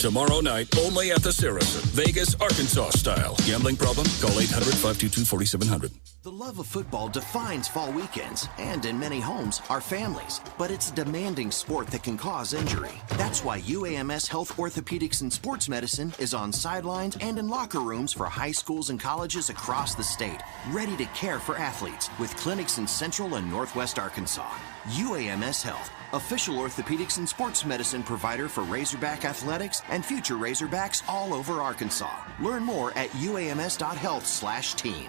Tomorrow night, only at the Sarasota. Vegas, Arkansas style. Gambling problem? Call 800-522-4700. The love of football defines fall weekends, and in many homes, our families. But it's a demanding sport that can cause injury. That's why UAMS Health Orthopedics and Sports Medicine is on sidelines and in locker rooms for high schools and colleges across the state, ready to care for athletes with clinics in Central and Northwest Arkansas. UAMS Health, official orthopedics and sports medicine provider for Razorback athletics and future Razorbacks all over Arkansas. Learn more at uams.health/team.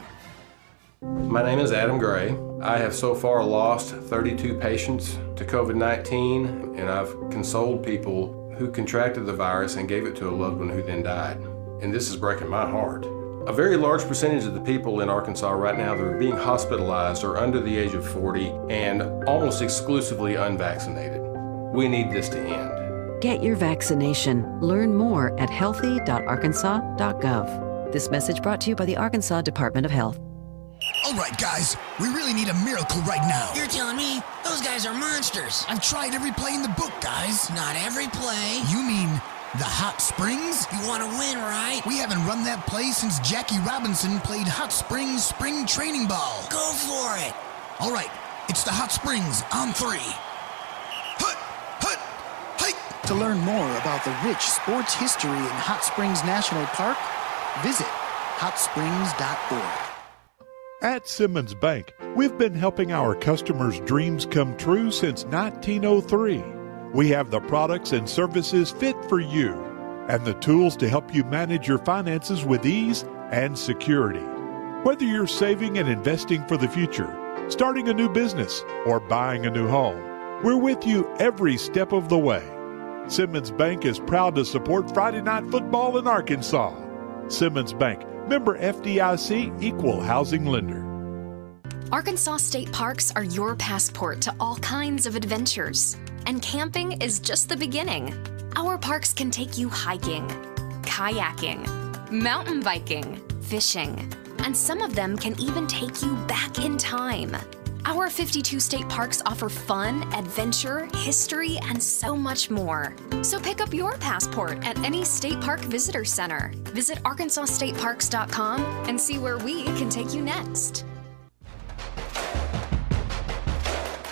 My name is Adam Gray. I have so far lost 32 patients to COVID-19, and I've consoled people who contracted the virus and gave it to a loved one who then died. And this is breaking my heart. A very large percentage of the people in Arkansas right now that are being hospitalized are under the age of 40 and almost exclusively unvaccinated. We need this to end. Get your vaccination. Learn more at healthy.arkansas.gov. This message brought to you by the Arkansas Department of Health. All right, guys, we really need a miracle right now. You're telling me those guys are monsters? I've tried every play in the book, guys. Not every play. You mean the Hot Springs? You want to win, right? We haven't run that play since Jackie Robinson played Hot Springs spring training ball. Go for it. All right, it's the Hot Springs on 3. Hut, hut, hike. To learn more about the rich sports history in Hot Springs National Park, visit hotsprings.org. At Simmons Bank, we've been helping our customers' dreams come true since 1903. We have the products and services fit for you and the tools to help you manage your finances with ease and security. Whether you're saving and investing for the future, starting a new business, or buying a new home, we're with you every step of the way. Simmons Bank is proud to support Friday Night Football in Arkansas. Simmons Bank, member FDIC, equal housing lender. Arkansas state parks are your passport to all kinds of adventures. And camping is just the beginning. Our parks can take you hiking, kayaking, mountain biking, fishing, and some of them can even take you back in time. Our 52 state parks offer fun, adventure, history, and so much more. So pick up your passport at any state park visitor center. Visit arkansasstateparks.com and see where we can take you next.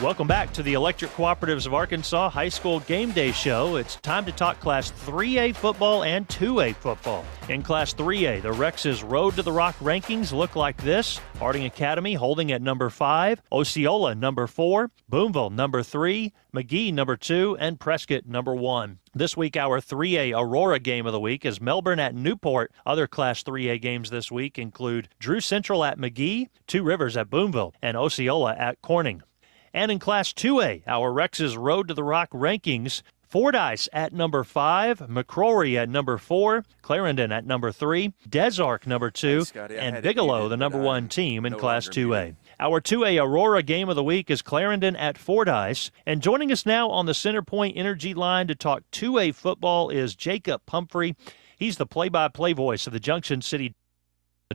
Welcome back to the Electric Cooperatives of Arkansas High School Game Day Show. It's time to talk Class 3A football and 2A football. In Class 3A, the Rex's Road to the Rock rankings look like this. Harding Academy holding at number 5, Osceola number 4, Boonville number 3, McGee number 2, and Prescott number 1. This week, our 3A Aurora game of the week is Melbourne at Newport. Other Class 3A games this week include Drew Central at McGee, Two Rivers at Boonville, and Osceola at Corning. And in Class 2A, our Rex's Road to the Rock rankings, Fordyce at number 5, McCrory at number 4, Clarendon at number 3, Des Arc number 2, and Bigelow the number 1 team in Class 2A. Our 2A Aurora game of the week is Clarendon at Fordyce. And joining us now on the Centerpoint Energy line to talk 2A football is Jacob Pumphrey. He's the play-by-play voice of the Junction City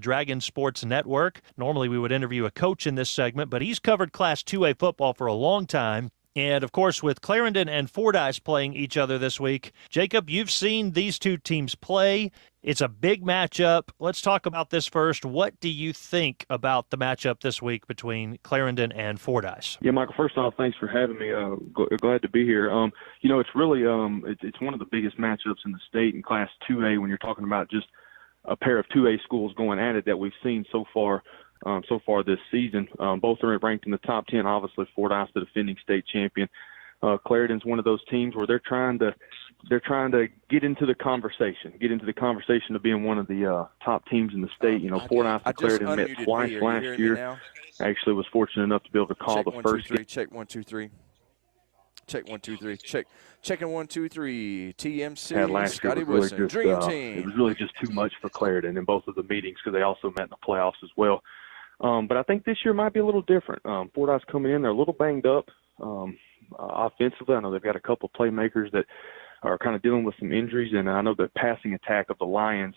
Dragon Sports Network. Normally we would interview a coach in this segment, but he's covered Class 2A football for a long time. And, of course, with Clarendon and Fordyce playing each other this week, Jacob, you've seen these two teams play. It's a big matchup. Let's talk about this first. What do you think about the matchup this week between Clarendon and Fordyce? Yeah, Michael, first off, thanks for having me. Glad to be here. You know, it's really it's one of the biggest matchups in the state in Class 2A when you're talking about just a pair of 2A schools going at it that we've seen so far this season. Both are ranked in the top 10. Obviously, Fordyce, the defending state champion. Clarendon's one of those teams where they're trying to get into the conversation of being one of the top teams in the state. You know, Fordyce and Clarendon met twice last year. Actually, was fortunate enough to be able to call the first game. Check 1 2 3. Check 1 2 3. Checking 1 2 3. TMC. Last year Scotty was Wilson. Dream team. It was really just too much for Clarendon in both of the meetings because they also met in the playoffs as well. But I think this year might be a little different. Fordyce coming in, they're a little banged up offensively. I know they've got a couple of playmakers that are kind of dealing with some injuries, and I know the passing attack of the Lions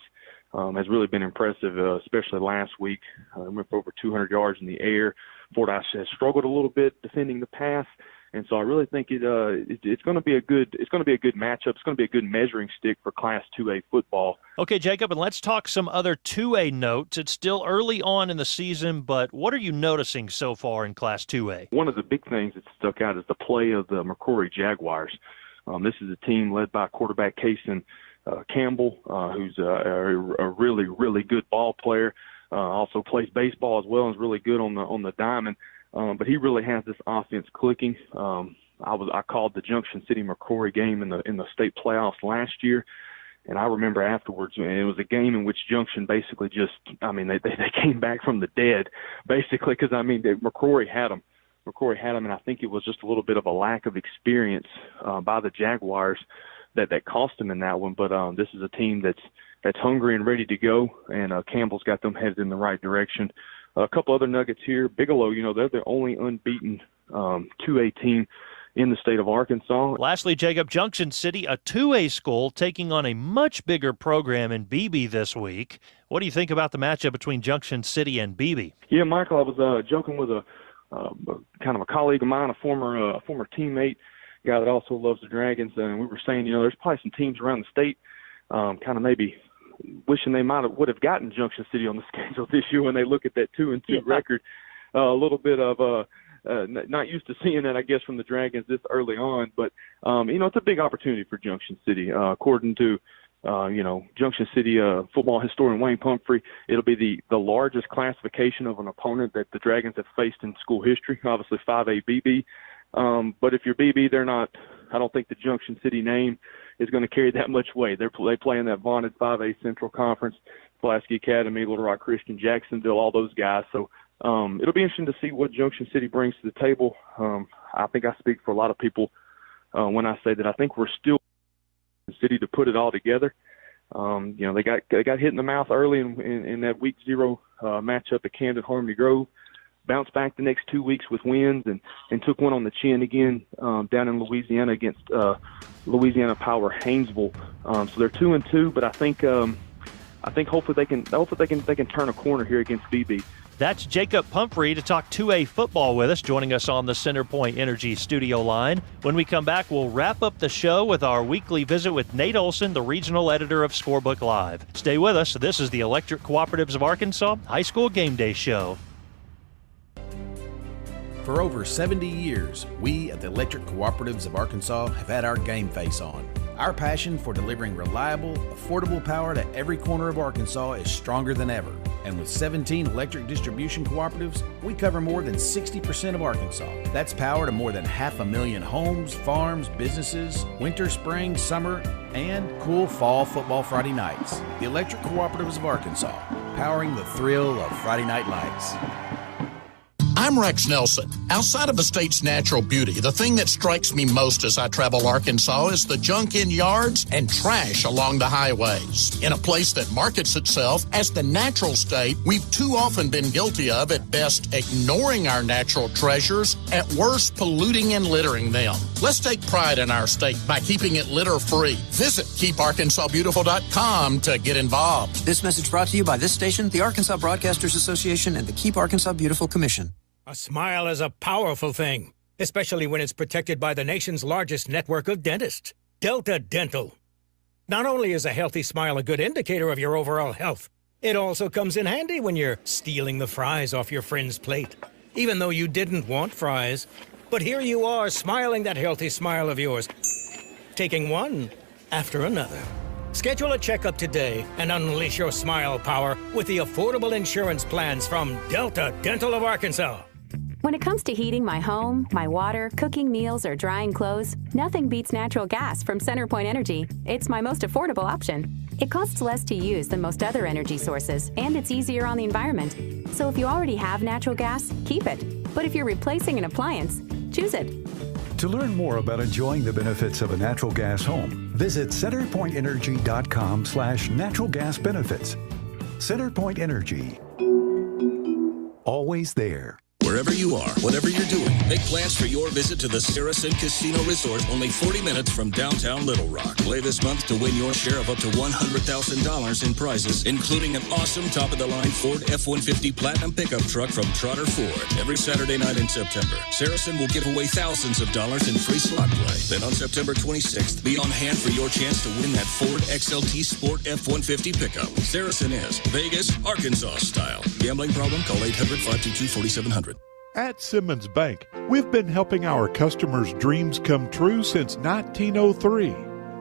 has really been impressive, especially last week. They went for over 200 yards in the air. Fordyce has struggled a little bit defending the pass. And so I really think it's going to be a good matchup. It's going to be a good measuring stick for Class 2A football. Okay, Jacob, and let's talk some other 2A notes. It's still early on in the season, but what are you noticing so far in Class 2A? One of the big things that stuck out is the play of the McCrory Jaguars. This is a team led by quarterback Kason Campbell, who's a really, really good ball player. Also plays baseball as well and is really good on the diamond. But he really has this offense clicking. I called the Junction City McCrory game in the state playoffs last year, and I remember afterwards, and it was a game in which Junction basically they came back from the dead, basically, because McCrory had them. And I think it was just a little bit of a lack of experience by the Jaguars that cost them in that one. But this is a team that's hungry and ready to go, and Campbell's got them headed in the right direction. A couple other nuggets here. Bigelow, they're the only unbeaten 2A team in the state of Arkansas. Lastly, Jacob, Junction City, a 2A school, taking on a much bigger program in BB this week. What do you think about the matchup between Junction City and BB? Yeah, Michael, I was joking with a kind of a colleague of mine, a former teammate, guy that also loves the Dragons, and we were saying, there's probably some teams around the state kind of maybe wishing they would have gotten Junction City on the schedule this year when they look at that 2-2 record. A little bit of not used to seeing that, I guess, from the Dragons this early on. But, it's a big opportunity for Junction City. According to, Junction City football historian Wayne Pumphrey, it'll be the largest classification of an opponent that the Dragons have faced in school history, obviously 5A BB. But if you're BB, I don't think the Junction City name is going to carry that much weight. They play in that vaunted 5A Central Conference, Pulaski Academy, Little Rock Christian, Jacksonville, all those guys. So it'll be interesting to see what Junction City brings to the table. I think I speak for a lot of people when I say that I think we're still City to put it all together. They got hit in the mouth early in that week 0 matchup at Camden Harmony Grove. Bounced back the next 2 weeks with wins and took one on the chin again down in Louisiana against Louisiana Power Haynesville. So they're 2-2, but I think hopefully they can turn a corner here against BB. That's Jacob Pumphrey to talk 2A football with us, joining us on the CenterPoint Energy studio line. When we come back, we'll wrap up the show with our weekly visit with Nate Olson, the regional editor of Scorebook Live. Stay with us. This is the Electric Cooperatives of Arkansas High School Game Day Show. For over 70 years, we at the Electric Cooperatives of Arkansas have had our game face on. Our passion for delivering reliable, affordable power to every corner of Arkansas is stronger than ever. And with 17 electric distribution cooperatives, we cover more than 60% of Arkansas. That's power to more than 500,000 homes, farms, businesses, winter, spring, summer, and cool fall football Friday nights. The Electric Cooperatives of Arkansas, powering the thrill of Friday night lights. I'm Rex Nelson. Outside of the state's natural beauty, the thing that strikes me most as I travel Arkansas is the junk in yards and trash along the highways. In a place that markets itself as the natural state, we've too often been guilty of, at best, ignoring our natural treasures, at worst, polluting and littering them. Let's take pride in our state by keeping it litter-free. Visit KeepArkansasBeautiful.com to get involved. This message brought to you by this station, the Arkansas Broadcasters Association, and the Keep Arkansas Beautiful Commission. A smile is a powerful thing, especially when it's protected by the nation's largest network of dentists, Delta Dental. Not only is a healthy smile a good indicator of your overall health, it also comes in handy when you're stealing the fries off your friend's plate, even though you didn't want fries. But here you are, smiling that healthy smile of yours, taking one after another. Schedule a checkup today and unleash your smile power with the affordable insurance plans from Delta Dental of Arkansas. When it comes to heating my home, my water, cooking meals, or drying clothes, nothing beats natural gas from CenterPoint Energy. It's my most affordable option. It costs less to use than most other energy sources, and it's easier on the environment. So if you already have natural gas, keep it. But if you're replacing an appliance, choose it. To learn more about enjoying the benefits of a natural gas home, visit centerpointenergy.com/natural gas benefits. CenterPoint Energy. Always there. Wherever you are, whatever you're doing, make plans for your visit to the Sarasota Casino Resort, only 40 minutes from downtown Little Rock. Play this month to win your share of up to $100,000 in prizes, including an awesome top-of-the-line Ford F-150 Platinum pickup truck from Trotter Ford. Every Saturday night in September, Saracen will give away thousands of dollars in free slot play. Then on September 26th, be on hand for your chance to win that Ford XLT Sport F-150 pickup. Saracen is Vegas, Arkansas style. Gambling problem? Call 800-522-4700. At Simmons Bank, we've been helping our customers' dreams come true since 1903.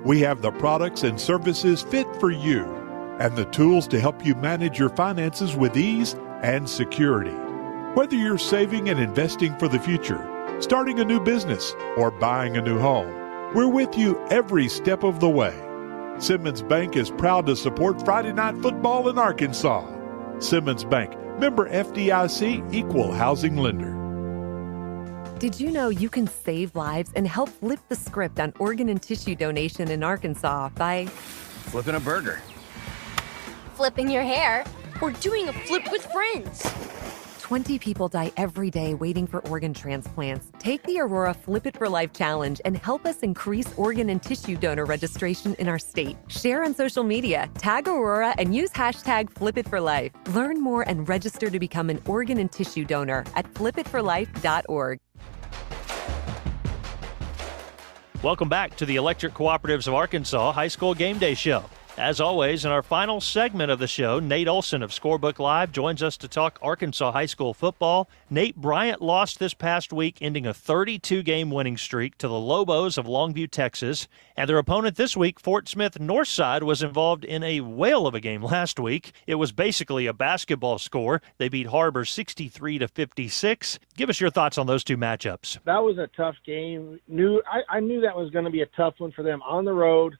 We have the products and services fit for you and the tools to help you manage your finances with ease and security. Whether you're saving and investing for the future, starting a new business, or buying a new home, we're with you every step of the way. Simmons Bank is proud to support Friday Night Football in Arkansas. Simmons Bank, member FDIC, equal housing lender. Did you know you can save lives and help flip the script on organ and tissue donation in Arkansas by flipping a burger, flipping your hair, or doing a flip with friends? 20 people die every day waiting for organ transplants. Take the Aurora Flip It for Life Challenge and help us increase organ and tissue donor registration in our state. Share on social media, tag Aurora, and use hashtag #FlipItForLife. Learn more and register to become an organ and tissue donor at flipitforlife.org. Welcome back to the Electric Cooperatives of Arkansas High School Game Day Show. As always, in our final segment of the show, Nate Olson of Scorebook Live joins us to talk Arkansas high school football. Nate, Bryant lost this past week, ending a 32-game winning streak to the Lobos of Longview, Texas. And their opponent this week, Fort Smith Northside, was involved in a whale of a game last week. It was basically a basketball score. They beat Harbor 63-56. Give us your thoughts on those two matchups. That was a tough game. I knew that was going to be a tough one for them on the road.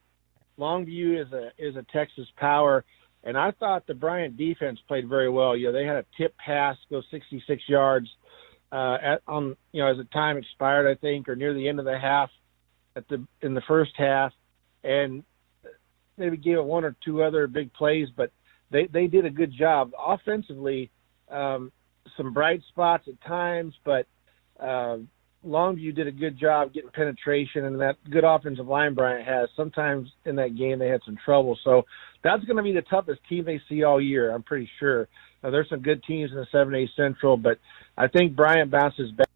Longview is a Texas power, and I thought the Bryant defense played very well. They had a tip pass go 66 yards as the time expired, I think, or near the end of the half in the first half, and maybe gave it one or two other big plays, but they did a good job offensively. Some bright spots at times, but Longview did a good job getting penetration, and that good offensive line Bryant has. Sometimes in that game they had some trouble. So that's going to be the toughest team they see all year, I'm pretty sure. Now, there's some good teams in the 7A Central, but I think Bryant bounces back.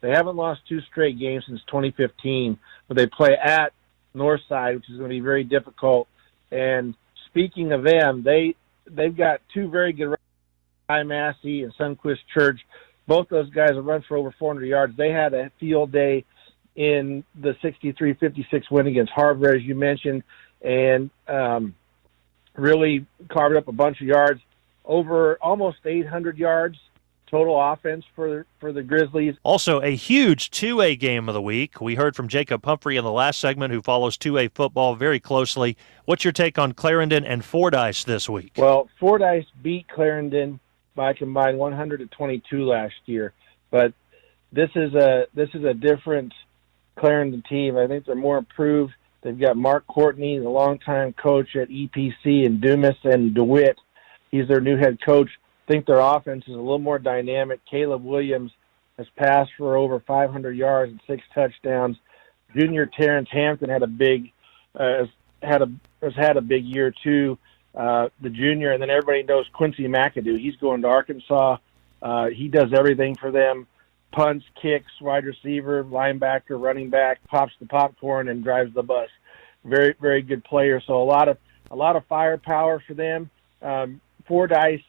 They haven't lost two straight games since 2015, but they play at Northside, which is going to be very difficult. And speaking of them, they've got two very good runners, Ty Massey and Sunquist Church. Both those guys have run for over 400 yards. They had a field day in the 63-56 win against Harbor, as you mentioned, and really carved up a bunch of yards, over almost 800 yards total offense for the Grizzlies. Also, a huge 2A game of the week. We heard from Jacob Humphrey in the last segment, who follows 2A football very closely. What's your take on Clarendon and Fordyce this week? Well, Fordyce beat Clarendon by a combined 122 last year, but this is a different Clarendon team. I think they're more improved. They've got Mark Courtney, the longtime coach at EPC in Dumas, and DeWitt. He's their new head coach. I think their offense is a little more dynamic. Caleb Williams has passed for over 500 yards and 6 touchdowns. Junior Terrence Hampton had a big has had a big year too. The junior, and then everybody knows Quincy McAdoo. He's going to Arkansas. He does everything for them: punts, kicks, wide receiver, linebacker, running back, pops the popcorn, and drives the bus. Very, very good player. So a lot of firepower for them. Fordyce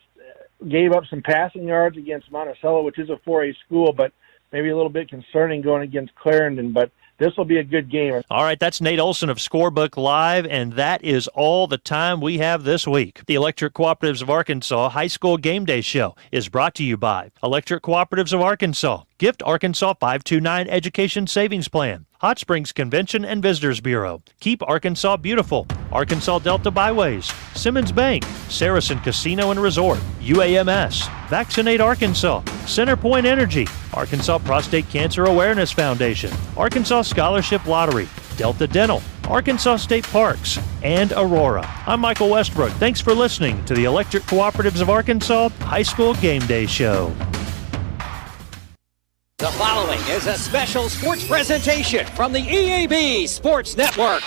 gave up some passing yards against Monticello, which is a 4A school, but maybe a little bit concerning going against Clarendon. But this will be a good game. All right, that's Nate Olson of Scorebook Live, and that is all the time we have this week. The Electric Cooperatives of Arkansas High School Game Day Show is brought to you by Electric Cooperatives of Arkansas, Gift Arkansas 529 Education Savings Plan, Hot Springs Convention and Visitors Bureau, Keep Arkansas Beautiful, Arkansas Delta Byways, Simmons Bank, Saracen Casino and Resort, UAMS, Vaccinate Arkansas, Centerpoint Energy, Arkansas Prostate Cancer Awareness Foundation, Arkansas Scholarship Lottery, Delta Dental, Arkansas State Parks, and Aurora. I'm Michael Westbrook. Thanks for listening to the Electric Cooperatives of Arkansas High School Game Day Show. The following is a special sports presentation from the EAB Sports Network.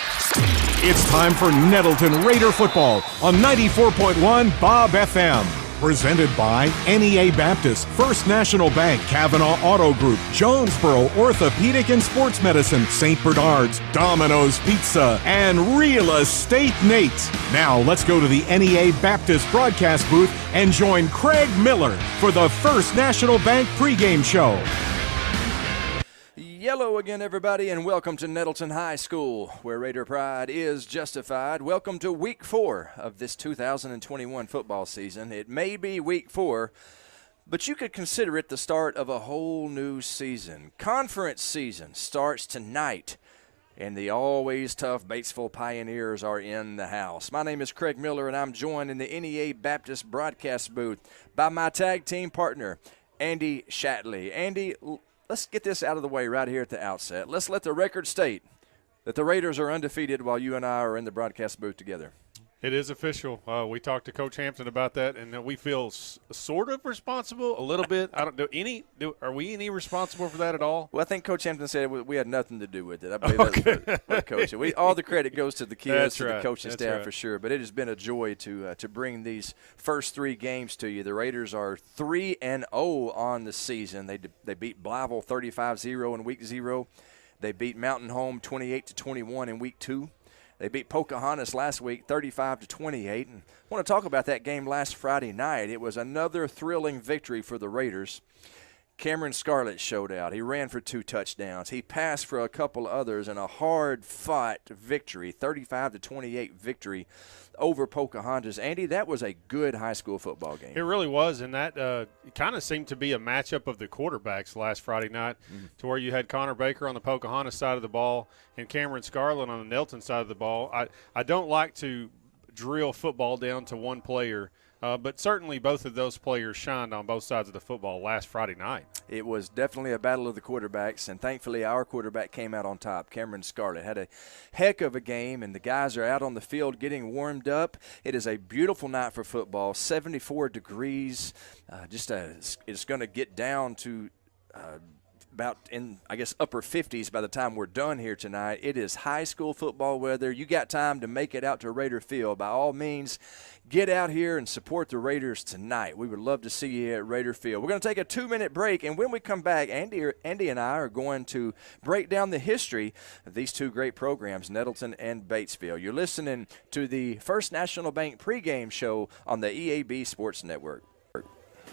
It's time for Nettleton Raider football on 94.1 Bob FM. Presented by NEA Baptist, First National Bank, Kavanaugh Auto Group, Jonesboro Orthopedic and Sports Medicine, St. Bernard's, Domino's Pizza, and Real Estate Nate. Now let's go to the NEA Baptist broadcast booth and join Craig Miller for the First National Bank pregame show. Hello again, everybody, and welcome to Nettleton High School, where Raider pride is justified. Welcome to Week 4 of this 2021 football season. It may be Week 4, but you could consider it the start of a whole new season. Conference season starts tonight, and the always tough Batesville Pioneers are in the house. My name is Craig Miller, and I'm joined in the NEA Baptist broadcast booth by my tag team partner, Andy Shatley. Andy, let's get this out of the way right here at the outset. Let's let the record state that the Raiders are undefeated while you and I are in the broadcast booth together. It is official. We talked to Coach Hampton about that, and we feel sort of responsible a little bit. Are we any responsible for that at all? Well, I think Coach Hampton said we had nothing to do with it. I believe that's what Coach said. All the credit goes to the kids, to the coaching staff for sure. But it has been a joy to bring these first 3 games to you. The Raiders are 3-0 on the season. They beat Blyville 35-0 in Week 0. They beat Mountain Home 28-21 in Week 2. They beat Pocahontas last week 35-28. And I want to talk about that game last Friday night. It was another thrilling victory for the Raiders. Cameron Scarlett showed out. He ran for 2 touchdowns. He passed for a couple others in a hard-fought victory, 35-28 victory over Pocahontas. Andy, that was a good high school football game. It really was, and that kind of seemed to be a matchup of the quarterbacks last Friday night, to where you had Connor Baker on the Pocahontas side of the ball and Cameron Scarlett on the Nettleton side of the ball. I don't like to drill football down to one player, but certainly both of those players shined on both sides of the football last Friday night. It was definitely a battle of the quarterbacks, and thankfully our quarterback came out on top. Cameron Scarlett had a heck of a game, and the guys are out on the field getting warmed up. It is a beautiful night for football, 74 degrees. It's going to get down to about in, I guess, upper 50s by the time we're done here tonight. It is high school football weather. You got time to make it out to Raider Field. By all means, get out here and support the Raiders tonight. We would love to see you at Raider Field. We're going to take a 2-minute break, and when we come back, Andy and I are going to break down the history of these 2 great programs, Nettleton and Batesville. You're listening to the First National Bank pregame show on the EAB Sports Network.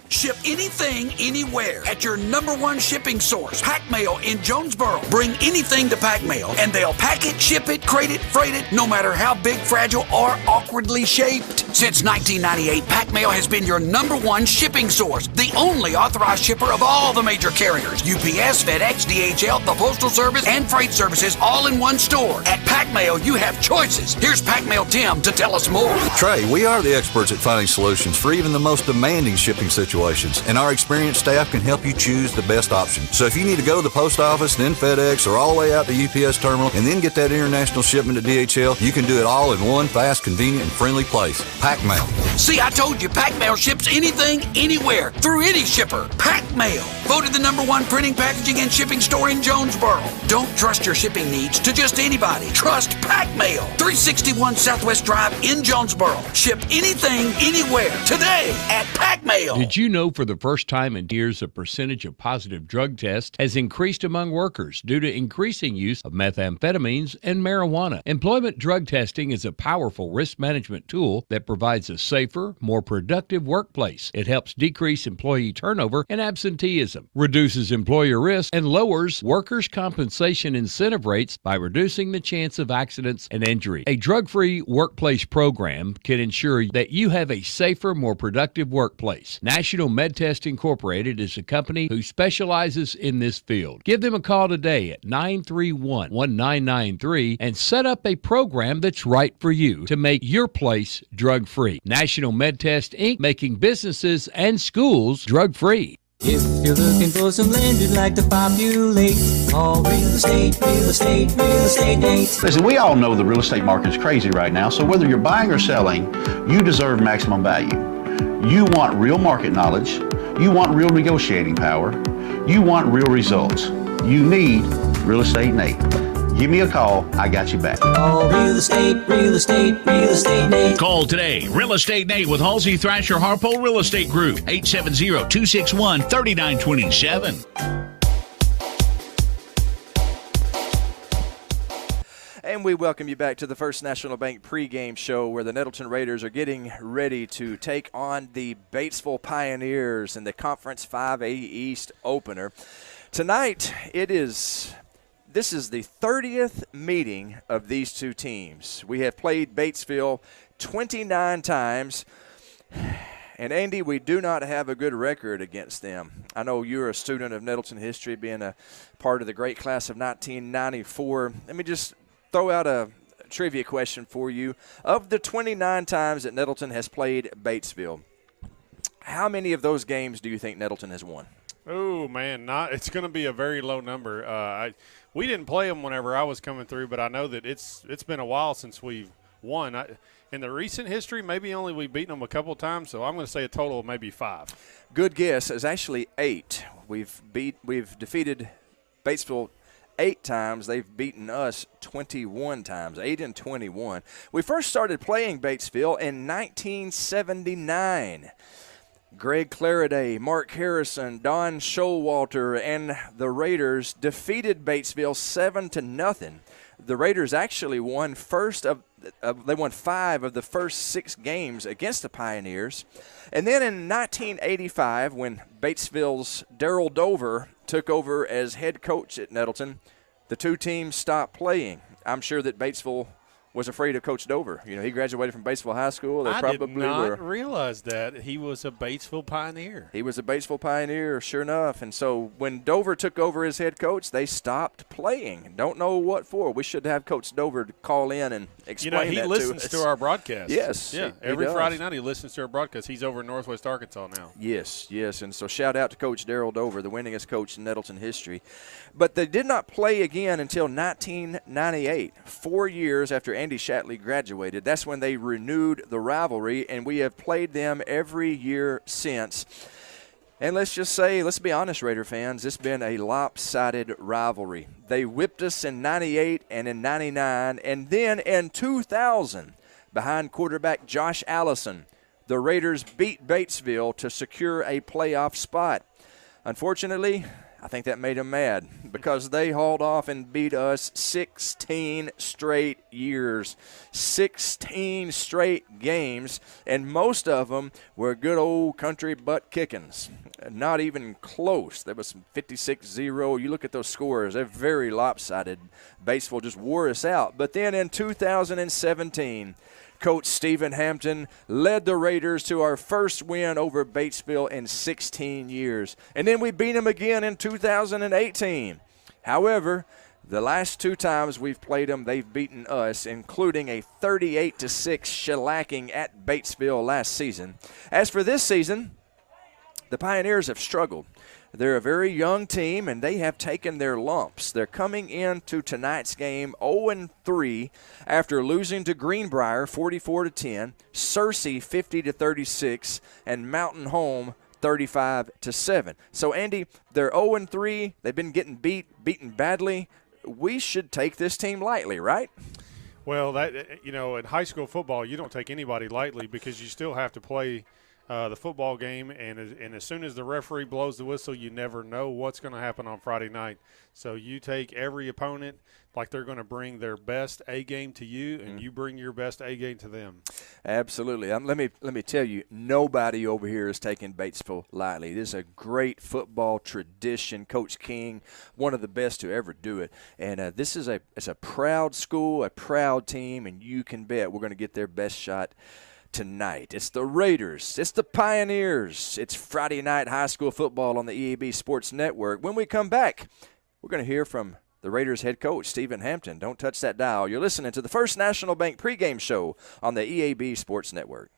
Ship anything, anywhere at your #1 shipping source, Pack Mail in Jonesboro. Bring anything to Pack Mail, and they'll pack it, ship it, crate it, freight it, no matter how big, fragile, or awkwardly shaped. Since 1998, Pack Mail has been your #1 shipping source, the only authorized shipper of all the major carriers. UPS, FedEx, DHL, the Postal Service, and freight services all in one store. At Pack Mail, you have choices. Here's Pack Mail Tim to tell us more. Trey, we are the experts at finding solutions for even the most demanding shipping situations, and our experienced staff can help you choose the best option. So if you need to go to the post office, then FedEx, or all the way out to UPS terminal, and then get that international shipment to DHL, you can do it all in one fast, convenient, and friendly place. Pack Mail. See, I told you, Pack Mail ships anything, anywhere, through any shipper. Pack Mail, voted the #1 printing, packaging, and shipping store in Jonesboro. Don't trust your shipping needs to just anybody. Trust Pack Mail, 361 Southwest Drive in Jonesboro. Ship anything, anywhere, today at Pack Mail. Did you know for the first time in years the percentage of positive drug tests has increased among workers due to increasing use of methamphetamines and marijuana? Employment drug testing is a powerful risk management tool that provides a safer, more productive workplace. It helps decrease employee turnover and absenteeism, reduces employer risk, and lowers workers' compensation incentive rates by reducing the chance of accidents and injury. A drug-free workplace program can ensure that you have a safer, more productive workplace. National MedTest Incorporated is a company who specializes in this field. Give them a call today at 931-1993 and set up a program that's right for you to make your place drug-free. National MedTest Inc., making businesses and schools drug-free. If you're looking for some land you'd like to populate, call Real Estate, Real Estate, Real Estate Nate. Listen, we all know the real estate market is crazy right now, so whether you're buying or selling, you deserve maximum value. You want real market knowledge, you want real negotiating power, You want real results. You need Real Estate Nate. Give me a call. I got you back. Oh, real estate, real estate, real estate Nate. Call today. Real Estate Nate with Halsey Thrasher Harpole Real Estate Group. 870-261-3927. And we welcome you back to the First National Bank pregame show, where the Nettleton Raiders are getting ready to take on the Batesville Pioneers in the Conference 5A East opener. Tonight, this is the 30th meeting of these two teams. We have played Batesville 29 times. And, Andy, we do not have a good record against them. I know you're a student of Nettleton history, being a part of the great class of 1994. Let me just throw out a trivia question for you. Of the 29 times that Nettleton has played Batesville, how many of those games do you think Nettleton has won? Oh, man, it's going to be a very low number. We didn't play them whenever I was coming through, but I know that it's been a while since we've won. In the recent history, maybe only we've beaten them a couple times, so I'm going to say a total of maybe 5. Good guess. It's actually 8. We've defeated Batesville 8 times. They've beaten us 21 times, 8 and 21. We first started playing Batesville in 1979. Greg Claraday, Mark Harrison, Don Showalter, and the Raiders defeated Batesville 7-0. The Raiders actually won 5 of the first 6 games against the Pioneers. And then in 1985, when Batesville's Darrell Dover took over as head coach at Nettleton, the two teams stopped playing. I'm sure that Batesville was afraid of Coach Dover. You know, he graduated from Batesville High School. I did not realize that he was a Batesville Pioneer. He was a Batesville Pioneer, sure enough. And so when Dover took over as head coach, they stopped playing. Don't know what for. We should have Coach Dover call in and explain that to us. He listens to our broadcast. Yes. Yeah, every Friday night he listens to our broadcast. He's over in Northwest Arkansas now. Yes. And so shout out to Coach Darrell Dover, the winningest coach in Nettleton history. But they did not play again until 1998, 4 years after Andy Shatley graduated. That's when they renewed the rivalry, and we have played them every year since. And let's be honest, Raider fans, it's been a lopsided rivalry. They whipped us in 98 and in 99, and then in 2000, behind quarterback Josh Allison, the Raiders beat Batesville to secure a playoff spot. Unfortunately, I think that made them mad because they hauled off and beat us 16 straight years, 16 straight games, and most of them were good old country butt kickings. Not even close. There was some 56-0. You look at those scores, they're very lopsided. Batesville just wore us out. But then in 2017, Coach Stephen Hampton led the Raiders to our first win over Batesville in 16 years. And then we beat them again in 2018. However, the last 2 times we've played them, they've beaten us, including a 38-6 shellacking at Batesville last season. As for this season, the Pioneers have struggled. They're a very young team, and they have taken their lumps. They're coming into tonight's game 0-3 after losing to Greenbrier 44-10, Searcy 50-36, and Mountain Home 35-7. So, Andy, they're 0-3. They've been getting beaten badly. We should take this team lightly, right? Well, in high school football, you don't take anybody lightly because you still have to play the football game, and as soon as the referee blows the whistle, you never know what's going to happen on Friday night. So you take every opponent like they're going to bring their best A game to you, and you bring your best A game to them. Absolutely. Let me tell you, nobody over here is taking Batesville lightly. This is a great football tradition. Coach King, one of the best to ever do it, and this is a proud school, a proud team, and you can bet we're going to get their best shot tonight. It's the Raiders. It's the Pioneers. It's Friday night high school football on the EAB Sports Network. When we come back, we're going to hear from the Raiders head coach, Stephen Hampton. Don't touch that dial. You're listening to the First National Bank pregame show on the EAB Sports Network.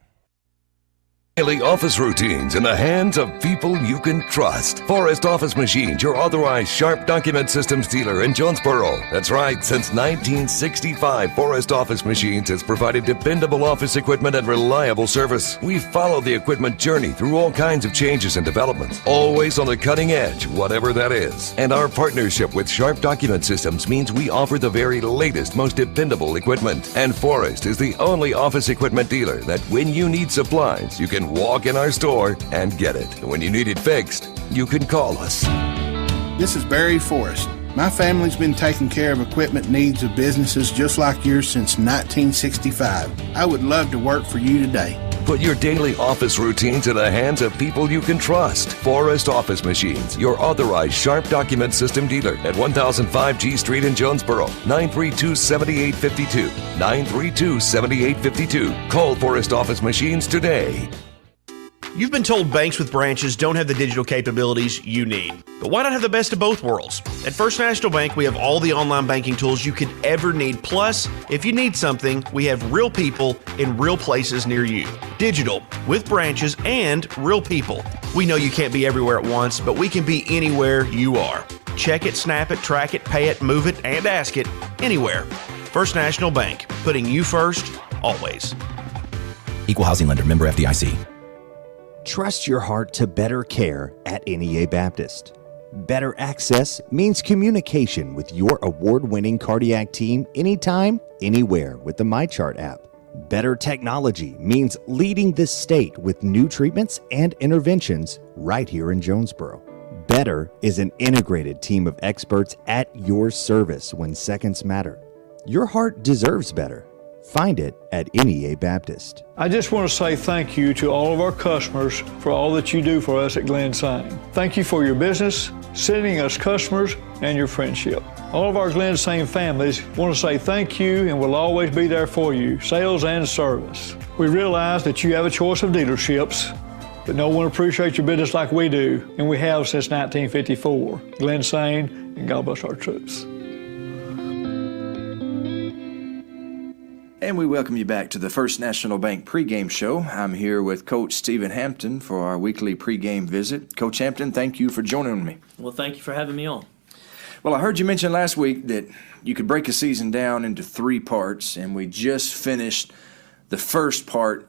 Daily office routines in the hands of people you can trust. Forrest Office Machines, your authorized Sharp document systems dealer in Jonesboro. That's right, since 1965, Forrest Office Machines has provided dependable office equipment and reliable service. We follow the equipment journey through all kinds of changes and developments, always on the cutting edge, whatever that is. And our partnership with Sharp document systems means we offer the very latest, most dependable equipment. And Forrest is the only office equipment dealer that when you need supplies, you can walk in our store and get it. When you need it fixed, you can call us. This is Barry Forrest. My family's been taking care of equipment needs of businesses just like yours since 1965. I would love to work for you today. Put your daily office routines in the hands of people you can trust. Forrest Office Machines, your authorized Sharp document system dealer at 1005 G Street in Jonesboro. 932-7852. 932-7852. Call Forrest Office Machines today. You've been told banks with branches don't have the digital capabilities you need. But why not have the best of both worlds? At First National Bank, we have all the online banking tools you could ever need. Plus, if you need something, we have real people in real places near you. Digital, with branches and real people. We know you can't be everywhere at once, but we can be anywhere you are. Check it, snap it, track it, pay it, move it, and ask it anywhere. First National Bank, putting you first, always. Equal housing lender, member FDIC. Trust your heart to better care at NEA Baptist. Better access means communication with your award-winning cardiac team anytime, anywhere with the MyChart app. Better technology means leading the state with new treatments and interventions right here in Jonesboro. Better is an integrated team of experts at your service when seconds matter. Your heart deserves better. Find it at NEA Baptist. I just want to say thank you to all of our customers for all that you do for us at Glen Sain. Thank you for your business, sending us customers, and your friendship. All of our Glen Sain families want to say thank you and will always be there for you, sales and service. We realize that you have a choice of dealerships, but no one appreciates your business like we do, and we have since 1954. Glen Sain, and God bless our troops. And we welcome you back to the First National Bank pregame show. I'm here with Coach Stephen Hampton for our weekly pregame visit. Coach Hampton, thank you for joining me. Well, thank you for having me on. Well, I heard you mention last week that you could break a season down into 3 parts, and we just finished the first part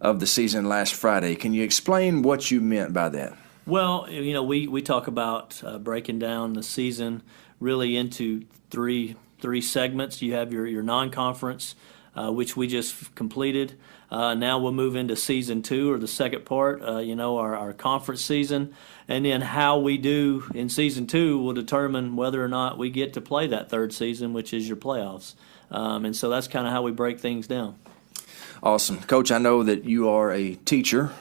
of the season last Friday. Can you explain what you meant by that? Well, you know, we talk about breaking down the season really into three segments. You have your non-conference, which we just completed. Now we'll move into season 2, or the second part, our conference season. And then how we do in season 2 will determine whether or not we get to play that third season, which is your playoffs. And so that's kind of how we break things down. Awesome. Coach, I know that you are a teacher,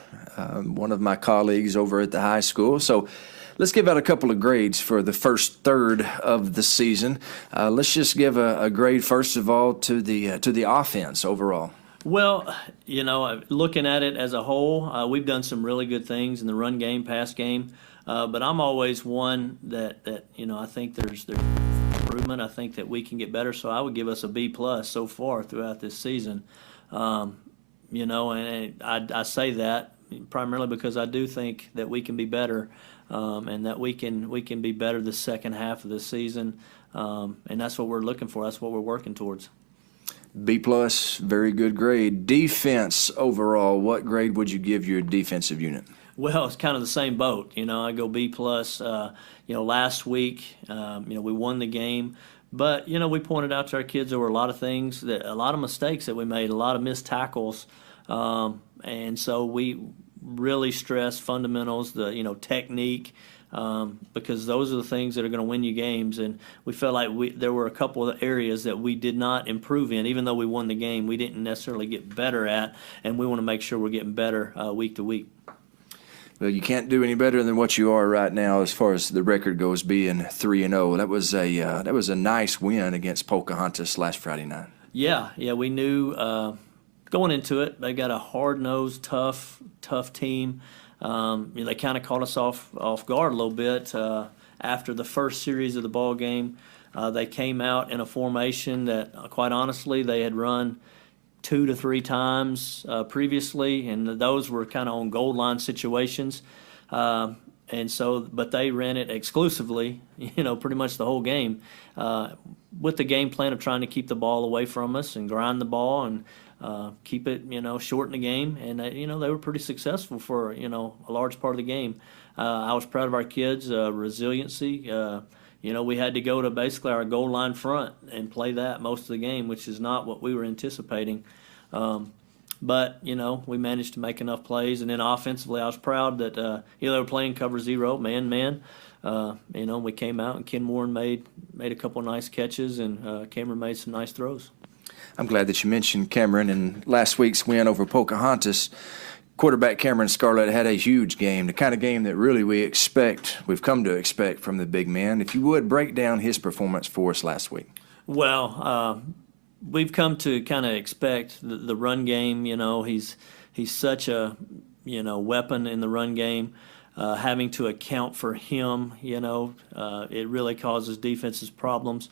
one of my colleagues over at the high school. So let's give out a couple of grades for the first third of the season. Let's just give a grade, first of all, to the offense overall. Well, you know, looking at it as a whole, we've done some really good things in the run game, pass game. But I'm always one that I think there's improvement. I think that we can get better. So I would give us a B+ so far throughout this season. And I say that primarily because I do think that we can be better. And that we can be better the second half of the season, and that's what we're looking for. That's what we're working towards. B+, very good grade. Defense overall, what grade would you give your defensive unit? Well, it's kind of the same boat. I go B+. Last week, we won the game, but we pointed out to our kids there were a lot of things, a lot of mistakes that we made, a lot of missed tackles, and so we really stress fundamentals, the technique, because those are the things that are going to win you games. And we felt like there were a couple of areas that we did not improve in. Even though we won the game, we didn't necessarily get better at, and we want to make sure we're getting better week to week. Well, you can't do any better than what you are right now as far as the record goes, being 3-0. That was a nice win against Pocahontas last Friday night. Yeah, we knew going into it, they got a hard-nosed, tough team. They kind of caught us off guard a little bit after the first series of the ball game. They came out in a formation that, quite honestly, they had run 2 to 3 times previously, and those were kind of on goal line situations. And so, but they ran it exclusively, pretty much the whole game, with the game plan of trying to keep the ball away from us and grind the ball and keep it, short in the game. And, they were pretty successful for, a large part of the game. I was proud of our kids' resiliency. We had to go to basically our goal line front and play that most of the game, which is not what we were anticipating. But, we managed to make enough plays. And then offensively, I was proud that, they were playing cover 0, man. We came out and Ken Warren made a couple of nice catches, and Cameron made some nice throws. I'm glad that you mentioned Cameron. In last week's win over Pocahontas, quarterback Cameron Scarlett had a huge game, the kind of game that really we've come to expect from the big man. If you would, break down his performance for us last week. Well, we've come to kind of expect the run game. He's such a weapon in the run game. Having to account for him, it really causes defenses problems.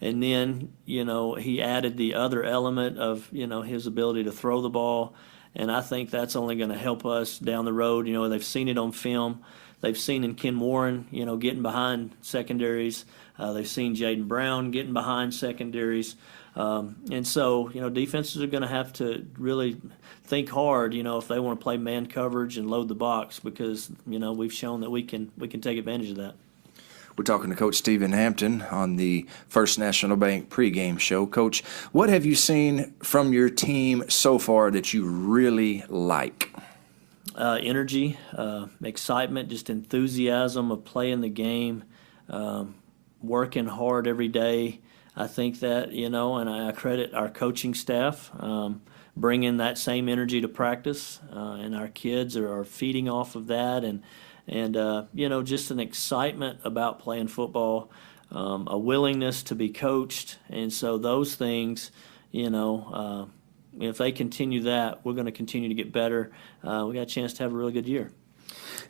And then he added the other element of his ability to throw the ball, and I think that's only going to help us down the road. They've seen it on film. They've seen in Ken Warren, getting behind secondaries. They've seen Jaden Brown getting behind secondaries. And so, defenses are going to have to really think hard, if they want to play man coverage and load the box, because, we've shown that we can take advantage of that. We're talking to Coach Stephen Hampton on the First National Bank pregame show. Coach, what have you seen from your team so far that you really like? Energy, excitement, just enthusiasm of playing the game, working hard every day. I think that, and I credit our coaching staff, bringing that same energy to practice, and our kids are feeding off of that, and just an excitement about playing football, a willingness to be coached. And so those things, if they continue that, we're going to continue to get better. We got a chance to have a really good year.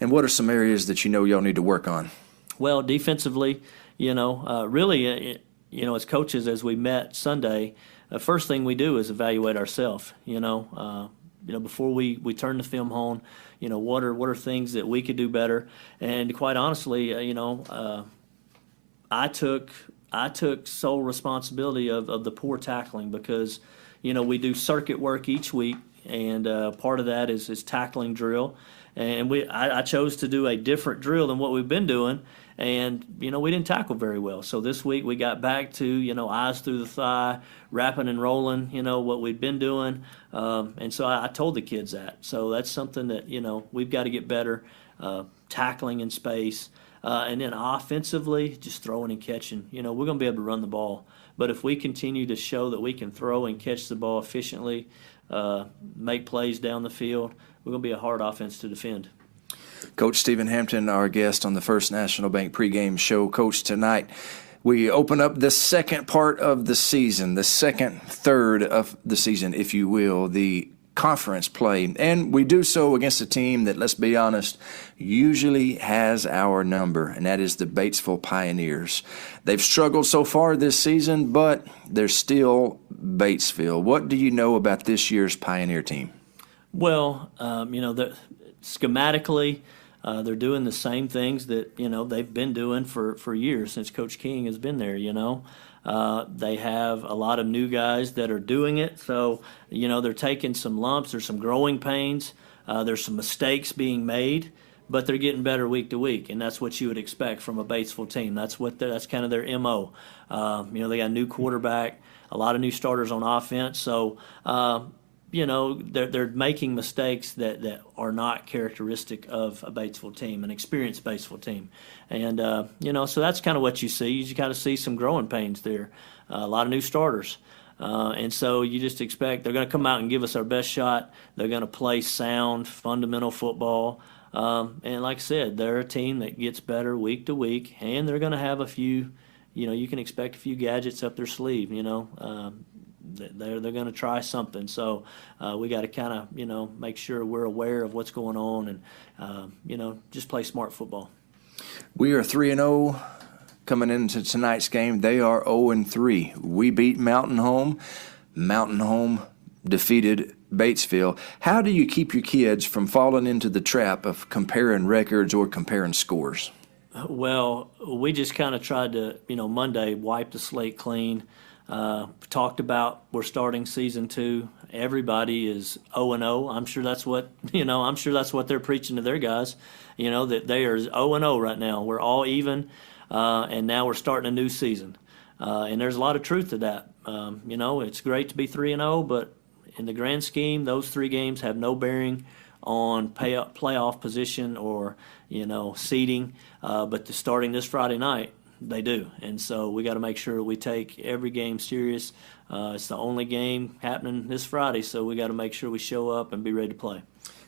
And what are some areas that y'all need to work on? Well, defensively, really, as coaches, as we met Sunday, the first thing we do is evaluate ourselves. Before we turn the film on, what are things that we could do better? And quite honestly, I took sole responsibility of the poor tackling, because we do circuit work each week, and part of that is tackling drill, and I chose to do a different drill than what we've been doing. And, we didn't tackle very well. So this week we got back to, eyes through the thigh, wrapping and rolling, what we'd been doing. And so I told the kids that. So that's something that, we've got to get better, tackling in space. And then offensively, just throwing and catching. We're going to be able to run the ball. But if we continue to show that we can throw and catch the ball efficiently, make plays down the field, we're going to be a hard offense to defend. Coach Stephen Hampton, our guest on the First National Bank pregame show. Coach, tonight we open up the second part of the season, the second third of the season, if you will, the conference play. And we do so against a team that, let's be honest, usually has our number, and that is the Batesville Pioneers. They've struggled so far this season, but they're still Batesville. What do you know about this year's Pioneer team? Well, schematically, they're doing the same things that, they've been doing for years since Coach King has been there, They have a lot of new guys that are doing it. So, they're taking some lumps. There's some growing pains. There's some mistakes being made, but they're getting better week to week. And that's what you would expect from a Batesville team. That's kind of their MO. They got a new quarterback, a lot of new starters on offense. So, they're making mistakes that are not characteristic of a Batesville team, an experienced Batesville team. And, so that's kind of what you see. You got to see some growing pains there, a lot of new starters. And so you just expect they're going to come out and give us our best shot. They're going to play sound, fundamental football. And like I said, they're a team that gets better week to week, and they're going to have a few, you can expect a few gadgets up their sleeve, They're going to try something. So we got to kind of, make sure we're aware of what's going on and, just play smart football. We are 3-0 coming into tonight's game. They are 0-3. We beat Mountain Home. Mountain Home defeated Batesville. How do you keep your kids from falling into the trap of comparing records or comparing scores? Well, we just kind of tried to, Monday wipe the slate clean. Talked about we're starting season 2. Everybody is 0-0. I'm sure that's what they're preaching to their guys. That they are 0-0 right now. We're all even, and now we're starting a new season. And there's a lot of truth to that. It's great to be 3-0, but in the grand scheme, those 3 games have no bearing on playoff position or seeding. But starting this Friday night, they do. And so we got to make sure we take every game serious. It's the only game happening this Friday, so we got to make sure we show up and be ready to play.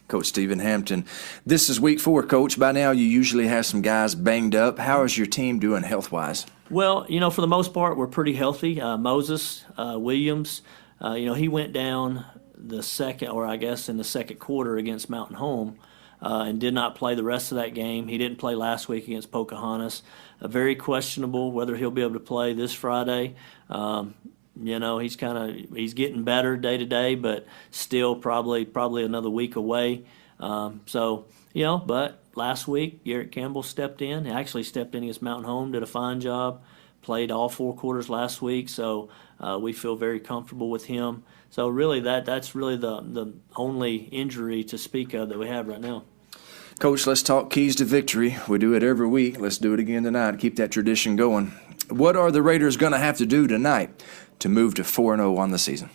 Coach Stephen Hampton, this is week 4, Coach. By now, you usually have some guys banged up. How is your team doing health-wise? Well, for the most part, we're pretty healthy. Moses Williams, he went down in the second quarter against Mountain Home and did not play the rest of that game. He didn't play last week against Pocahontas. Very questionable whether he'll be able to play this Friday. He's getting better day to day, but still probably another week away. But last week, Garrett Campbell stepped in. He actually stepped in against Mountain Home, did a fine job, played all 4 quarters last week, so we feel very comfortable with him. So really that's really the only injury to speak of that we have right now. Coach, let's talk keys to victory. We do it every week. Let's do it again tonight. Keep that tradition going. What are the Raiders going to have to do tonight to move to 4-0 on the season?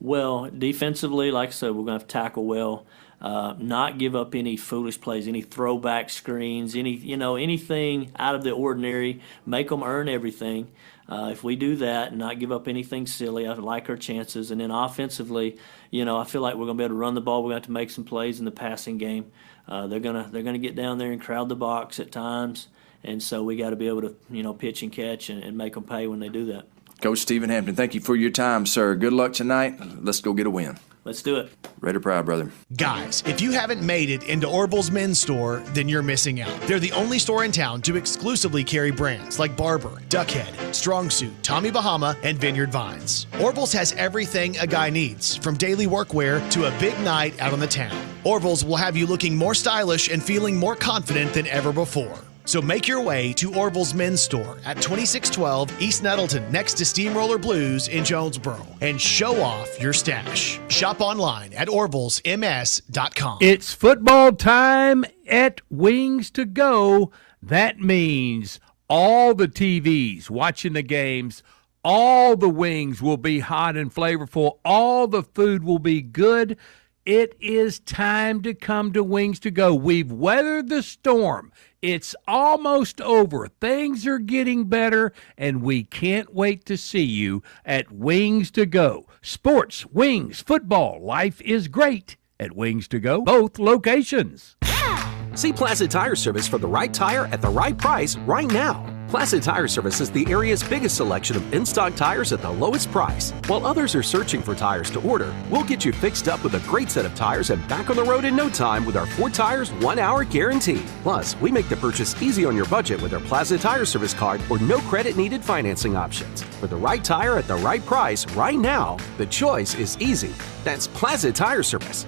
Well, defensively, like I said, we're going to have to tackle well, not give up any foolish plays, any throwback screens, anything out of the ordinary. Make them earn everything. If we do that and not give up anything silly, I like our chances. And then offensively, I feel like we're going to be able to run the ball. We're going to have to make some plays in the passing game. They're gonna get down there and crowd the box at times, and so we got to be able to pitch and catch and make them pay when they do that. Coach Stephen Hampton, thank you for your time, sir. Good luck tonight. Let's go get a win. Let's do it. Ready, proud, brother. Guys, if you haven't made it into Orville's men's store, then you're missing out. They're the only store in town to exclusively carry brands like Barber, Duckhead, Strong Suit, Tommy Bahama, and Vineyard Vines. Orville's has everything a guy needs, from daily workwear to a big night out on the town. Orville's will have you looking more stylish and feeling more confident than ever before. So make your way to Orville's men's store at 2612 East Nettleton next to Steamroller Blues in Jonesboro and show off your stash. Shop online at orvillesms.com. It's football time at Wings to Go. That means all the TVs watching the games, all the wings will be hot and flavorful, all the food will be good. It is time to come to Wings to Go. We've weathered the storm. It's almost over. Things are getting better, and we can't wait to see you at Wings to Go. Sports, wings, football, life is great at Wings to Go, both locations. See Placid Tire Service for the right tire at the right price right now. Placid Tire Service is the area's biggest selection of in-stock tires at the lowest price. While others are searching for tires to order, we'll get you fixed up with a great set of tires and back on the road in no time with our 4 tires, 1 hour guarantee. Plus, we make the purchase easy on your budget with our Placid Tire Service card or no credit needed financing options. For the right tire at the right price right now, the choice is easy. That's Placid Tire Service.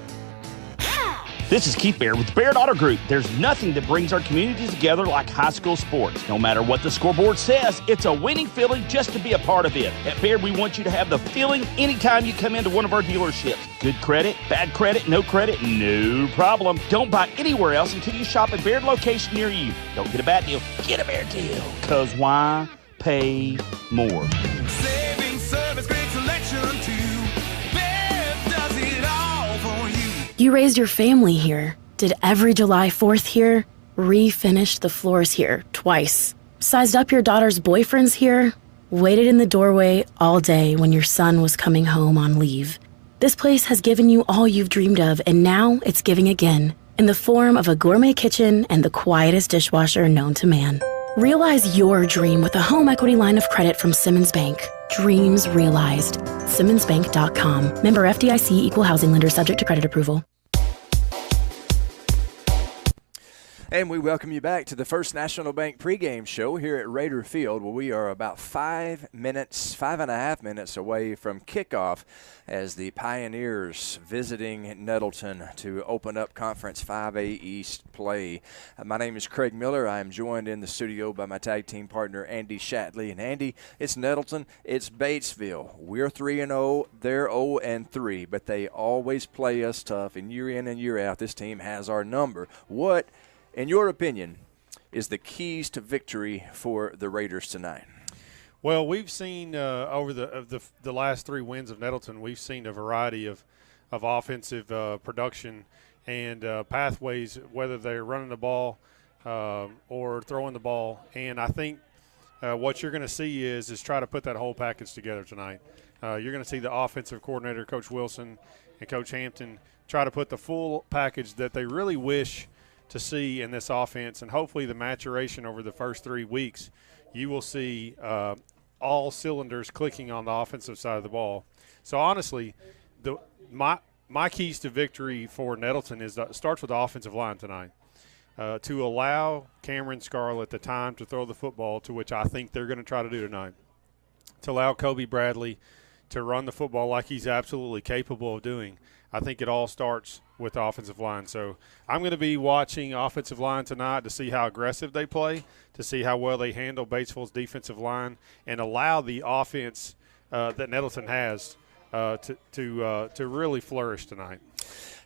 This is Keith Baird with the Baird Auto Group. There's nothing that brings our communities together like high school sports. No matter what the scoreboard says, it's a winning feeling just to be a part of it. At Baird, we want you to have the feeling anytime you come into one of our dealerships. Good credit, bad credit, no problem. Don't buy anywhere else until you shop at Baird location near you. Don't get a bad deal, get a Baird deal. Because why pay more? Saving service, great selection too. Baird does it all for you. You raised your family here, did every July 4th here, refinished the floors here twice, sized up your daughter's boyfriends here, waited in the doorway all day when your son was coming home on leave. This place has given you all you've dreamed of, and now it's giving again, in the form of a gourmet kitchen and the quietest dishwasher known to man. Realize your dream with a home equity line of credit from Simmons Bank. Dreams realized. SimmonsBank.com. Member FDIC, equal housing lender, subject to credit approval. And we welcome you back to the First National Bank pregame show here at Raider Field, where we are about 5.5 minutes away from kickoff as the Pioneers visiting Nettleton to open up Conference 5A East play. My name is Craig Miller. I am joined in the studio by my tag team partner, Andy Shatley. And Andy, it's Nettleton, it's Batesville. We're 3-0, they're 0-3, but they always play us tough, and year in and year out, this team has our number. What, in your opinion, is the keys to victory for the Raiders tonight? Well, we've seen over the last 3 wins of Nettleton, we've seen a variety of offensive production and pathways, whether they're running the ball or throwing the ball. And I think what you're going to see is try to put that whole package together tonight. You're going to see the offensive coordinator, Coach Wilson, and Coach Hampton try to put the full package that they really wish to see in this offense. And hopefully the maturation over the first 3 weeks, you will see all cylinders clicking on the offensive side of the ball. So honestly, my keys to victory for Nettleton starts with the offensive line tonight. To allow Cameron Scarlett the time to throw the football, to which I think they're going to try to do tonight. To allow Kobe Bradley to run the football like he's absolutely capable of doing. I think it all starts with the offensive line. So I'm going to be watching offensive line tonight to see how aggressive they play, to see how well they handle Batesville's defensive line, and allow the offense that Nettleton has to really flourish tonight.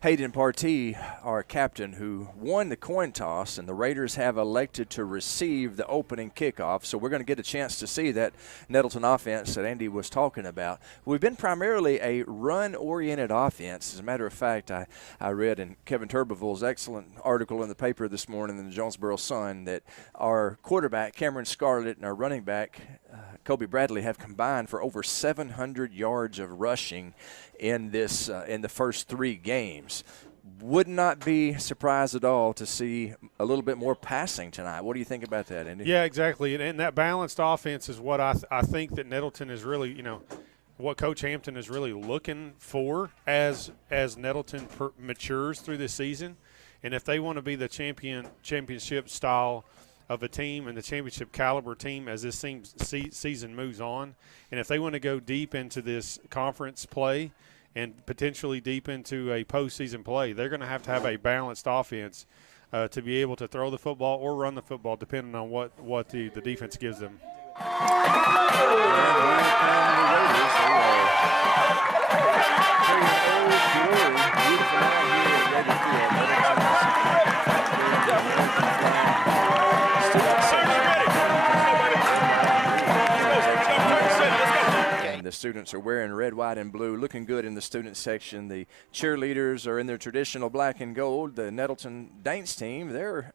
Hayden Partee, our captain, who won the coin toss, and the Raiders have elected to receive the opening kickoff. So we're going to get a chance to see that Nettleton offense that Andy was talking about. We've been primarily a run-oriented offense. As a matter of fact, I read in Kevin Turbeville's excellent article in the paper this morning in the Jonesboro Sun that our quarterback, Cameron Scarlett, and our running back, Kobe Bradley, have combined for over 700 yards of rushing in this in the first 3 games. Would not be surprised at all to see a little bit more passing tonight. What do you think about that, Andy? Yeah, exactly. And that balanced offense is what I think that Nettleton is really, what Coach Hampton is really looking for as Nettleton matures through this season. And if they want to be the championship style of a team and the championship caliber team as this season moves on, and if they want to go deep into this conference play and potentially deep into a postseason play, they're going to have a balanced offense to be able to throw the football or run the football, depending on what the defense gives them. The students are wearing red, white, and blue, looking good in the student section. The cheerleaders are in their traditional black and gold. The Nettleton dance team, they're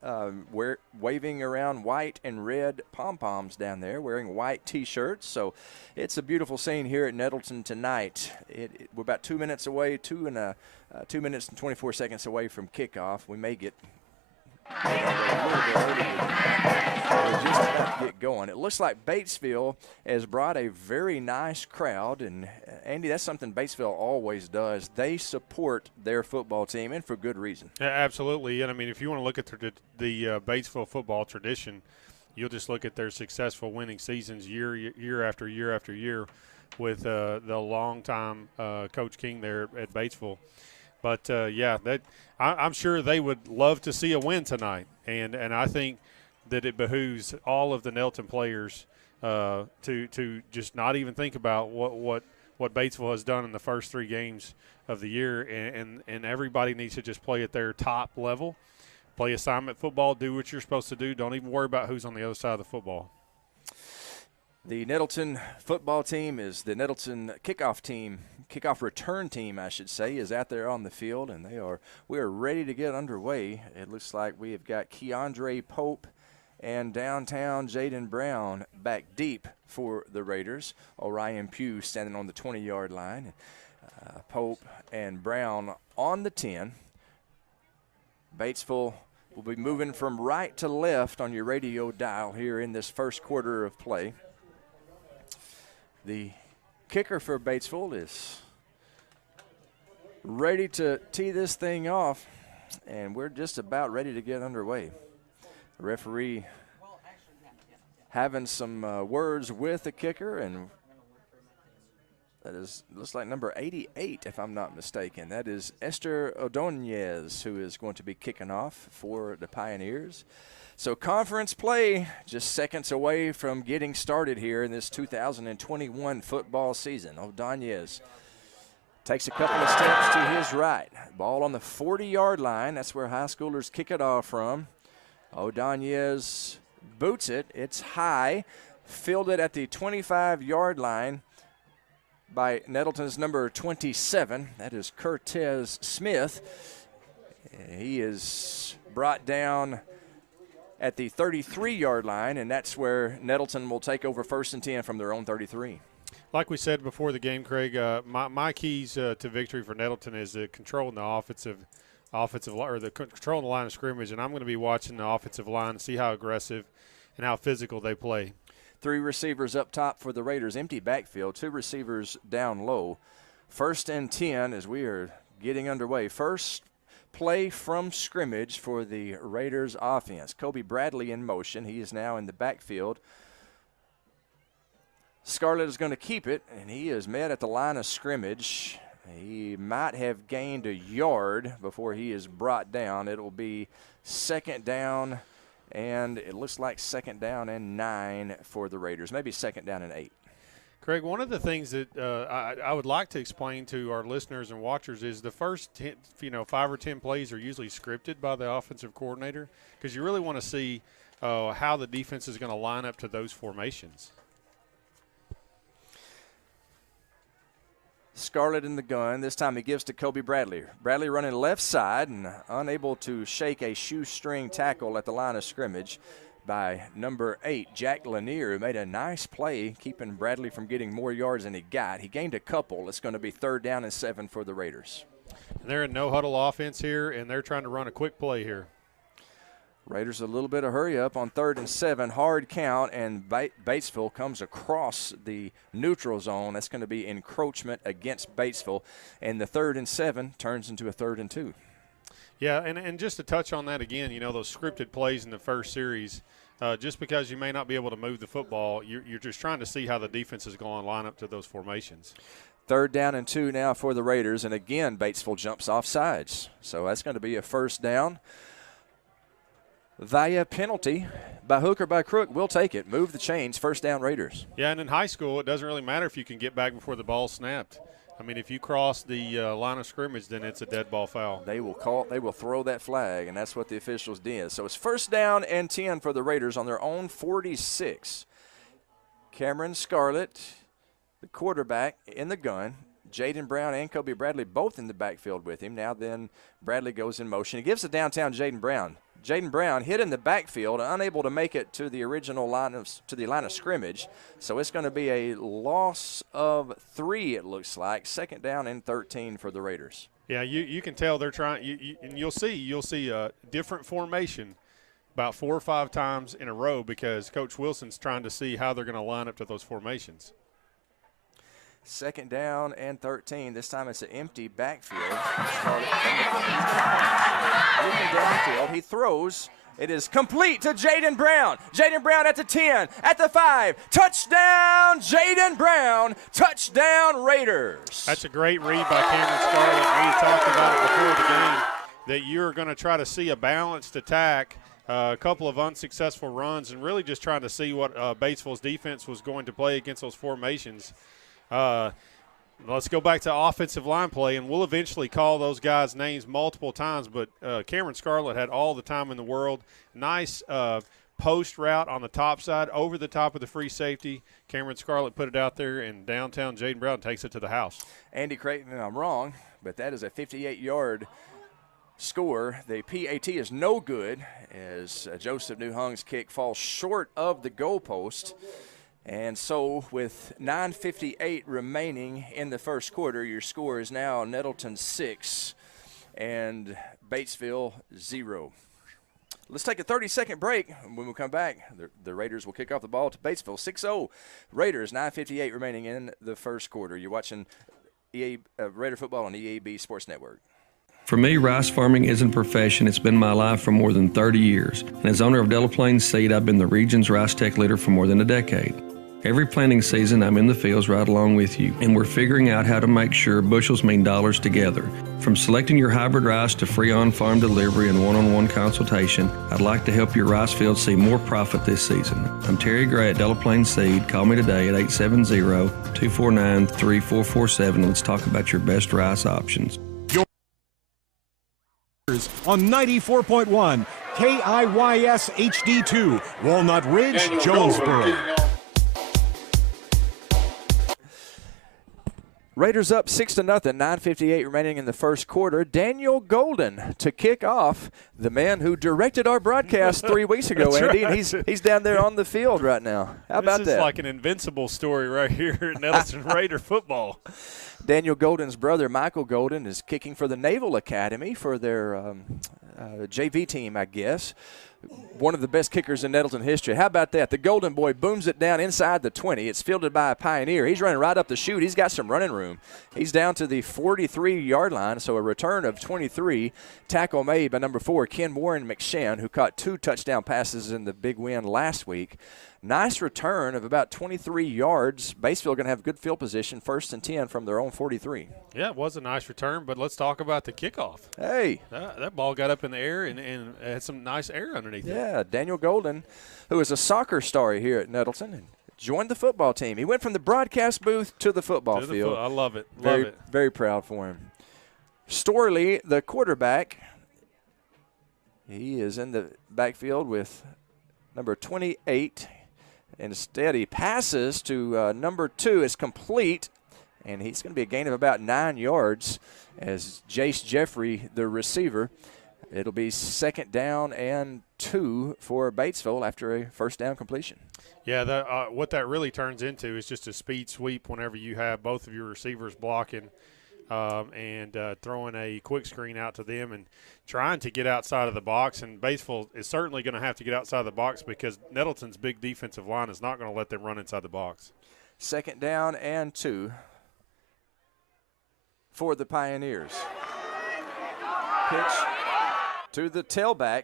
waving around white and red pom-poms down there, wearing white T-shirts. So it's a beautiful scene here at Nettleton tonight. We're about 2 minutes away, 2 minutes and 24 seconds away from kickoff. We may get a little bit early. We're just about to get going. It looks like Batesville has brought a very nice crowd, and Andy, that's something Batesville always does. They support their football team, and for good reason. Yeah, absolutely. And I mean, if you want to look at the Batesville football tradition, you'll just look at their successful winning seasons year after year after year with the longtime Coach King there at Batesville. But I'm sure they would love to see a win tonight, and I think that it behooves all of the Nettleton players to just not even think about what Batesville has done in the first 3 games of the year, and everybody needs to just play at their top level, play assignment football, do what you're supposed to do. Don't even worry about who's on the other side of the football. The Nettleton football team is the Nettleton kickoff return team, I should say, is out there on the field, and we are ready to get underway. It looks like we have got Keandre Pope and downtown Jaden Brown back deep for the Raiders. Orion Pugh standing on the 20-yard line. Pope and Brown on the 10. Batesville will be moving from right to left on your radio dial here in this first quarter of play. The kicker for Batesville is ready to tee this thing off, and we're just about ready to get underway. Referee having some words with the kicker, and that looks like number 88, if I'm not mistaken. That is Esther Ordonez, who is going to be kicking off for the Pioneers. So conference play just seconds away from getting started here in this 2021 football season. Ordonez takes a couple of steps to his right. Ball on the 40-yard line. That's where high schoolers kick it off from. Ordonez boots it. It's high. Fielded at the 25-yard line by Nettleton's number 27. That is Cortez Smith. He is brought down at the 33-yard line, and that's where Nettleton will take over 1st and 10 from their own 33. Like we said before the game, Craig, my keys to victory for Nettleton is controlling the offensive or the controlling the line of scrimmage, and I'm going to be watching the offensive line and see how aggressive and how physical they play. 3 receivers up top for the Raiders. Empty backfield. 2 receivers down low. 1st and 10 as we are getting underway. First play from scrimmage for the Raiders offense. Kobe Bradley in motion. He is now in the backfield. Scarlett is going to keep it, and he is met at the line of scrimmage. He might have gained a yard before he is brought down. It will be 2nd down, and it looks like 2nd down and 9 for the Raiders. Maybe 2nd down and 8. Craig, one of the things that I would like to explain to our listeners and watchers is the first 5 or 10 plays are usually scripted by the offensive coordinator because you really want to see how the defense is going to line up to those formations. Scarlett in the gun. This time he gives to Kobe Bradley. Bradley running left side and unable to shake a shoestring tackle at the line of scrimmage by number 8, Jack Lanier, who made a nice play keeping Bradley from getting more yards than he got. He gained a couple. It's going to be 3rd down and 7 for the Raiders. They're in no-huddle offense here, and they're trying to run a quick play here. Raiders a little bit of hurry up on 3rd and 7, hard count, and Batesville comes across the neutral zone. That's going to be encroachment against Batesville, and the 3rd and 7 turns into a 3rd and 2. Yeah, and just to touch on that again, those scripted plays in the first series, just because you may not be able to move the football, you're just trying to see how the defense is going to line up to those formations. 3rd down and 2 now for the Raiders, and again, Batesville jumps off sides. So that's going to be a 1st down. Via penalty, by hook or by crook, we'll take it. Move the chains, 1st down Raiders. Yeah, and in high school, it doesn't really matter if you can get back before the ball snapped. I mean, if you cross the line of scrimmage, then it's a dead ball foul. They will throw that flag, and that's what the officials did. So it's 1st down and 10 for the Raiders on their own 46. Cameron Scarlett, the quarterback, in the gun. Jaden Brown and Kobe Bradley both in the backfield with him. Now then Bradley goes in motion. He gives it downtown Jaden Brown. Jaden Brown hit in the backfield, unable to make it to the original line of scrimmage. So it's going to be a loss of 3, it looks like. 2nd down and 13 for the Raiders. Yeah, you can tell they're trying, and you'll see a different formation about 4 or 5 times in a row because Coach Wilson's trying to see how they're going to line up to those formations. 2nd down and 13. This time it's an empty backfield. Looking downfield, he throws. It is complete to Jaden Brown. Jaden Brown at the 10, at the 5. Touchdown, Jaden Brown. Touchdown, Raiders. That's a great read by Cameron Scarlett. We talked about it before the game that you're going to try to see a balanced attack, a couple of unsuccessful runs, and really just trying to see what Batesville's defense was going to play against those formations. Let's go back to offensive line play, and we'll eventually call those guys' names multiple times, but Cameron Scarlett had all the time in the world. Nice post route on the top side, over the top of the free safety. Cameron Scarlett put it out there, and downtown Jaden Brown takes it to the house. Andy Creighton, I'm wrong, but that is a 58-yard score. The PAT is no good as Joseph Newhung's kick falls short of the goalpost. And so with 9:58 remaining in the first quarter, your score is now Nettleton 6 and Batesville 0. Let's take a 30-second break. When we come back, the Raiders will kick off the ball to Batesville. 6-0 Raiders, 9:58 remaining in the first quarter. You're watching Raider football on EAB Sports Network. For me, rice farming isn't a profession. It's been my life for more than 30 years. And as owner of Delta Plains Seed, I've been the region's Rice Tech leader for more than a decade. Every planting season, I'm in the fields right along with you, and we're figuring out how to make sure bushels mean dollars together. From selecting your hybrid rice to free on-farm delivery and one-on-one consultation, I'd like to help your rice fields see more profit this season. I'm Terry Gray at Delta Plains Seed. Call me today at 870-249-3447. Let's talk about your best rice options. On 94.1 KIYS HD2, Walnut Ridge, Jonesboro. Raiders up 6-0, 9:58 remaining in the first quarter. Daniel Golden to kick off, the man who directed our broadcast 3 weeks ago, Andy, right. And he's down there on the field right now. How about that? This is like an invincible story right here at Nettleton Raider football. Daniel Golden's brother, Michael Golden, is kicking for the Naval Academy for their JV team, I guess. One of the best kickers in Nettleton history. How about that? The Golden boy booms it down inside the 20. It's fielded by a Pioneer. He's running right up the chute. He's got some running room. He's down to the 43-yard line, so a return of 23. Tackle made by number 4, Ken Warren McShann, who caught 2 touchdown passes in the big win last week. Nice return of about 23 yards. Batesville going to have good field position, 1st and 10 from their own 43. Yeah, it was a nice return, but let's talk about the kickoff. Hey. That ball got up in the air and had some nice air underneath it. Yeah, Daniel Golden, who is a soccer star here at Nettleton, and joined the football team. He went from the broadcast booth to the football field. I love it. Very, love it. Very proud for him. Storley, the quarterback, he is in the backfield with number 28. Instead, he passes to number 2. It's complete, and he's going to be a gain of about 9 yards as Jace Jeffrey, the receiver. It'll be 2nd down and 2 for Batesville after a 1st down completion. Yeah, what that really turns into is just a speed sweep whenever you have both of your receivers blocking and throwing a quick screen out to them and trying to get outside of the box. And Batesville is certainly going to have to get outside the box because Nettleton's big defensive line is not going to let them run inside the box. 2nd down and 2 for the Pioneers. Pitch to the tailback.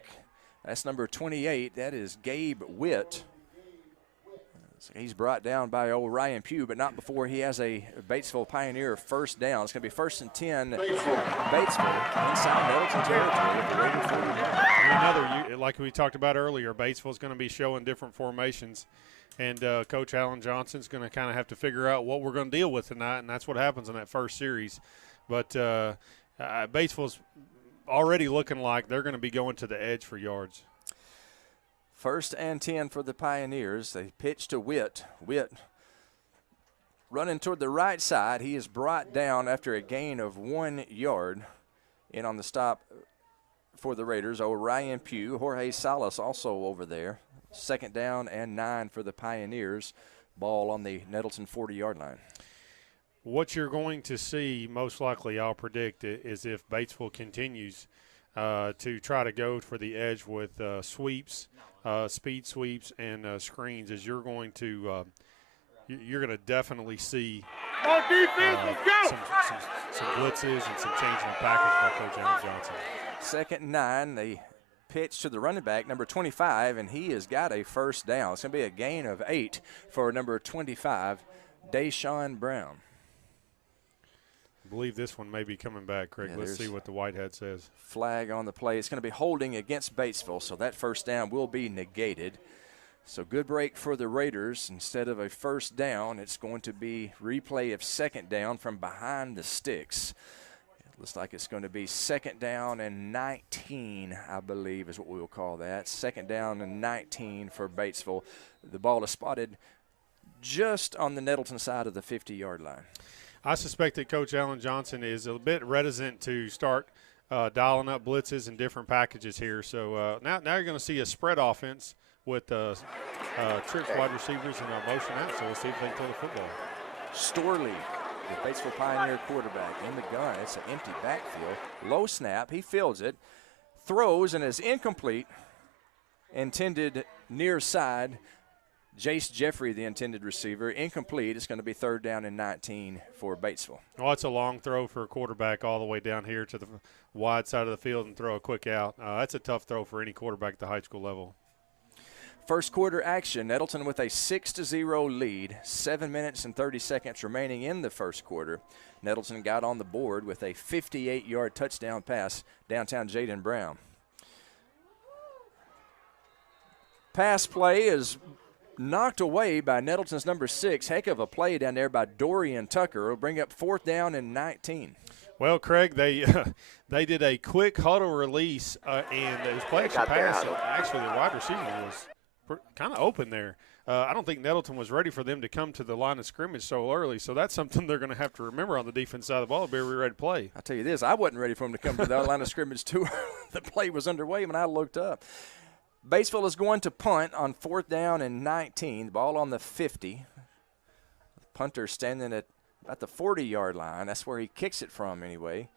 That's number 28. That is Gabe Witt. He's brought down by old Ryan Pugh, but not before he has a Batesville Pioneer 1st down. It's going to be 1st and 10 Batesville inside Nettleton territory at the Raider 49. Like we talked about earlier, Batesville's going to be showing different formations, and Coach Alan Johnson's going to kind of have to figure out what we're going to deal with tonight, and that's what happens in that first series. But Batesville's already looking like they're going to be going to the edge for yards. 1st and 10 for the Pioneers. They pitch to Witt. Witt running toward the right side. He is brought down after a gain of 1 yard. In on the stop for the Raiders, Ryan Pugh. Jorge Salas also over there. 2nd down and 9 for the Pioneers. Ball on the Nettleton 40-yard line. What you're going to see, most likely, I'll predict, is if Batesville continues to try to go for the edge with sweeps, speed sweeps, and screens, is you're going to definitely see some blitzes and some changing of package by Coach Alan Johnson. 2nd and 9. They pitch to the running back, number 25, and he has got a 1st down. It's going to be a gain of 8 for number 25, Deshaun Brown. I believe this one may be coming back, Craig. Yeah, let's see what the Whitehead says. Flag on the play. It's going to be holding against Batesville, so that 1st down will be negated. So good break for the Raiders. Instead of a 1st down, it's going to be replay of 2nd down from behind the sticks. It looks like it's going to be 2nd down and 19, I believe is what we will call that. 2nd down and 19 for Batesville. The ball is spotted just on the Nettleton side of the 50-yard line. I suspect that Coach Alan Johnson is a bit reticent to start dialing up blitzes and different packages here. So now you're going to see a spread offense with trips wide receivers and motion out. So we'll see if they can throw the football. Storley, the Batesville Pioneer quarterback, in the gun. It's an empty backfield. Low snap. He fields it, throws, and is incomplete. Intended near side. Jace Jeffrey, the intended receiver, incomplete. It's going to be 3rd down and 19 for Batesville. Well, it's a long throw for a quarterback all the way down here to the wide side of the field and throw a quick out. That's a tough throw for any quarterback at the high school level. First quarter action, Nettleton with a 6-0 lead, 7 minutes and 30 seconds remaining in the first quarter. Nettleton got on the board with a 58-yard touchdown pass downtown Jaden Brown. Pass play is knocked away by Nettleton's number 6. Heck of a play down there by Dorian Tucker. It'll bring up 4th down and 19. Well, Craig, they did a quick huddle release, and it was play action pass. Actually, the wide receiver was kind of open there. I don't think Nettleton was ready for them to come to the line of scrimmage so early, so that's something they're going to have to remember on the defense side of the ball to be ready to play. I'll tell you this, I wasn't ready for them to come to the line of scrimmage too early. The play was underway when I looked up. Batesville is going to punt on 4th down and 19. The ball on the 50. Punter standing at the 40-yard line. That's where he kicks it from anyway.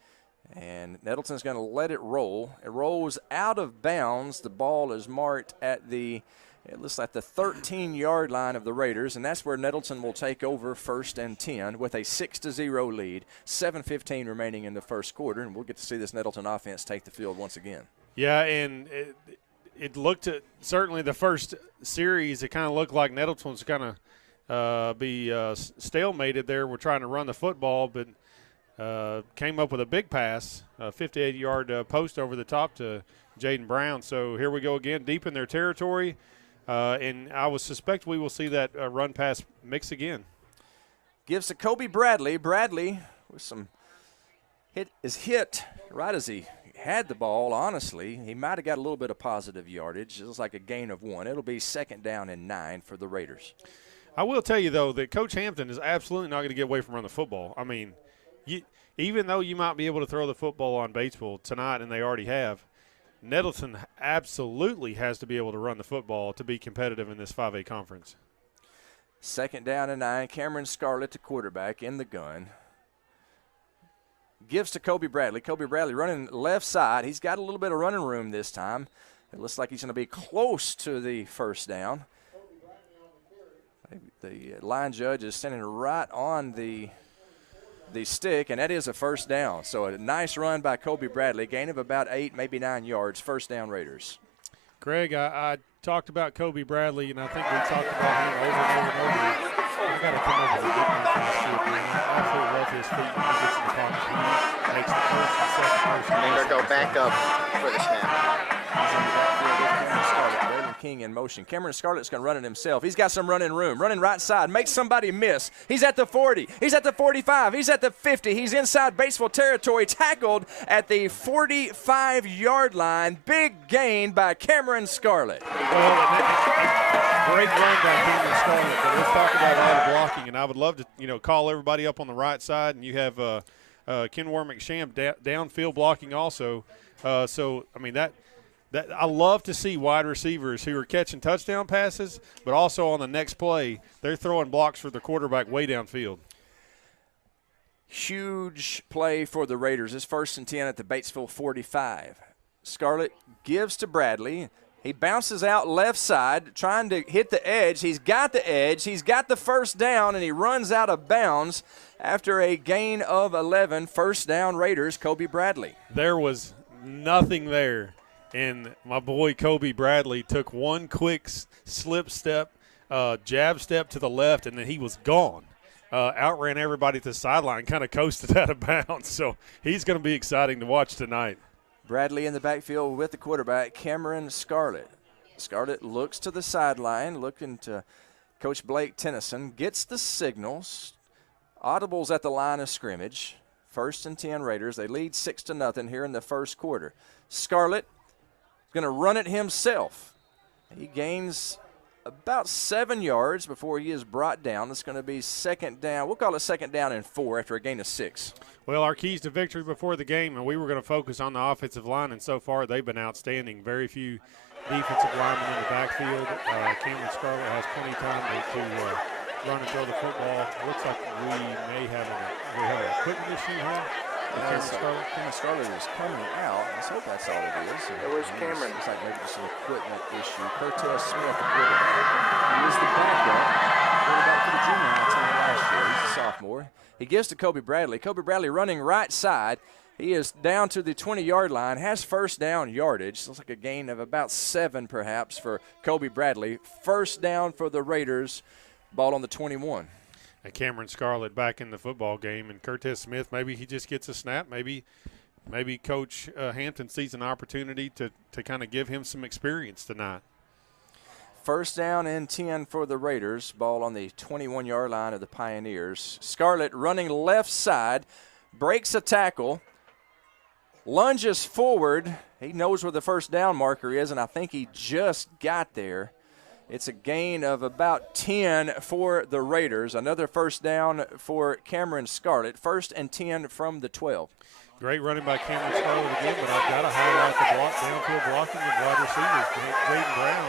And Nettleton's going to let it roll. It rolls out of bounds. The ball is marked at it looks like the 13-yard line of the Raiders, and that's where Nettleton will take over 1st and 10 with a 6-0 lead. 7:15 remaining in the first quarter, and we'll get to see this Nettleton offense take the field once again. Yeah, and it looked at certainly the first series, it kind of looked like Nettleton was going to be stalemated there. We're trying to run the football, but came up with a big pass, a 58-yard post over the top to Jaden Brown. So here we go again, deep in their territory, and I would suspect we will see that run-pass mix again. Gives to Kobe Bradley. Bradley with some hit right as he had the ball. Honestly, he might have got a little bit of positive yardage. It looks like a gain of 1. It'll be 2nd down and 9 for the Raiders. I will tell you, though, that Coach Hampton is absolutely not going to get away from running the football. I mean, even though you might be able to throw the football on Batesville tonight, and they already have, Nettleton absolutely has to be able to run the football to be competitive in this 5A conference. 2nd down and 9. Cameron Scarlett, the quarterback, in the gun. Gives to Kobe Bradley. Kobe Bradley running left side. He's got a little bit of running room this time. It looks like he's going to be close to the 1st down. The line judge is standing right on the stick, and that is a 1st down. So a nice run by Kobe Bradley. Gain of about 8, maybe 9 yards. 1st down Raiders. Greg, I talked about Kobe Bradley, and I think we talked about him over and over and over. I've got to come over and get him for the absolutely love his feet when he gets in the pocket. He makes the 1st and 2nd person. And they're going to go back up for the snap. King in motion. Cameron Scarlett's going to run it himself. He's got some running room. Running right side. Makes somebody miss. He's at the 40. He's at the 45. He's at the 50. He's inside Batesville territory. Tackled at the 45-yard line. Big gain by Cameron Scarlett. Well, great run by Cameron Scarlett. But let's talk about all the blocking. And I would love to, call everybody up on the right side. And you have Kenwar McSham downfield blocking also. So, I mean, that I love to see wide receivers who are catching touchdown passes, but also on the next play, they're throwing blocks for the quarterback way downfield. Huge play for the Raiders. It's 1st and 10 at the Batesville 45. Scarlett gives to Bradley. He bounces out left side, trying to hit the edge. He's got the edge. He's got the 1st down, and he runs out of bounds after a gain of 11. 1st down Raiders, Kobe Bradley. There was nothing there. And my boy Kobe Bradley took one quick slip step, jab step to the left, and then he was gone. Outran everybody to the sideline, kind of coasted out of bounds. So he's going to be exciting to watch tonight. Bradley in the backfield with the quarterback, Cameron Scarlett. Scarlett looks to the sideline, looking to Coach Blake Tennyson, gets the signals. Audibles at the line of scrimmage. 1st and 10 Raiders. They lead 6-0 here in the first quarter. Scarlett going to run it himself. He gains about 7 yards before he is brought down. It's going to be 2nd down. We'll call it 2nd down and 4 after a gain of 6. Well, our keys to victory before the game, and we were going to focus on the offensive line, and so far they've been outstanding. Very few defensive linemen in the backfield. Cameron Scarlett has plenty of time to run and throw the football. Looks like we may have an equipment issue here. Cameron Scarlett is coming out. Let's hope that's all it is. Where's Cameron? Looks like maybe just an equipment issue. Cortez Smith, the quarterback. He is the backup quarterback for the junior high team last year. He's a sophomore. He gives to Kobe Bradley. Kobe Bradley running right side. He is down to the 20-yard line, has first down yardage. Looks like a gain of about 7 perhaps for Kobe Bradley. First down for the Raiders. Ball on the 21. And Cameron Scarlett back in the football game, and Cortez Smith, maybe he just gets a snap. Maybe Coach Hampton sees an opportunity to kind of give him some experience tonight. First down and 10 for the Raiders. Ball on the 21-yard line of the Pioneers. Scarlett running left side, breaks a tackle, lunges forward. He knows where the first down marker is, and I think he just got there. It's a gain of about 10 for the Raiders. Another first down for Cameron Scarlett. First and 10 from the 12. Great running by Cameron Scarlett again, but I've got to highlight the downfield blocking of wide receivers. Jaden Brown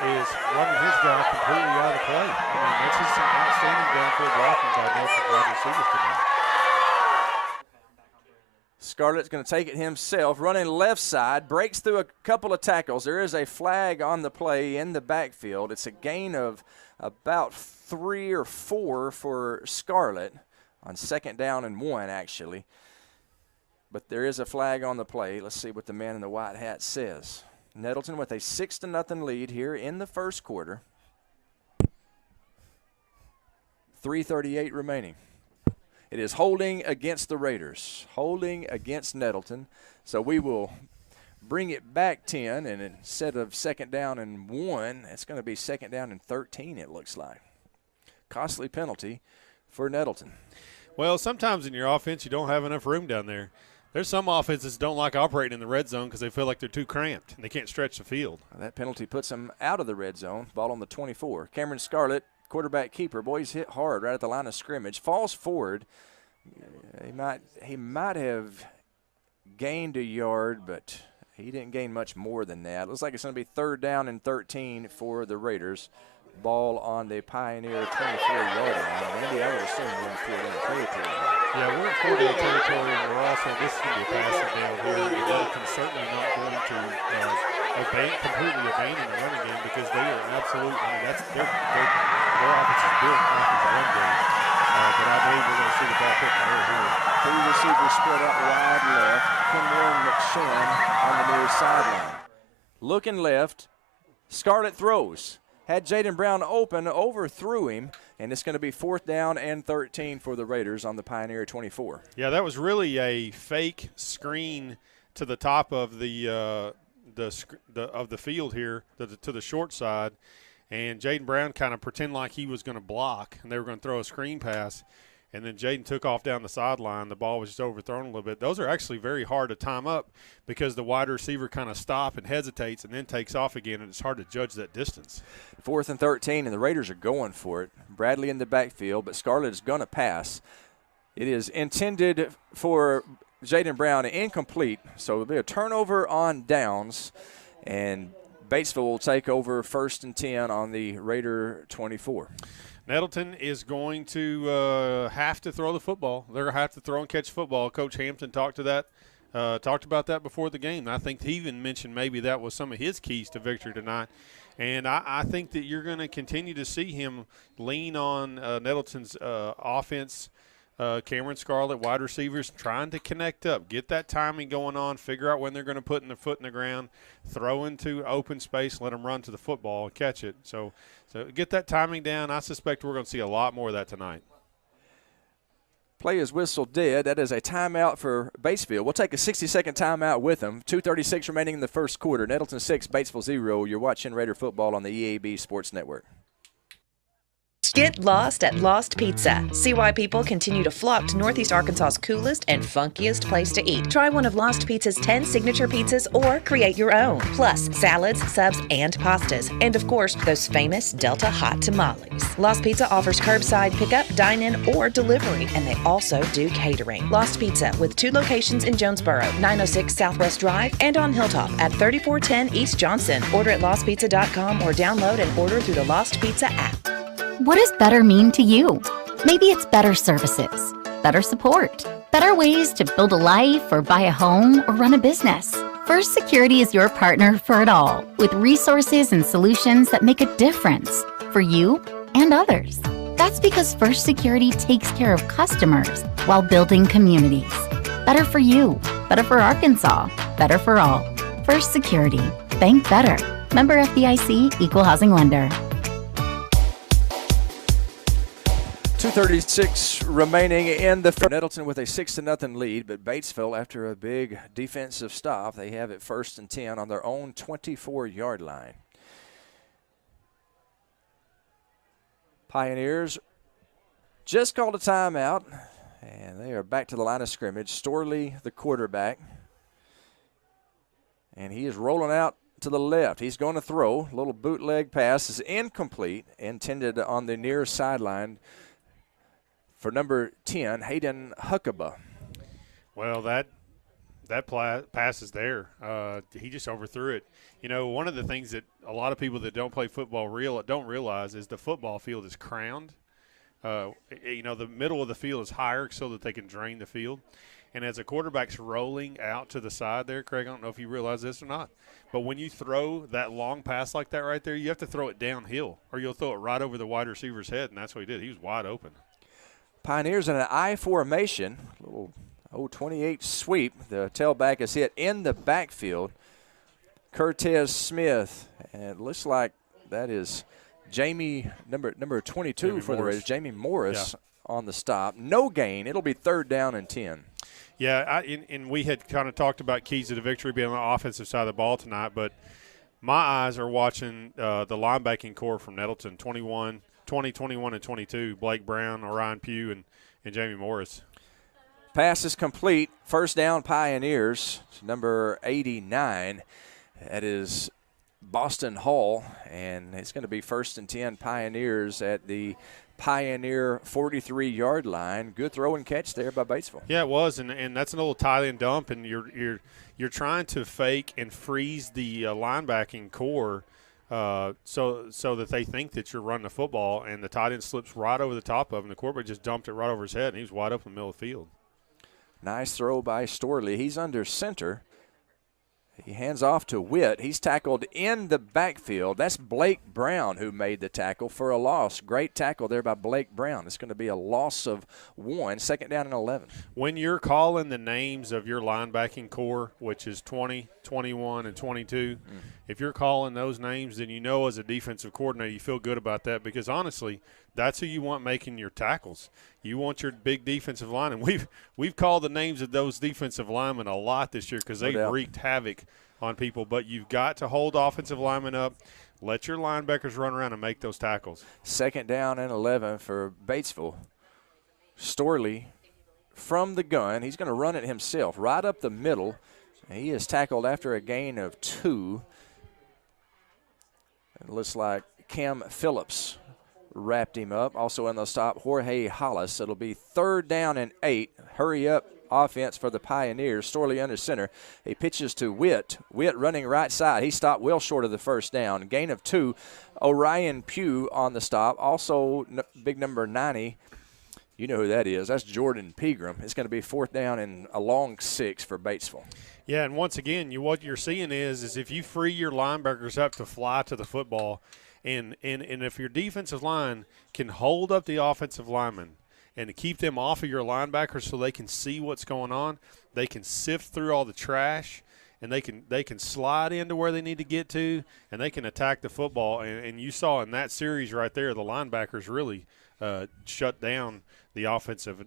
is running his guy completely out of the play. I mean, that's just some outstanding downfield blocking by Nelson's wide receivers tonight. Scarlett's going to take it himself, running left side, breaks through a couple of tackles. There is a flag on the play in the backfield. It's a gain of about 3 or 4 for Scarlett on second down and 1, actually. But there is a flag on the play. Let's see what the man in the white hat says. Nettleton with a 6-0 lead here in the first quarter. 3:38 remaining. It is holding against the Raiders, holding against Nettleton. So we will bring it back 10, and instead of second down and 1, it's going to be second down and 13, it looks like. Costly penalty for Nettleton. Well, sometimes in your offense you don't have enough room down there. There's some offenses that don't like operating in the red zone because they feel like they're too cramped and they can't stretch the field. That penalty puts them out of the red zone. Ball on the 24. Cameron Scarlett, quarterback keeper. Boy, he's hit hard right at the line of scrimmage. Falls forward. He might have gained a yard, but he didn't gain much more than that. Looks like it's going to be third down and 13 for the Raiders. Ball on the Pioneer 24-yard line. Andy, I would assume we're in 4-down territory. Yeah, we're in 4-down territory, and we're also, this is going to be a passing down here. And Nettleton's certainly not going to completely abandon the running game because they are absolute. I mean, that's their offense is built off of the run game. But I believe we're going to see the ball put in the air here. 3 receivers spread out wide left. Kimberly McShin on the near sideline. Looking left, Scarlett throws. Had Jaden Brown open, overthrew him, and it's going to be fourth down and 13 for the Raiders on the Pioneer 24. Yeah, that was really a fake screen to the top of the field here, to the short side, and Jaden Brown kind of pretended like he was going to block, and they were going to throw a screen pass, and then Jaden took off down the sideline. The ball was just overthrown a little bit. Those are actually very hard to time up because the wide receiver kind of stops and hesitates and then takes off again, and it's hard to judge that distance. 4th and 13, and the Raiders are going for it. Bradley in the backfield, but Scarlett is going to pass. It is intended for Jaden Brown, incomplete, so it'll be a turnover on downs, and Batesville will take over 1st and 10 on the Raider 24. Nettleton is going to have to throw the football. They're going to have to throw and catch football. Coach Hampton talked about that before the game. I think he even mentioned maybe that was some of his keys to victory tonight. And I think that you're going to continue to see him lean on Nettleton's offense. Cameron Scarlett, wide receivers, trying to connect up, get that timing going on, figure out when they're going to put their foot in the ground, throw into open space, let them run to the football and catch it. So get that timing down. I suspect we're going to see a lot more of that tonight. Play is whistled dead. That is a timeout for Batesville. We'll take a 60-second timeout with them. 2:36 remaining in the first quarter. Nettleton 6, Batesville 0. You're watching Raider football on the EAB Sports Network. Get lost at Lost Pizza. See why people continue to flock to Northeast Arkansas's coolest and funkiest place to eat. Try one of Lost Pizza's 10 signature pizzas or create your own. Plus, salads, subs, and pastas. And of course, those famous Delta hot tamales. Lost Pizza offers curbside pickup, dine-in, or delivery, and they also do catering. Lost Pizza with 2 locations in Jonesboro, 906 Southwest Drive, and on Hilltop at 3410 East Johnson. Order at lostpizza.com or download and order through the Lost Pizza app. What does better mean to you? Maybe it's better services, better support, Better ways to build a life or buy a home or run a business. First Security is your partner for it all, with resources and solutions that make a difference for you and others. That's because First Security takes care of customers while building communities. Better for you, better for Arkansas, better for all. First Security. Bank better. Member FDIC, Equal Housing Lender. 2:36 remaining in the first. Nettleton with a 6-0 lead, but Batesville, after a big defensive stop, they have it 1st and 10 on their own 24-yard line. Pioneers just called a timeout, and they are back to the line of scrimmage. Storley, the quarterback, and he is rolling out to the left. He's going to throw. A little bootleg pass is incomplete, intended on the near sideline for number 10, Hayden Huckabee. Well, that pass is there. He just overthrew it. You know, one of the things that a lot of people that don't play football don't realize is the football field is crowned. You know, the middle of the field is higher so that they can drain the field. And as a quarterback's rolling out to the side there, Craig, I don't know if you realize this or not, but when you throw that long pass like that right there, you have to throw it downhill or you'll throw it right over the wide receiver's head, and that's what he did. He was wide open. Pioneers in an I formation, little 28 sweep. The tailback is hit in the backfield. Curtez Smith, and it looks like that is Jamie, number 22 Jamie for the Morris. Raiders, Jamie Morris on the stop. No gain. It'll be 3rd down and 10. Yeah, and we had kind of talked about keys to the victory being on the offensive side of the ball tonight, but my eyes are watching the linebacking core from Nettleton, 20, 21, and 22, Blake Brown, Orion Pugh, and Jamie Morris. Pass is complete. 1st down, Pioneers, number 89. That is Boston Hall, and it's going to be 1st and 10 Pioneers at the Pioneer 43-yard line. Good throw and catch there by Batesville. Yeah, it was, and that's an little tight end dump, and you're trying to fake and freeze the linebacking core so that they think that you're running the football, and the tight end slips right over the top of him. The quarterback just dumped it right over his head, and he was wide open in the middle of the field. Nice throw by Storley. He's under center. He hands off to Witt. He's tackled in the backfield. That's Blake Brown who made the tackle for a loss. Great tackle there by Blake Brown. It's going to be a loss of 1, 2nd down and 11. When you're calling the names of your linebacking core, which is 20, 21, and 22, if you're calling those names, then you know as a defensive coordinator you feel good about that because, honestly, that's who you want making your tackles. You want your big defensive line, and we've called the names of those defensive linemen a lot this year because they've wreaked havoc on people. But you've got to hold offensive linemen up, let your linebackers run around and make those tackles. 2nd down and 11 for Batesville. Storley from the gun. He's going to run it himself right up the middle. He is tackled after a gain of 2. It looks like Cam Phillips wrapped him up. Also in the stop, Jorge Hollis. It'll be 3rd down and 8. Hurry up offense for the Pioneers. Storley under center. He pitches to Witt. Witt running right side. He stopped well short of the 1st down. Gain of 2. Orion Pugh on the stop. Also big number 90. You know who that is. That's Jordan Pegram. It's going to be 4th down and a long 6 for Batesville. Yeah, and once again, what you're seeing is if you free your linebackers up to fly to the football, and if your defensive line can hold up the offensive linemen and to keep them off of your linebackers so they can see what's going on, they can sift through all the trash, and they can slide into where they need to get to, and they can attack the football. And you saw in that series right there, the linebackers really shut down the offense of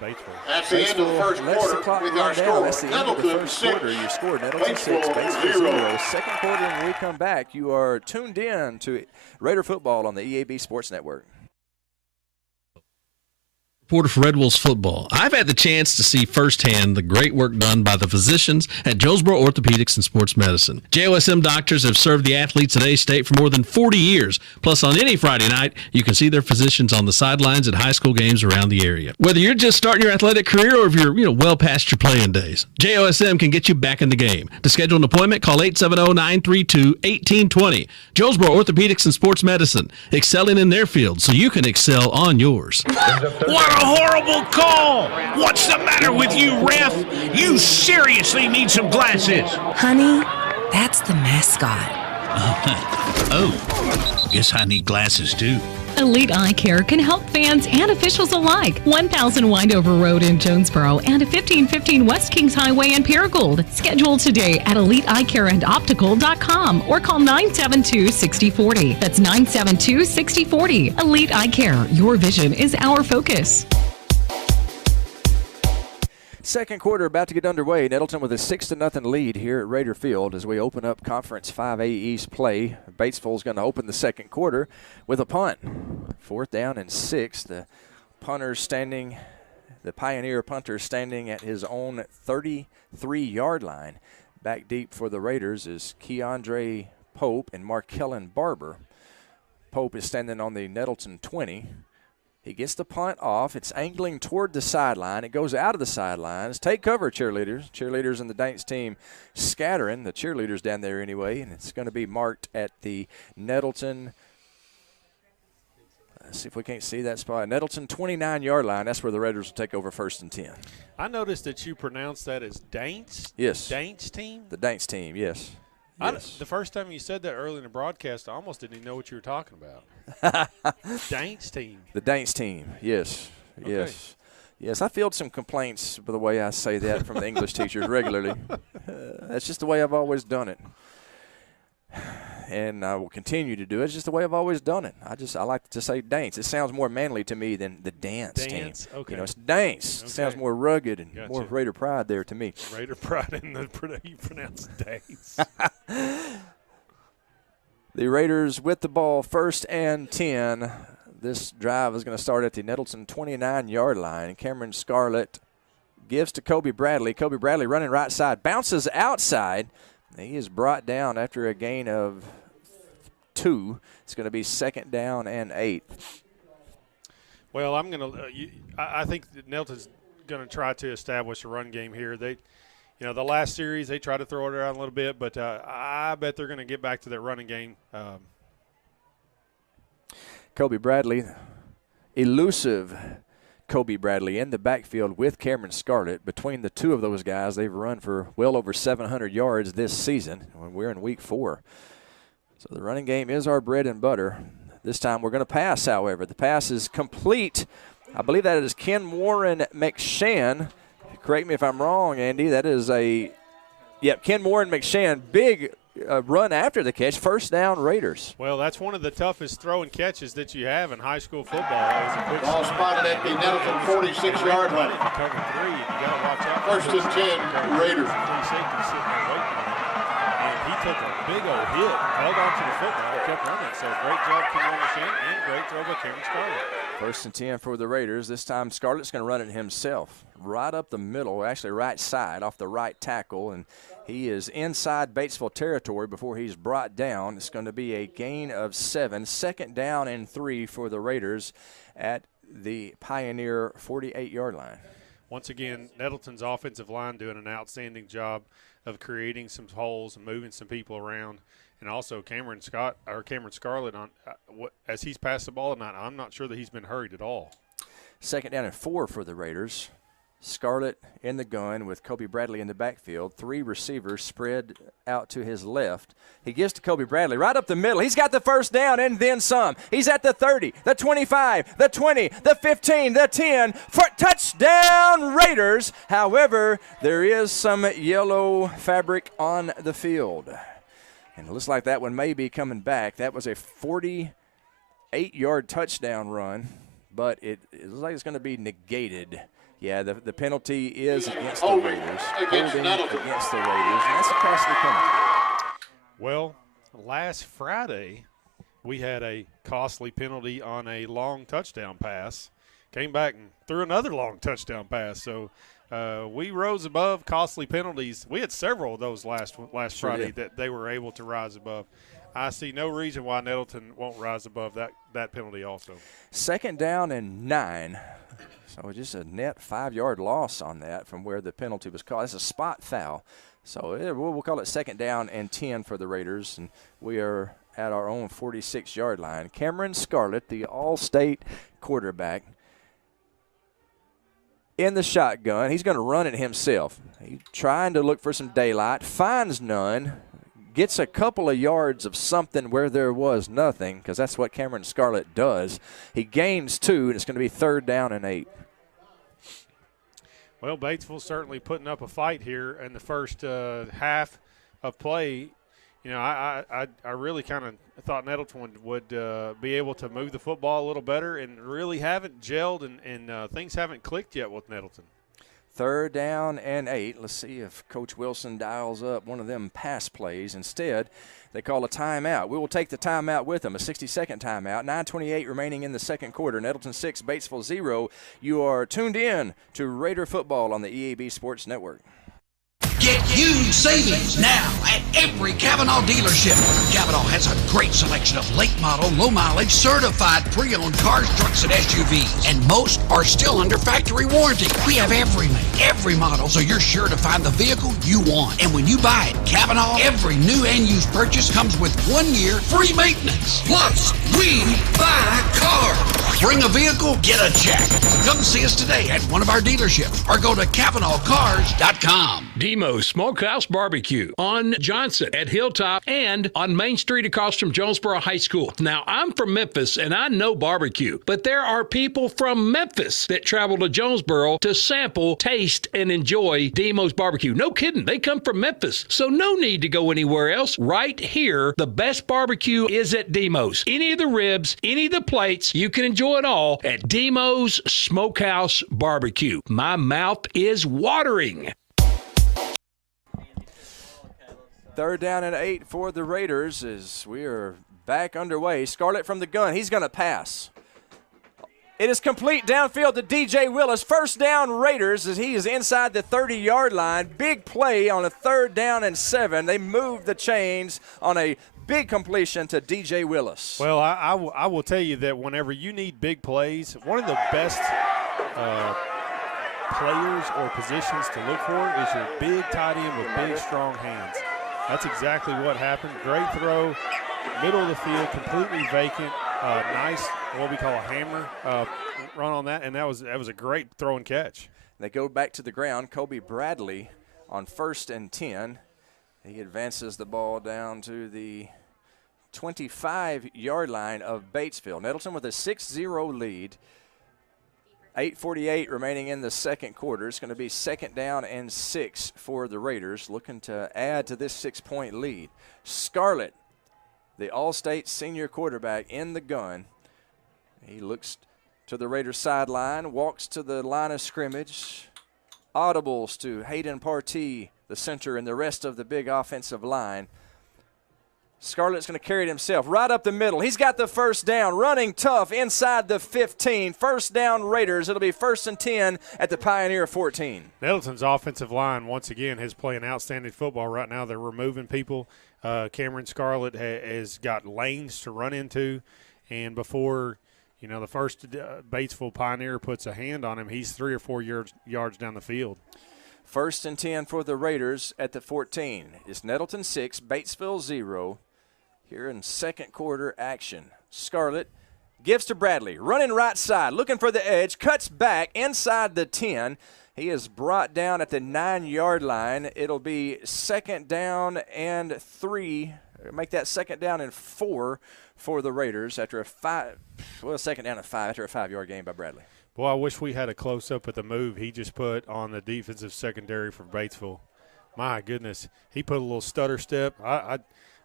Batesville. That's the end of the first quarter with our score. That's the end of the first quarter. You scored Nettleton 6, Batesville 0. 2nd quarter, when we come back, you are tuned in to Raider football on the EAB Sports Network. Reporter for Red Wolves football. I've had the chance to see firsthand the great work done by the physicians at Jonesboro Orthopedics and Sports Medicine. JOSM doctors have served the athletes at A-State for more than 40 years. Plus, on any Friday night, you can see their physicians on the sidelines at high school games around the area. Whether you're just starting your athletic career or if you're well past your playing days, JOSM can get you back in the game. To schedule an appointment, call 870-932-1820. Jonesboro Orthopedics and Sports Medicine, excelling in their field so you can excel on yours. What horrible call. What's the matter with you, ref? You seriously need some glasses. Honey, that's the mascot. Oh, guess I need glasses too. Elite Eye Care can help fans and officials alike. 1000 Windover Road in Jonesboro and 1515 West Kings Highway in Paragould. Schedule today at eliteeyecareandoptical.com or call 972-6040. That's 972-6040. Elite Eye Care. Your vision is our focus. Second quarter about to get underway. Nettleton with a 6-0 lead here at Raider Field as we open up Conference 5A East play. Batesville is going to open the second quarter with a punt. 4th down and 6. The Pioneer punter standing at his own 33-yard line. Back deep for the Raiders is Keandre Pope and Markellen Barber. Pope is standing on the Nettleton 20. He gets the punt off. It's angling toward the sideline. It goes out of the sidelines. Take cover, cheerleaders. Cheerleaders and the Danks team scattering. The cheerleaders down there anyway. And it's going to be marked at the Nettleton. Let's see if we can't see that spot. Nettleton 29-yard line. That's where the Raiders will take over 1st and 10. I noticed that you pronounced that as Danks? Yes. Danks team? The Danks team, yes. Yes. The first time you said that early in the broadcast, I almost didn't even know what you were talking about. Danks team. The Danks team, yes. Okay. Yes. Yes, I field some complaints by the way I say that from the English teachers regularly. That's just the way I've always done it. And I will continue to do it. It's just the way I've always done it. I like to say Danks. It sounds more manly to me than the dance team. Okay. You know, it's Danks. Okay. It sounds more rugged and Gotcha. more Raider pride there to me. Raider pride in the you pronounce Danks. The Raiders with the ball, 1st and 10. This drive is going to start at the Nettleton 29-yard line. Cameron Scarlett gives to Kobe Bradley. Kobe Bradley running right side, bounces outside. He is brought down after a gain of 2. It's going to be 2nd down and 8. Well, I'm going to I think that Nettleton's going to try to establish a run game here. They, the last series they tried to throw it around a little bit, but I bet they're going to get back to that running game. Kobe Bradley, elusive Kobe Bradley in the backfield with Cameron Scarlett. Between the two of those guys, they've run for well over 700 yards this season when we're in week 4. So the running game is our bread and butter. This time we're going to pass, however. The pass is complete. I believe that is Ken Warren McShann. Correct me if I'm wrong, Andy. That is Ken Warren McShann. Big run after the catch. 1st down Raiders. Well, that's one of the toughest throwing catches that you have in high school football. Ball spotted at the Nettleton 46-yard line. Cover 3, you got to watch out. 1st and 10, Raiders. Free safety sitting there waiting on him. And he took a big old hit, held on to the football, and kept running. So great job, Ken Warren and great throw by Cameron Scarlett. 1st and 10 for the Raiders. This time Scarlett's going to run it himself. Right up the middle, actually right side, off the right tackle. And he is inside Batesville territory before he's brought down. It's going to be a gain of 7. 2nd down and 3 for the Raiders at the Pioneer 48-yard line. Once again, Nettleton's offensive line doing an outstanding job of creating some holes and moving some people around. And also Cameron Scarlett, as he's passed the ball tonight, I'm not sure that he's been hurried at all. 2nd down and 4 for the Raiders. Scarlett in the gun with Kobe Bradley in the backfield. 3 receivers spread out to his left. He gives to Kobe Bradley right up the middle. He's got the 1st down and then some. He's at the 30, the 25, the 20, the 15, the 10 for touchdown Raiders. However, there is some yellow fabric on the field. And it looks like that one may be coming back. That was a 48-yard touchdown run, but it looks like it's going to be negated. Yeah, the penalty is against the Raiders. Holding against the Raiders, and that's a costly penalty. Well, last Friday we had a costly penalty on a long touchdown pass. Came back and threw another long touchdown pass. So we rose above costly penalties. We had several of those last Friday that they were able to rise above. I see no reason why Nettleton won't rise above that penalty also. 2nd down and 9. So just a net 5-yard loss on that from where the penalty was called. It's a spot foul. So we'll call it 2nd down and 10 for the Raiders. And we are at our own 46-yard line. Cameron Scarlett, the All-State quarterback, in the shotgun. He's going to run it himself. He's trying to look for some daylight, finds none, gets a couple of yards of something where there was nothing, because that's what Cameron Scarlett does. He gains 2, and it's going to be 3rd down and 8. Well, Batesville certainly putting up a fight here in the first half of play. You know, I really kind of thought Nettleton would be able to move the football a little better, and really haven't gelled, and things haven't clicked yet with Nettleton. 3rd down and 8. Let's see if Coach Wilson dials up one of them pass plays. Instead, they call a timeout. We will take the timeout with them, a 60-second timeout. 9:28 remaining in the second quarter. Nettleton 6, Batesville 0. You are tuned in to Raider football on the EAB Sports Network. Get huge savings now at every Cavanaugh dealership. Cavanaugh has a great selection of late model, low mileage, certified pre-owned cars, trucks, and SUVs. And most are still under factory warranty. We have every make, every model, so you're sure to find the vehicle you want. And when you buy at Cavanaugh, every new and used purchase comes with 1 year free maintenance. Plus, we buy cars. Bring a vehicle, get a check. Come see us today at one of our dealerships or go to CavanaughCars.com. Demo's Smokehouse Barbecue on Johnson at Hilltop and on Main Street across from Jonesboro High School. Now, I'm from Memphis and I know barbecue, but there are people from Memphis that travel to Jonesboro to sample, taste, and enjoy Demo's Barbecue. No kidding, they come from Memphis, so no need to go anywhere else. Right here, the best barbecue is at Demo's. Any of the ribs, any of the plates, you can enjoy it all at Demo's Smokehouse Barbecue. My mouth is watering. 3rd down and 8 for the Raiders as we are back underway. Scarlett from the gun. He's going to pass. It is complete downfield to DJ Willis. 1st down Raiders as he is inside the 30-yard line. Big play on a 3rd down and 7. They moved the chains on a big completion to DJ Willis. Well, I will tell you that whenever you need big plays, one of the best players or positions to look for is your big tight end with big, strong hands. That's exactly what happened. Great throw, middle of the field, completely vacant. Nice, what we call a hammer run on that, and that was a great throw and catch. They go back to the ground. Kobe Bradley on 1st and 10. He advances the ball down to the 25-yard line of Batesville. Nettleton with a 6-0 lead. 8:48 remaining in the second quarter. It's going to be 2nd down and 6 for the Raiders, looking to add to this 6-point lead. Scarlett, the All-State senior quarterback, in the gun. He looks to the Raiders sideline, walks to the line of scrimmage. Audibles to Hayden Partee, the center, and the rest of the big offensive line. Scarlett's going to carry it himself right up the middle. He's got the 1st down, running tough inside the 15. 1st down Raiders. It'll be 1st and 10 at the Pioneer 14. Nettleton's offensive line, once again, is playing outstanding football right now. They're removing people. Cameron Scarlett has got lanes to run into, and before the first Batesville Pioneer puts a hand on him, he's 3 or 4 yards down the field. 1st and 10 for the Raiders at the 14. It's Nettleton 6, Batesville 0. Here in second quarter action. Scarlett gives to Bradley, running right side, looking for the edge, cuts back inside the 10. He is brought down at the 9-yard line. It'll be 2nd down and 3. Make that 2nd down and 4 for the Raiders after a 2nd down and 5 after a 5-yard gain by Bradley. Boy, I wish we had a close-up at the move he just put on the defensive secondary for Batesville. My goodness, he put a little stutter step.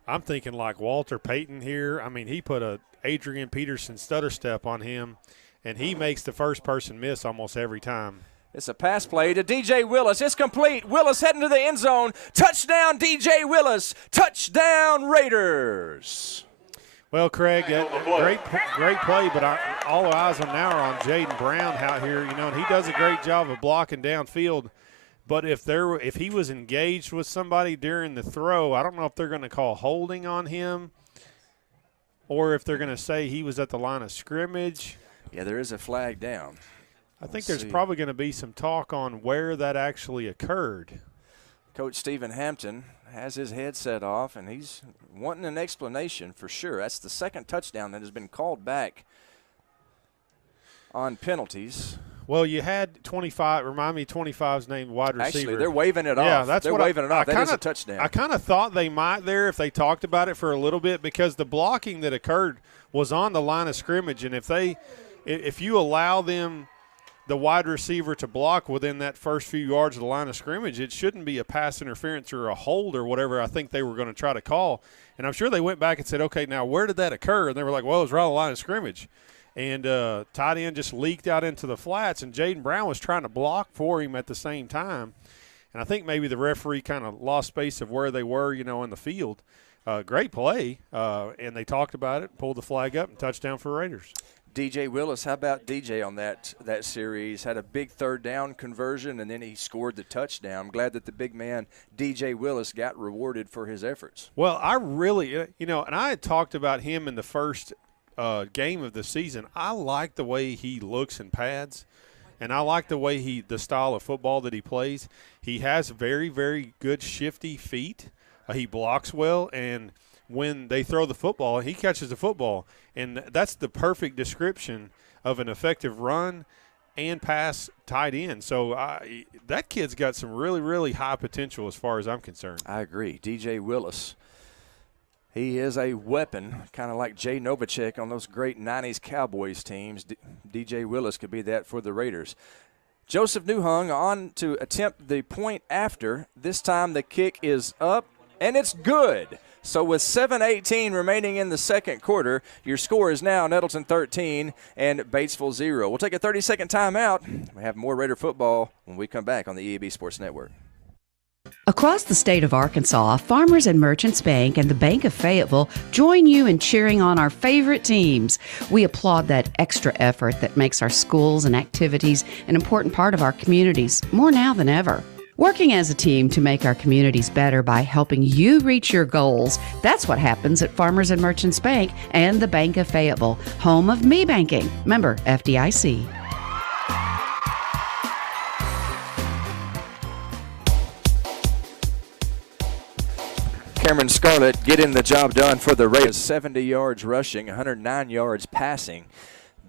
I'm thinking like Walter Payton here. I mean, he put a Adrian Peterson stutter step on him, and he makes the first person miss almost every time. It's a pass play to DJ Willis. It's complete. Willis heading to the end zone. Touchdown, DJ Willis. Touchdown, Raiders. Well, Craig, great play, but all eyes are now on Jaden Brown out here, and he does a great job of blocking downfield. But if he was engaged with somebody during the throw, I don't know if they're going to call holding on him or if they're going to say he was at the line of scrimmage. Yeah, there is a flag down. I think there's probably going to be some talk on where that actually occurred. Coach Stephen Hampton has his headset off, and he's wanting an explanation for sure. That's the second touchdown that has been called back on penalties. Well, you had 25. Remind me, 25's name, wide receiver. Actually, they're waving it off. Yeah, that's they're what waving it off. That is a I touchdown. kind of thought they might there if they talked about it for a little bit, because the blocking that occurred was on the line of scrimmage, and if you allow them, the wide receiver, to block within that first few yards of the line of scrimmage, it shouldn't be a pass interference or a hold or whatever I think they were going to try to call. And I'm sure they went back and said, okay, now where did that occur? And they were like, well, it was right on the line of scrimmage. And tight end just leaked out into the flats, and Jaden Brown was trying to block for him at the same time. And I think maybe the referee kind of lost space of where they were, in the field. Great play, and they talked about it, pulled the flag up, and touchdown for Raiders. DJ Willis, how about DJ on that series? Had a big third down conversion, and then he scored the touchdown. I'm glad that the big man, DJ Willis, got rewarded for his efforts. Well, I really, and I had talked about him in the first game of the season. I like the way he looks in pads, and I like the style of football that he plays. He has very, very good shifty feet. He blocks well, and when they throw the football, he catches the football. And that's the perfect description of an effective run and pass tight end. So that kid's got some really, really high potential as far as I'm concerned. I agree. DJ Willis, he is a weapon, kind of like Jay Novacek on those great 90s Cowboys teams. DJ Willis could be that for the Raiders. Joseph Newhung on to attempt the point after. This time the kick is up, and it's good. So with 7:18 remaining in the second quarter, your score is now Nettleton 13 and Batesville 0. We'll take a 30-second timeout. We have more Raider football when we come back on the EAB Sports Network. Across the state of Arkansas, Farmers and Merchants Bank and the Bank of Fayetteville join you in cheering on our favorite teams. We applaud that extra effort that makes our schools and activities an important part of our communities, more now than ever. Working as a team to make our communities better by helping you reach your goals, that's what happens at Farmers and Merchants Bank and the Bank of Fayetteville, home of Me Banking, member FDIC. Cameron Scarlett getting the job done for the Raiders. 70 yards rushing, 109 yards passing.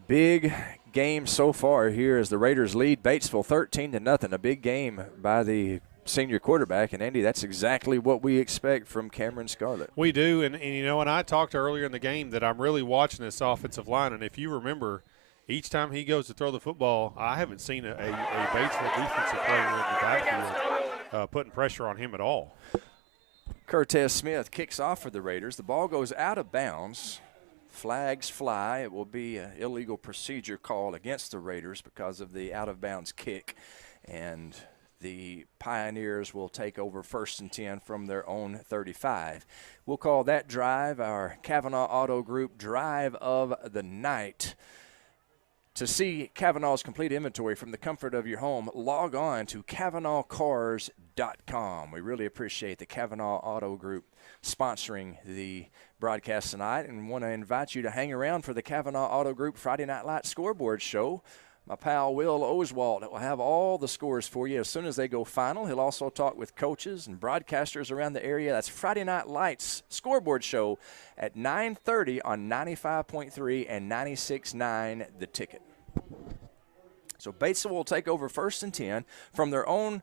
Big game so far here as the Raiders lead Batesville 13-0. A big game by the senior quarterback. And, Andy, that's exactly what we expect from Cameron Scarlett. We do. And and I talked earlier in the game that I'm really watching this offensive line. And if you remember, each time he goes to throw the football, I haven't seen a Batesville defensive player in the backfield putting pressure on him at all. Cortez Smith kicks off for the Raiders. The ball goes out of bounds. Flags fly. It will be an illegal procedure call against the Raiders because of the out-of-bounds kick. And the Pioneers will take over 1st and 10 from their own 35. We'll call that drive our Kavanaugh Auto Group Drive of the Night. To see Kavanaugh's complete inventory from the comfort of your home, log on to KavanaughCars.com. We really appreciate the Kavanaugh Auto Group sponsoring the broadcast tonight and want to invite you to hang around for the Kavanaugh Auto Group Friday Night Light Scoreboard Show. My pal Will Oswald will have all the scores for you as soon as they go final. He'll also talk with coaches and broadcasters around the area. That's Friday Night Lights Scoreboard Show at 9:30 on 95.3 and 96.9 The Ticket. So Batesville will take over 1st and 10 from their own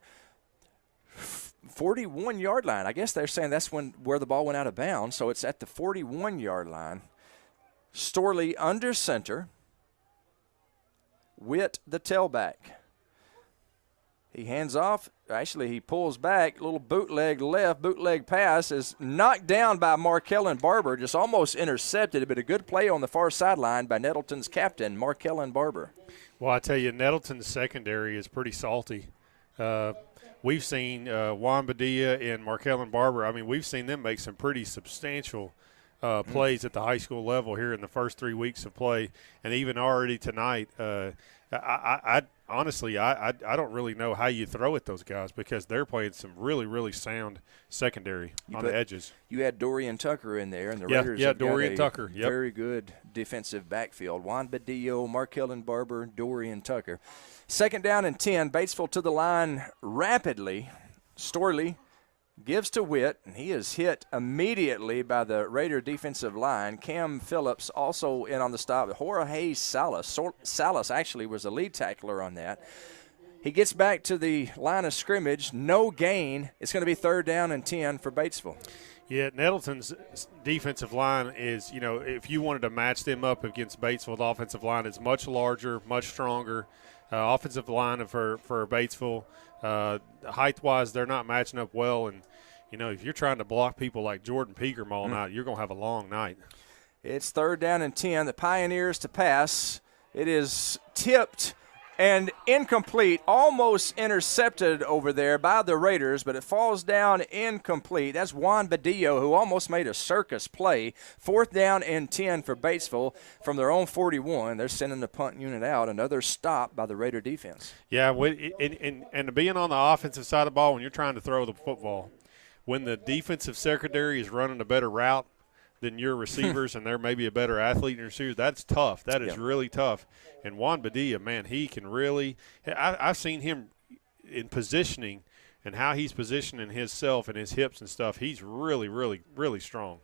41-yard line. I guess they're saying that's where the ball went out of bounds, so it's at the 41-yard line. Storley under center. Witt the tailback. He hands off. Actually, he pulls back. Little bootleg pass is knocked down by Markellen Barber. Just almost intercepted, but a good play on the far sideline by Nettleton's captain, Markellen Barber. Well, I tell you, Nettleton's secondary is pretty salty. We've seen Juan Badilla and Markellen Barber. I mean, we've seen them make some pretty substantial plays at the high school level here in the first 3 weeks of play, and even already tonight. I honestly don't really know how you throw at those guys because they're playing some really, really sound secondary on the edges. You had Dorian Tucker in there, and the Raiders have Dorian got Tucker. Yep. Very good defensive backfield. Juan Badillo, Markellen Barber, Dorian Tucker. 2nd down and 10. Batesville to the line rapidly. Storley Gives to Witt, and he is hit immediately by the Raider defensive line. Cam Phillips also in on the stop. Jorge Salas. Salas actually was the lead tackler on that. He gets back to the line of scrimmage. No gain. It's going to be 3rd down and 10 for Batesville. Yeah, Nettleton's defensive line is, if you wanted to match them up against Batesville, the offensive line is much larger, much stronger. Offensive line for Batesville, height-wise, they're not matching up well. And, if you're trying to block people like Jordan Pegram all night, you're going to have a long night. It's 3rd down and 10. The Pioneers to pass. It is tipped and incomplete, almost intercepted over there by the Raiders, but it falls down incomplete. That's Juan Badillo, who almost made a circus play. 4th down and 10 for Batesville from their own 41. They're sending the punt unit out. Another stop by the Raider defense. Yeah, and being on the offensive side of the ball when you're trying to throw the football, when the defensive secondary is running a better route than your receivers and they're maybe a better athlete than your receivers, that's tough. That is really tough. And Juan Badilla, man, he can really – I've seen him in positioning and how he's positioning himself and his hips and stuff. He's really, really, really strong.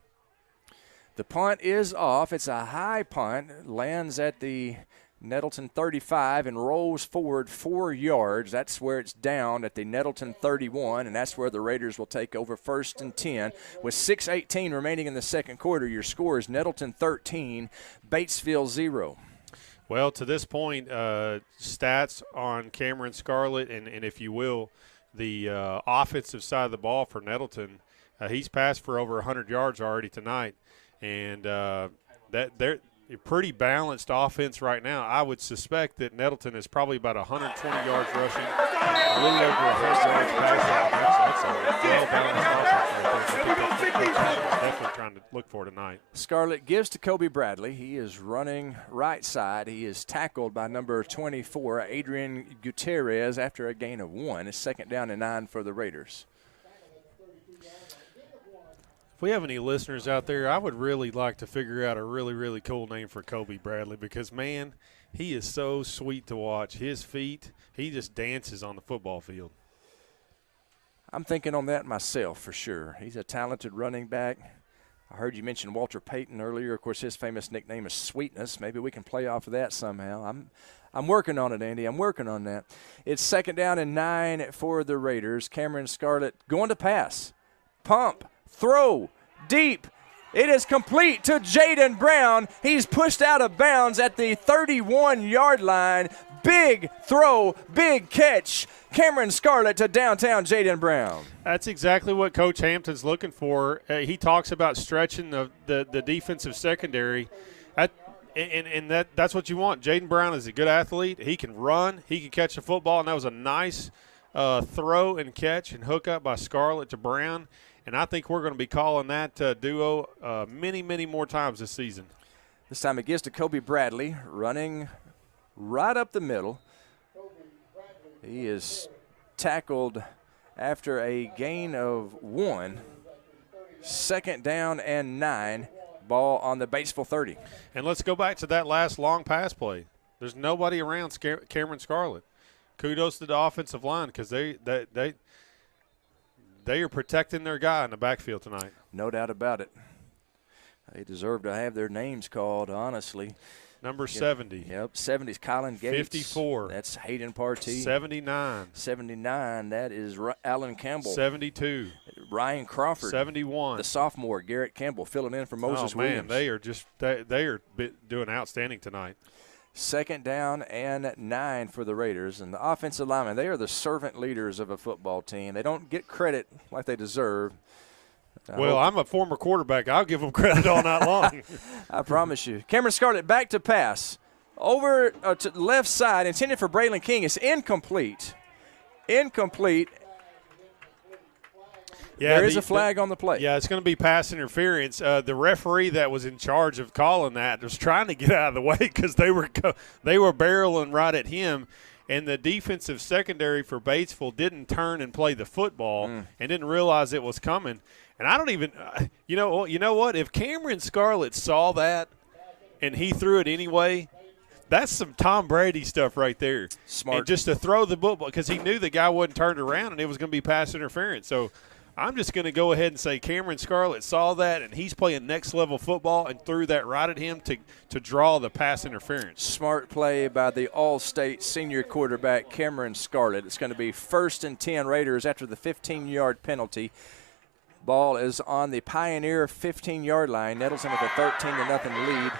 The punt is off. It's a high punt. Lands at the Nettleton 35 and rolls forward 4 yards. That's where it's down at the Nettleton 31, and that's where the Raiders will take over 1st and 10. With 6:18 remaining in the second quarter, your score is Nettleton 13, Batesville 0. Well, to this point, stats on Cameron Scarlett and if you will, the offensive side of the ball for Nettleton, he's passed for over 100 yards already tonight. And that they're a pretty balanced offense right now. I would suspect that Nettleton is probably about 120 yards rushing, a little over 100 yards passing. That's a well-balanced offense right there. Definitely trying to look for tonight. Scarlett gives to Kobe Bradley. He is running right side. He is tackled by number 24, Adrian Gutierrez, after a gain of 1. It's 2nd down and 9 for the Raiders. If we have any listeners out there, I would really like to figure out a really, really cool name for Kobe Bradley because, man, he is so sweet to watch. His feet, he just dances on the football field. I'm thinking on that myself for sure. He's a talented running back. I heard you mention Walter Payton earlier. Of course, his famous nickname is Sweetness. Maybe we can play off of that somehow. I'm working on it, Andy. I'm working on that. It's 2nd down and 9 for the Raiders. Cameron Scarlett going to pass. Pump. Throw deep. It is complete to Jaden Brown. He's pushed out of bounds at the 31-yard line. Big throw, big catch. Cameron Scarlett to downtown Jaden Brown. That's exactly what Coach Hampton's looking for. He talks about stretching the defensive secondary. That's what you want. Jaden Brown is a good athlete. He can run. He can catch the football, and that was a nice throw and catch and hook up by Scarlett to Brown. And I think we're going to be calling that duo many, many more times this season. This time it gives to Kobe Bradley, running right up the middle. He is tackled after a gain of 1. 2nd down and 9. Ball on the Batesville 30. And let's go back to that last long pass play. There's nobody around Cameron Scarlett. Kudos to the offensive line because they are protecting their guy in the backfield tonight. No doubt about it. They deserve to have their names called, honestly. Number 70. Yep, 70 is Colin Gates. 54. That's Hayden Partee. 79. 79, that is Alan Campbell. 72. Ryan Crawford. 71. The sophomore, Garrett Campbell, filling in for Moses Williams. They are just they are doing outstanding tonight. 2nd down and 9 for the Raiders. And the offensive linemen, they are the servant leaders of a football team. They don't get credit like they deserve. I'm a former quarterback. I'll give them credit all night long. I promise you. Cameron Scarlett back to pass. Over to the left side, intended for Braylon King. It's incomplete. Incomplete. Yeah, there is a flag on the play. Yeah, it's going to be pass interference. The referee that was in charge of calling that was trying to get out of the way because they were barreling right at him. And the defensive secondary for Batesville didn't turn and play the football and didn't realize it was coming. And I don't even you know what? If Cameron Scarlett saw that and he threw it anyway, that's some Tom Brady stuff right there. Smart. And just to throw the football because he knew the guy wasn't turned around and it was going to be pass interference. So I'm just going to go ahead and say Cameron Scarlett saw that, and he's playing next-level football and threw that right at him to draw the pass interference. Smart play by the All-State senior quarterback Cameron Scarlett. It's going to be 1st and 10 Raiders after the 15-yard penalty. Ball is on the Pioneer 15-yard line. Nettleton with a 13-0 lead.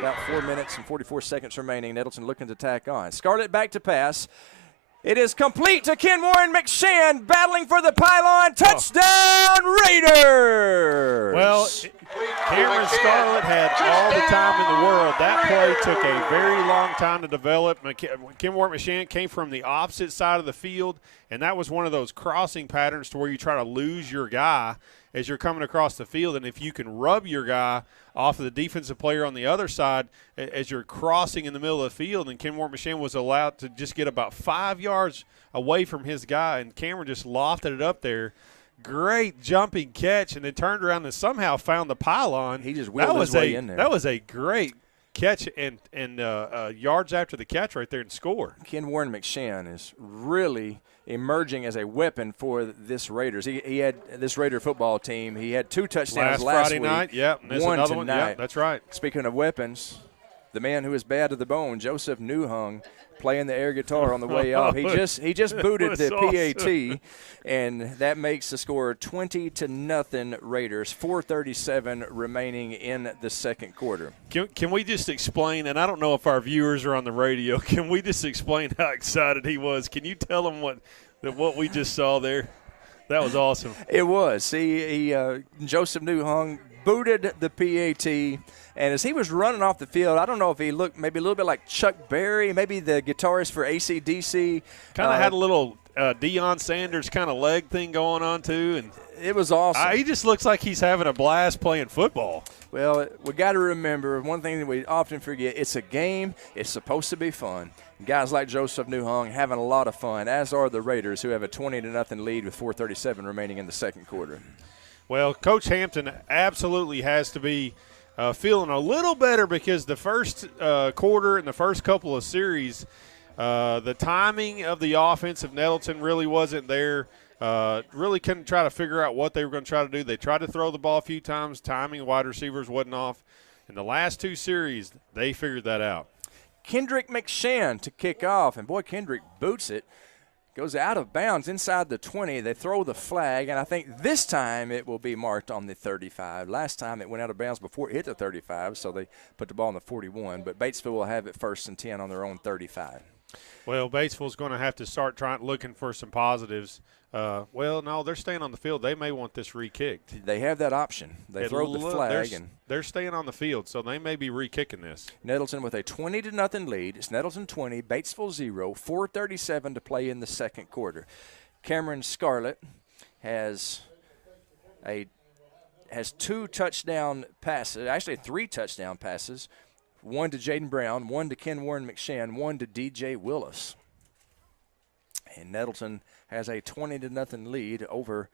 About 4 minutes and 44 seconds remaining. Nettleton looking to tack on. Scarlett back to pass. It is complete to Ken Warren McShann, battling for the pylon. Touchdown, Raiders! Well, Cameron Scarlett had all the time in the world. That play took a very long time to develop. Ken Warren McShann came from the opposite side of the field, and that was one of those crossing patterns to where you try to lose your guy as you're coming across the field. And if you can rub your guy off of the defensive player on the other side as you're crossing in the middle of the field, and Ken Warren McShann was allowed to just get about 5 yards away from his guy, and Cameron just lofted it up there. Great jumping catch, and then turned around and somehow found the pylon. He just wheeled his way in there. That was a great catch and yards after the catch right there and score. Ken Warren McShann is really emerging as a weapon for this Raiders. He had this Raider football team. He had 2 touchdowns last Friday week. night. Yep, and one another tonight. one. Yep, that's right. Speaking of weapons, the man who is bad to the bone, Joseph Newhung, playing the air guitar on the way off. He just booted the PAT, and that makes the score 20-0 Raiders. 4:37 remaining in the second quarter. Can we just explain, and I don't know if our viewers are on the radio, can we just explain how excited he was? Can you tell them what we just saw there? That was awesome. It was. He Joseph Newhung booted the PAT, and as he was running off the field, I don't know if he looked maybe a little bit like Chuck Berry, maybe the guitarist for AC/DC. Kind of had a little Deion Sanders kind of leg thing going on too, and it was awesome. He just looks like he's having a blast playing football. Well, we got to remember one thing that we often forget: it's a game. It's supposed to be fun. Guys like Joseph Newhung having a lot of fun, as are the Raiders, who have a 20-0 lead with 4:37 remaining in the second quarter. Well, Coach Hampton absolutely has to be feeling a little better, because the first quarter and the first couple of series, the timing of the offense of Nettleton really wasn't there. Really couldn't try to figure out what they were going to try to do. They tried to throw the ball a few times. Timing, wide receivers wasn't off. In the last 2 series, they figured that out. Kendrick McShann to kick off, and boy, Kendrick boots it. Goes out of bounds inside the 20. They throw the flag, and I think this time it will be marked on the 35. Last time it went out of bounds before it hit the 35, so they put the ball on the 41. But Batesville will have it 1st and 10 on their own 35. Well, Batesville's going to have to start looking for some positives. Well, no, they're staying on the field. They may want this re-kicked. They have that option. They throw the flag. They're staying on the field, so they may be re-kicking this. Nettleton with a 20-0 lead. It's Nettleton 20, Batesville 0, 4:37 to play in the second quarter. Cameron Scarlett has 2 touchdown passes, actually 3 touchdown passes, 1 to Jaden Brown, 1 to Ken Warren McShann, 1 to DJ Willis. And Nettleton has a 20-0 lead over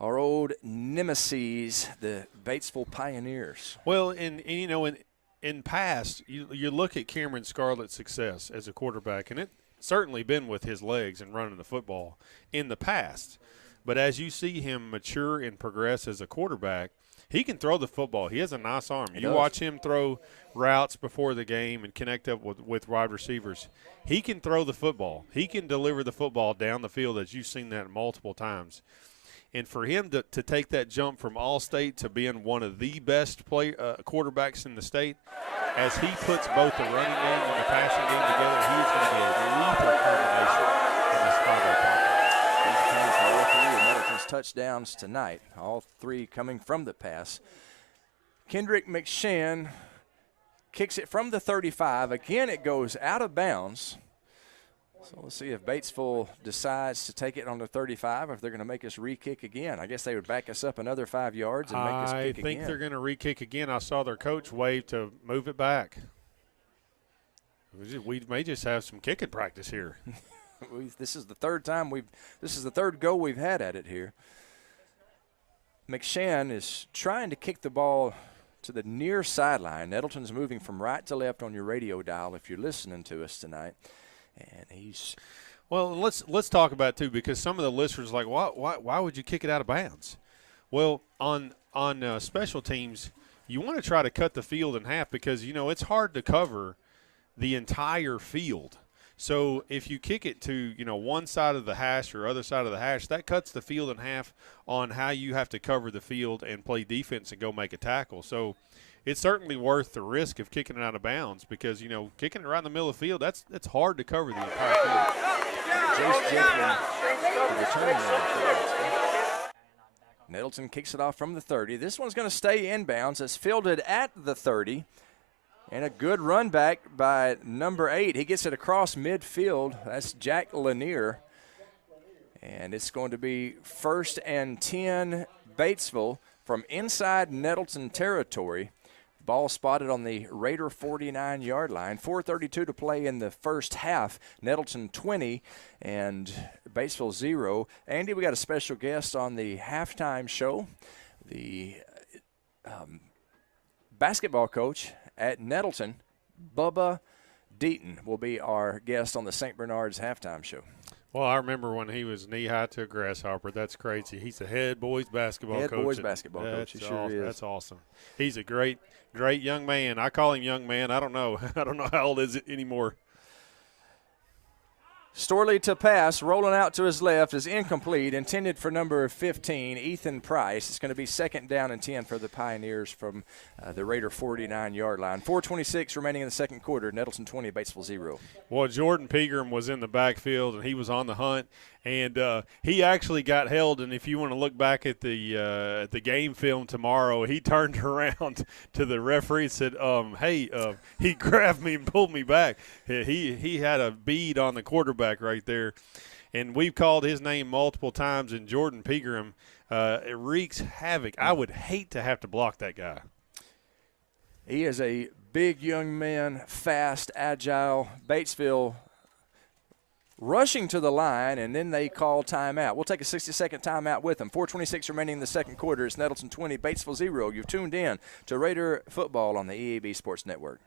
our old nemesis, the Batesville Pioneers. Well, in past, you look at Cameron Scarlett's success as a quarterback, and it's certainly been with his legs and running the football in the past. But as you see him mature and progress as a quarterback, he can throw the football. He has a nice arm. You watch him throw routes before the game and connect up with wide receivers. He can throw the football. He can deliver the football down the field, as you've seen that multiple times. And for him to take that jump from All-State to being one of the best quarterbacks in the state, as he puts both the running game and the passing game together, he is going to be a lethal combination in this 5A conference. Touchdowns tonight, all 3 coming from the pass. Kendrick McShann kicks it from the 35. Again, it goes out of bounds. So let's see if Batesville decides to take it on the 35, or if they're going to make us re-kick again. I guess they would back us up another 5 yards and make us kick again. I think they're going to re-kick again. I saw their coach wave to move it back. We may just have some kicking practice here. This is the third go we've had at it here. McShann is trying to kick the ball to the near sideline. Nettleton's moving from right to left on your radio dial if you're listening to us tonight. And he's Well, let's talk about it too, because some of the listeners are like, why would you kick it out of bounds? Well, on special teams, you want to try to cut the field in half because it's hard to cover the entire field. So if you kick it to one side of the hash or other side of the hash, that cuts the field in half on how you have to cover the field and play defense and go make a tackle. So it's certainly worth the risk of kicking it out of bounds because kicking it right in the middle of the field, that's hard to cover the entire field. Jace Jenkins, the returning man. Nettleton kicks it off from the 30. This one's going to stay inbounds. It's fielded at the 30. And a good run back by number 8. He gets it across midfield. That's Jack Lanier. And it's going to be 1st and 10 Batesville from inside Nettleton territory. Ball spotted on the Raider 49-yard line. 4:32 to play in the first half. Nettleton 20 and Batesville 0. Andy, we got a special guest on the halftime show. The basketball coach at Nettleton, Bubba Deaton, will be our guest on the St. Bernard's halftime show. Well, I remember when he was knee-high to a grasshopper. That's crazy. He's the head boys basketball coach. Head boys basketball coach. He sure is. That's awesome. He's a great young man. I call him young man. I don't know. I don't know how old is it anymore. Storley to pass, rolling out to his left, is incomplete, intended for number 15, Ethan Price. It's going to be 2nd down and 10 for the Pioneers from the Raider 49-yard line. 4:26 remaining in the second quarter. Nettleton 20, Batesville 0. Well, Jordan Pegram was in the backfield, and he was on the hunt, and he actually got held. And if you want to look back at the game film tomorrow, he turned around to the referee and said, he grabbed me and pulled me back. He had a bead on the quarterback right there. And we've called his name multiple times, and Jordan Pegram it wreaks havoc. I would hate to have to block that guy. He is a big young man, fast, agile. Batesville rushing to the line, and then they call timeout. We'll take a 60-second timeout with them. 4:26 remaining in the second quarter. It's Nettleton 20, Batesville 0. You've tuned in to Raider football on the EAB Sports Network.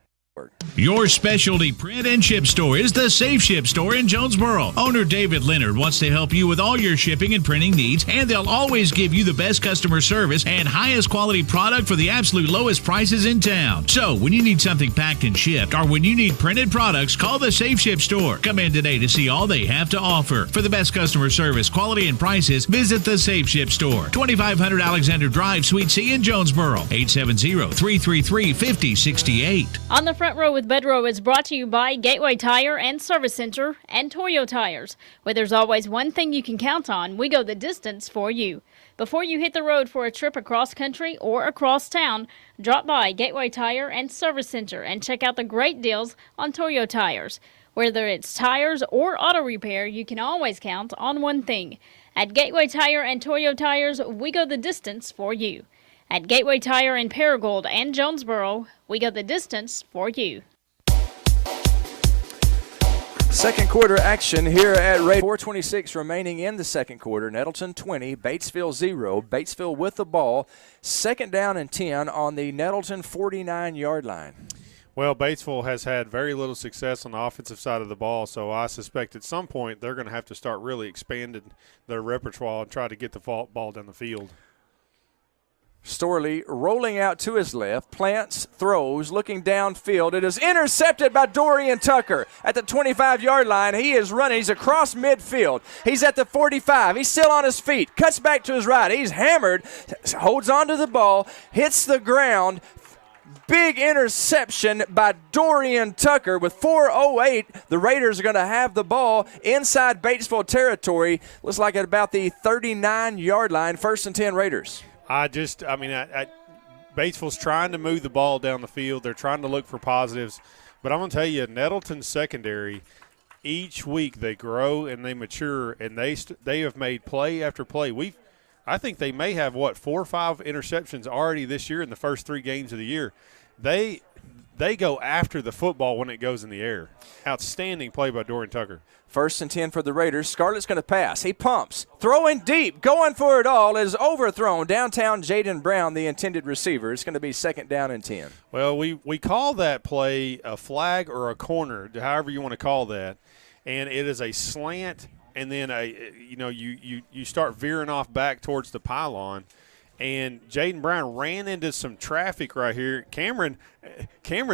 Your specialty print and ship store is the Safe Ship Store in Jonesboro. Owner David Leonard wants to help you with all your shipping and printing needs, and they'll always give you the best customer service and highest quality product for the absolute lowest prices in town. So when you need something packed and shipped, or when you need printed products, call the Safe Ship Store. Come in today to see all they have to offer. For the best customer service, quality, and prices, visit the Safe Ship Store, 2500 Alexander Drive, Suite C in Jonesboro, 870-333-5068. On the Front Row with Bedrow is brought to you by Gateway Tire and Service Center and Toyo Tires. Where there's always one thing you can count on, we go the distance for you. Before you hit the road for a trip across country or across town, drop by Gateway Tire and Service Center and check out the great deals on Toyo Tires. Whether it's tires or auto repair, you can always count on one thing. At Gateway Tire and Toyo Tires, we go the distance for you. At Gateway Tire in Paragould and Jonesboro, we go the distance for you. Second quarter action here at Raider. 4:26 remaining in the second quarter. Nettleton 20, Batesville 0. Batesville with the ball. 2nd down and 10 on the Nettleton 49-yard line. Well, Batesville has had very little success on the offensive side of the ball, so I suspect at some point they're going to have to start really expanding their repertoire and try to get the ball down the field. Storley rolling out to his left, plants, throws, looking downfield. It is intercepted by Dorian Tucker at the 25-yard line. He is running. He's across midfield. He's at the 45. He's still on his feet. Cuts back to his right. He's hammered, holds onto the ball, hits the ground. Big interception by Dorian Tucker. With 4:08, the Raiders are going to have the ball inside Batesville territory. Looks like at about the 39-yard line. 1st and 10 Raiders. Batesville's trying to move the ball down the field. They're trying to look for positives. But I'm going to tell you, Nettleton's secondary, each week they grow and they mature, and they have made play after play. I think they may have, 4 or 5 interceptions already this year in the first 3 games of the year. They go after the football when it goes in the air. Outstanding play by Dorian Tucker. 1st and 10 for the Raiders. Scarlett's going to pass. He pumps. Throwing deep. Going for it all. Is overthrown. Downtown Jaden Brown, the intended receiver. It's going to be 2nd down and 10. Well, we call that play a flag or a corner, however you want to call that. and it is a slant, and then you start veering off back towards the pylon. And Jaden Brown ran into some traffic right here. Cameron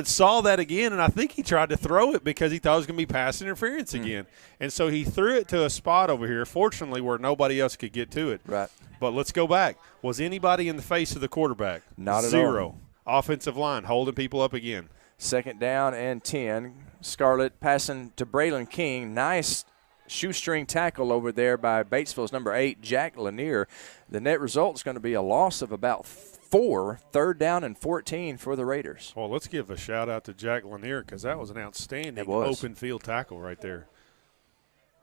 saw that again, and I think he tried to throw it because he thought it was going to be pass interference again. And so he threw it to a spot over here, fortunately, where nobody else could get to it. Right. But let's go back. Was anybody in the face of the quarterback? Not at Zero. Offensive line holding people up again. 2nd down and 10. Scarlett passing to Braylon King. Nice shoestring tackle over there by Batesville's number 8, Jack Lanier. The net result is going to be a loss of about 4, 3rd down and 14 for the Raiders. Well, let's give a shout-out to Jack Lanier because that was an outstanding open field tackle right there.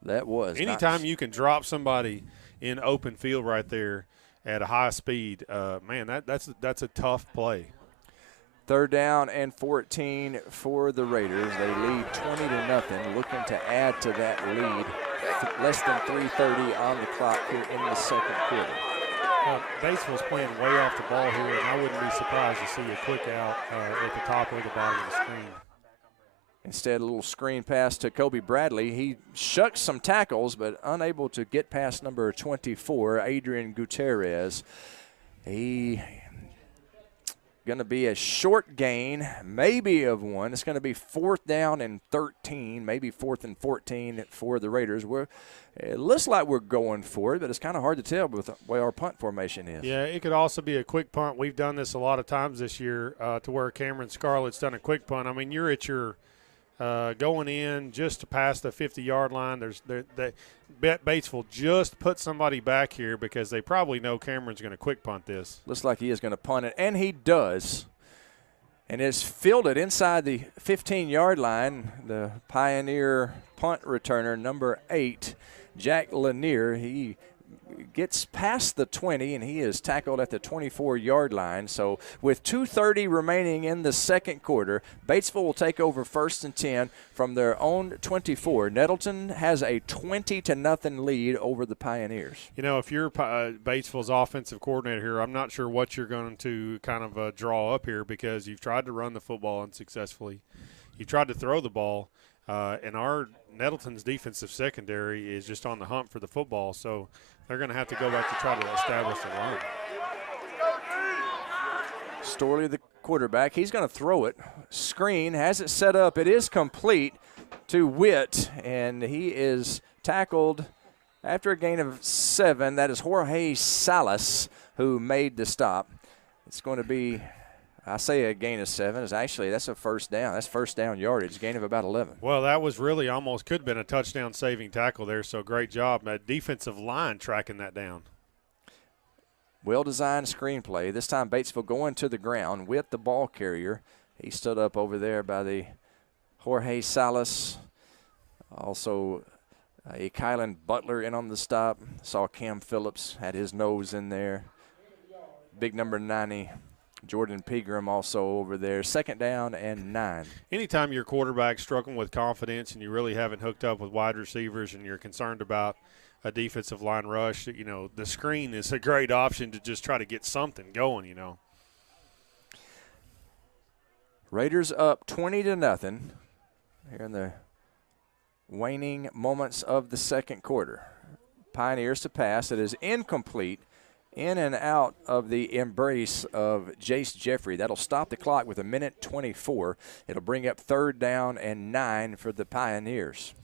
That was Anytime nice. you can drop somebody in open field right there at a high speed, man, that's a tough play. 3rd down and 14 for the Raiders. They lead 20-0, looking to add to that lead. Less than 3:30 on the clock here in the 2nd quarter. Batesville's playing way off the ball here, and I wouldn't be surprised to see a quick out at the top or the bottom of the screen. Instead, a little screen pass to Kobe Bradley. He shucks some tackles, but unable to get past number 24, Adrian Gutierrez. He going to be a short gain, maybe of 1. It's going to be 4th down and 13, maybe 4th and 14 for the Raiders. It looks like we're going for it, but it's kind of hard to tell with the way our punt formation is. Yeah, it could also be a quick punt. We've done this a lot of times this year to where Cameron Scarlett's done a quick punt. I mean, you're at your going in just to pass the 50-yard line. Batesville just put somebody back here because they probably know Cameron's going to quick punt this. Looks like he is going to punt it, and he does. And it's fielded inside the 15-yard line. The Pioneer punt returner, number 8, Jack Lanier, he gets past the 20, and he is tackled at the 24-yard line. So with 2:30 remaining in the 2nd quarter, Batesville will take over 1st and 10 from their own 24. Nettleton has a 20-0 lead over the Pioneers. You know, if you're Batesville's offensive coordinator here, I'm not sure what you're going to kind of draw up here because you've tried to run the football unsuccessfully. You've tried to throw the ball, and our Nettleton's defensive secondary is just on the hump for the football, so they're going to have to go back to try to establish the run. Storley, the quarterback, he's going to throw it. Screen, has it set up. It is complete to Witt, and he is tackled after a gain of 7. That is Jorge Salas who made the stop. It's going to be, I say a gain of 7. That's a 1st down. That's 1st down yardage, gain of about 11. Well, that was really almost could have been a touchdown saving tackle there, so great job. That defensive line tracking that down. Well-designed screenplay. This time Batesville going to the ground with the ball carrier. He stood up over there by the Jorge Salas. Also a Kylan Butler in on the stop. Saw Cam Phillips had his nose in there. Big number 90. Jordan Pegram also over there. 2nd down and 9. Anytime your quarterback's struggling with confidence and you really haven't hooked up with wide receivers and you're concerned about a defensive line rush, you know, the screen is a great option to just try to get something going, you know. Raiders up 20-0 here in the waning moments of the 2nd quarter. Pioneers to pass. It is incomplete. In and out of the embrace of Jace Jeffrey. That'll stop the clock with 1:24. It'll bring up 3rd down and 9 for the Pioneers.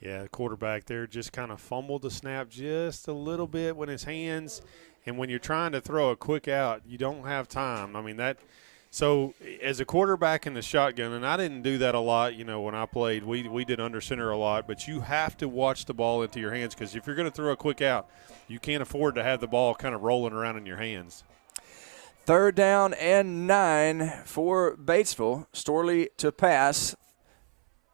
Yeah, the quarterback there just kind of fumbled the snap just a little bit with his hands. And when you're trying to throw a quick out, you don't have time. I mean, so as a quarterback in the shotgun, and I didn't do that a lot, you know, when I played, we did under center a lot, but you have to watch the ball into your hands because if you're going to throw a quick out, you can't afford to have the ball kind of rolling around in your hands. 3rd down and 9 for Batesville. Storley to pass.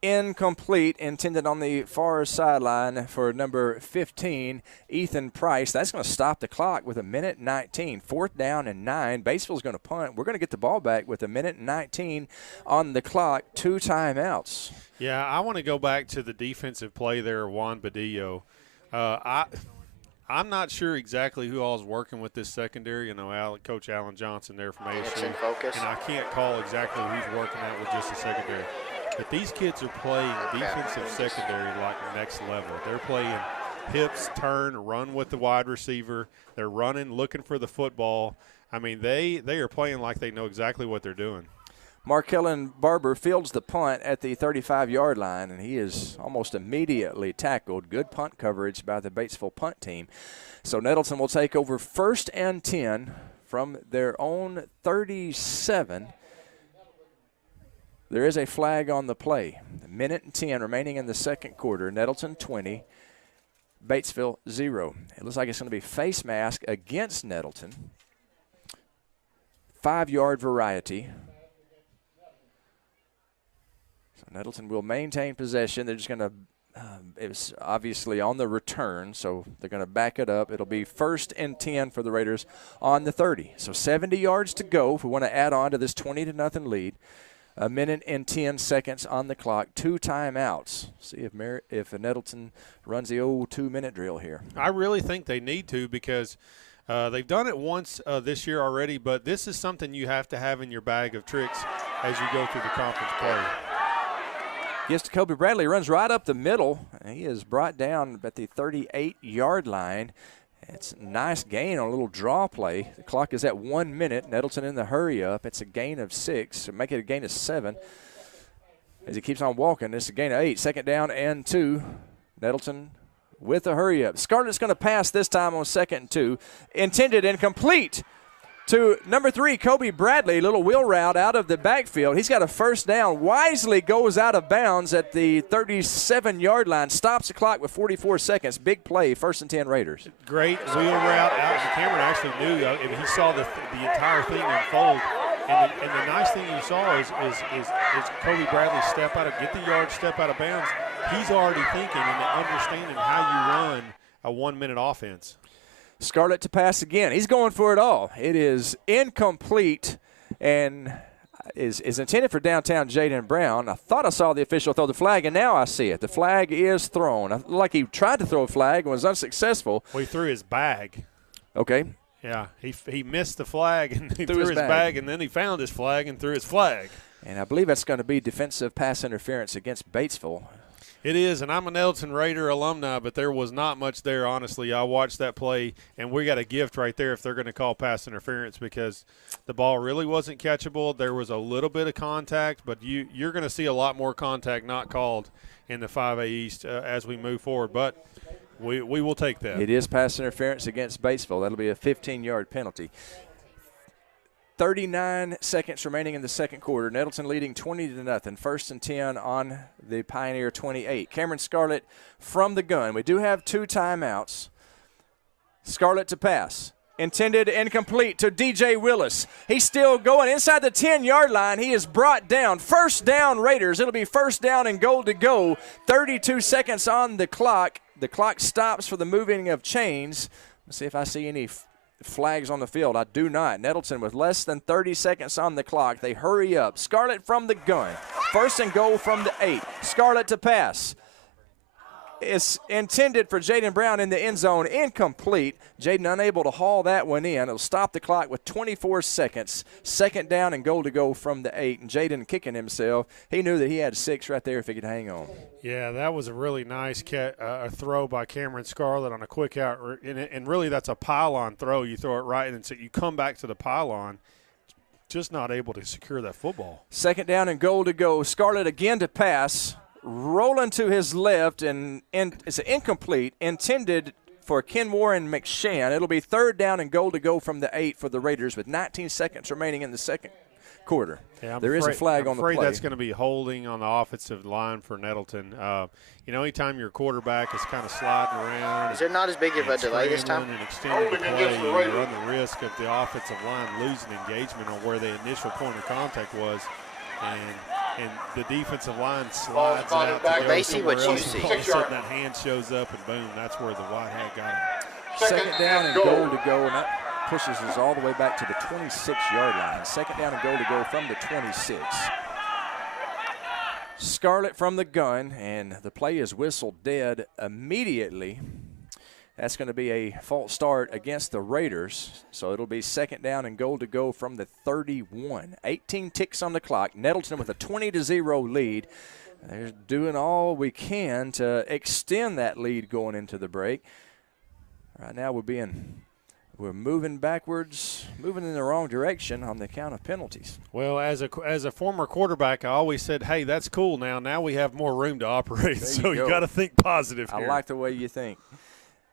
Incomplete, intended on the far sideline for number 15, Ethan Price. That's going to stop the clock with 1:19. 4th down and 9. Batesville's going to punt. We're going to get the ball back with 1:19 on the clock. 2 timeouts. Yeah, I want to go back to the defensive play there, Juan Badillo. I'm not sure exactly who all is working with this secondary. You know, Coach Alan Johnson there from ASU. And I can't call exactly who's working out with just the secondary. But these kids are playing defensive secondary like next level. They're playing hips, turn, run with the wide receiver. They're running, looking for the football. I mean, they are playing like they know exactly what they're doing. Markellen Barber fields the punt at the 35-yard line, and he is almost immediately tackled. Good punt coverage by the Batesville punt team. So Nettleton will take over 1st and 10 from their own 37. There is a flag on the play. A minute and 10 remaining in the second quarter. Nettleton 20, Batesville 0. It looks like it's going to be face mask against Nettleton. 5-yard variety. So Nettleton will maintain possession. They're just going to, it was obviously on the return, so they're going to back it up. It'll be 1st and 10 for the Raiders on the 30. So 70 yards to go if we want to add on to this 20-0 lead. A minute and 10 seconds on the clock. 2 timeouts. See if Nettleton runs the old 2-minute drill here. I really think they need to because they've done it once this year already, but this is something you have to have in your bag of tricks as you go through the conference play. Gets to Kobe Bradley, runs right up the middle. He is brought down at the 38-yard line. It's a nice gain on a little draw play. The clock is at 1 minute. Nettleton in the hurry up. It's a gain of 6. So make it a gain of 7. As he keeps on walking, it's a gain of 8. 2nd down and 2. Nettleton with a hurry up. Scarlett's going to pass this time on 2nd and 2. Intended and complete to number 3, Kobe Bradley. Little wheel route out of the backfield. He's got a 1st down. Wisely goes out of bounds at the 37-yard line. Stops the clock with 44 seconds. Big play, 1st and 10 Raiders. Great wheel route out. Cameron actually knew. He saw the entire thing unfold. And the nice thing you saw is Kobe Bradley get the yard, step out of bounds. He's already thinking and understanding how you run a 1-minute offense. Scarlett to pass again. He's going for it all. It is incomplete and is intended for downtown Jaden Brown. I thought I saw the official throw the flag, and now I see it. The flag is thrown. Like he tried to throw a flag and was unsuccessful. Well, he threw his bag. Okay. Yeah, he missed the flag, and he threw his bag, and then he found his flag and threw his flag. And I believe that's going to be defensive pass interference against Batesville. It is, and I'm a Nettleton Raider alumni, but there was not much there, honestly. I watched that play, and we got a gift right there if they're going to call pass interference because the ball really wasn't catchable. There was a little bit of contact, but you're going to see a lot more contact not called in the 5A East as we move forward. But we will take that. It is pass interference against Batesville. That'll be a 15-yard penalty. 39 seconds remaining in the second quarter. Nettleton leading 20-0. 1st and 10 on the Pioneer 28. Cameron Scarlett from the gun. We do have 2 timeouts. Scarlett to pass. Intended incomplete to DJ Willis. He's still going inside the 10-yard line. He is brought down. 1st down Raiders. It'll be 1st down and goal to go. 32 seconds on the clock. The clock stops for the moving of chains. Let's see if I see any flags on the field. I do not. Nettleton with less than 30 seconds on the clock. They hurry up. Scarlett from the gun. 1st and goal from the 8. Scarlett to pass. It's intended for Jaden Brown in the end zone. Incomplete. Jaden unable to haul that one in. It'll stop the clock with 24 seconds. 2nd down and goal to go from the 8. And Jaden kicking himself. He knew that he had 6 right there if he could hang on. Yeah, that was a really nice throw by Cameron Scarlett on a quick out. And really that's a pylon throw. You throw it right, and so you come back to the pylon. Just not able to secure that football. 2nd down and goal to go. Scarlett again to pass. Rolling to his left, and it's incomplete, intended for Ken Warren McShann. It'll be 3rd down and goal to go from the 8 for the Raiders with 19 seconds remaining in the second quarter. Yeah, there is a flag on the play. I'm afraid that's going to be holding on the offensive line for Nettleton. Anytime your quarterback is kind of sliding around. Is there not as big of a delay this time? And extending the play, you run the risk of the offensive line losing engagement on where the initial point of contact was. And the defensive line slides out to go they see what you see. All of a sudden that hand shows up, and boom, that's where the white hat got him. 2nd down and goal to go, and that pushes us all the way back to the 26-yard line. 2nd down and goal to go from the 26. Scarlett from the gun, and the play is whistled dead immediately That's going to be a false start against the Raiders. So it'll be second down and goal to go from the 31. 18 ticks on the clock. Nettleton with a 20-0 lead. They're doing all we can to extend that lead going into the break. Right now we're moving backwards, moving in the wrong direction on the count of penalties. Well, as a former quarterback, I always said, hey, that's cool now. Now we have more room to operate, so you got to think positive here. I like the way you think.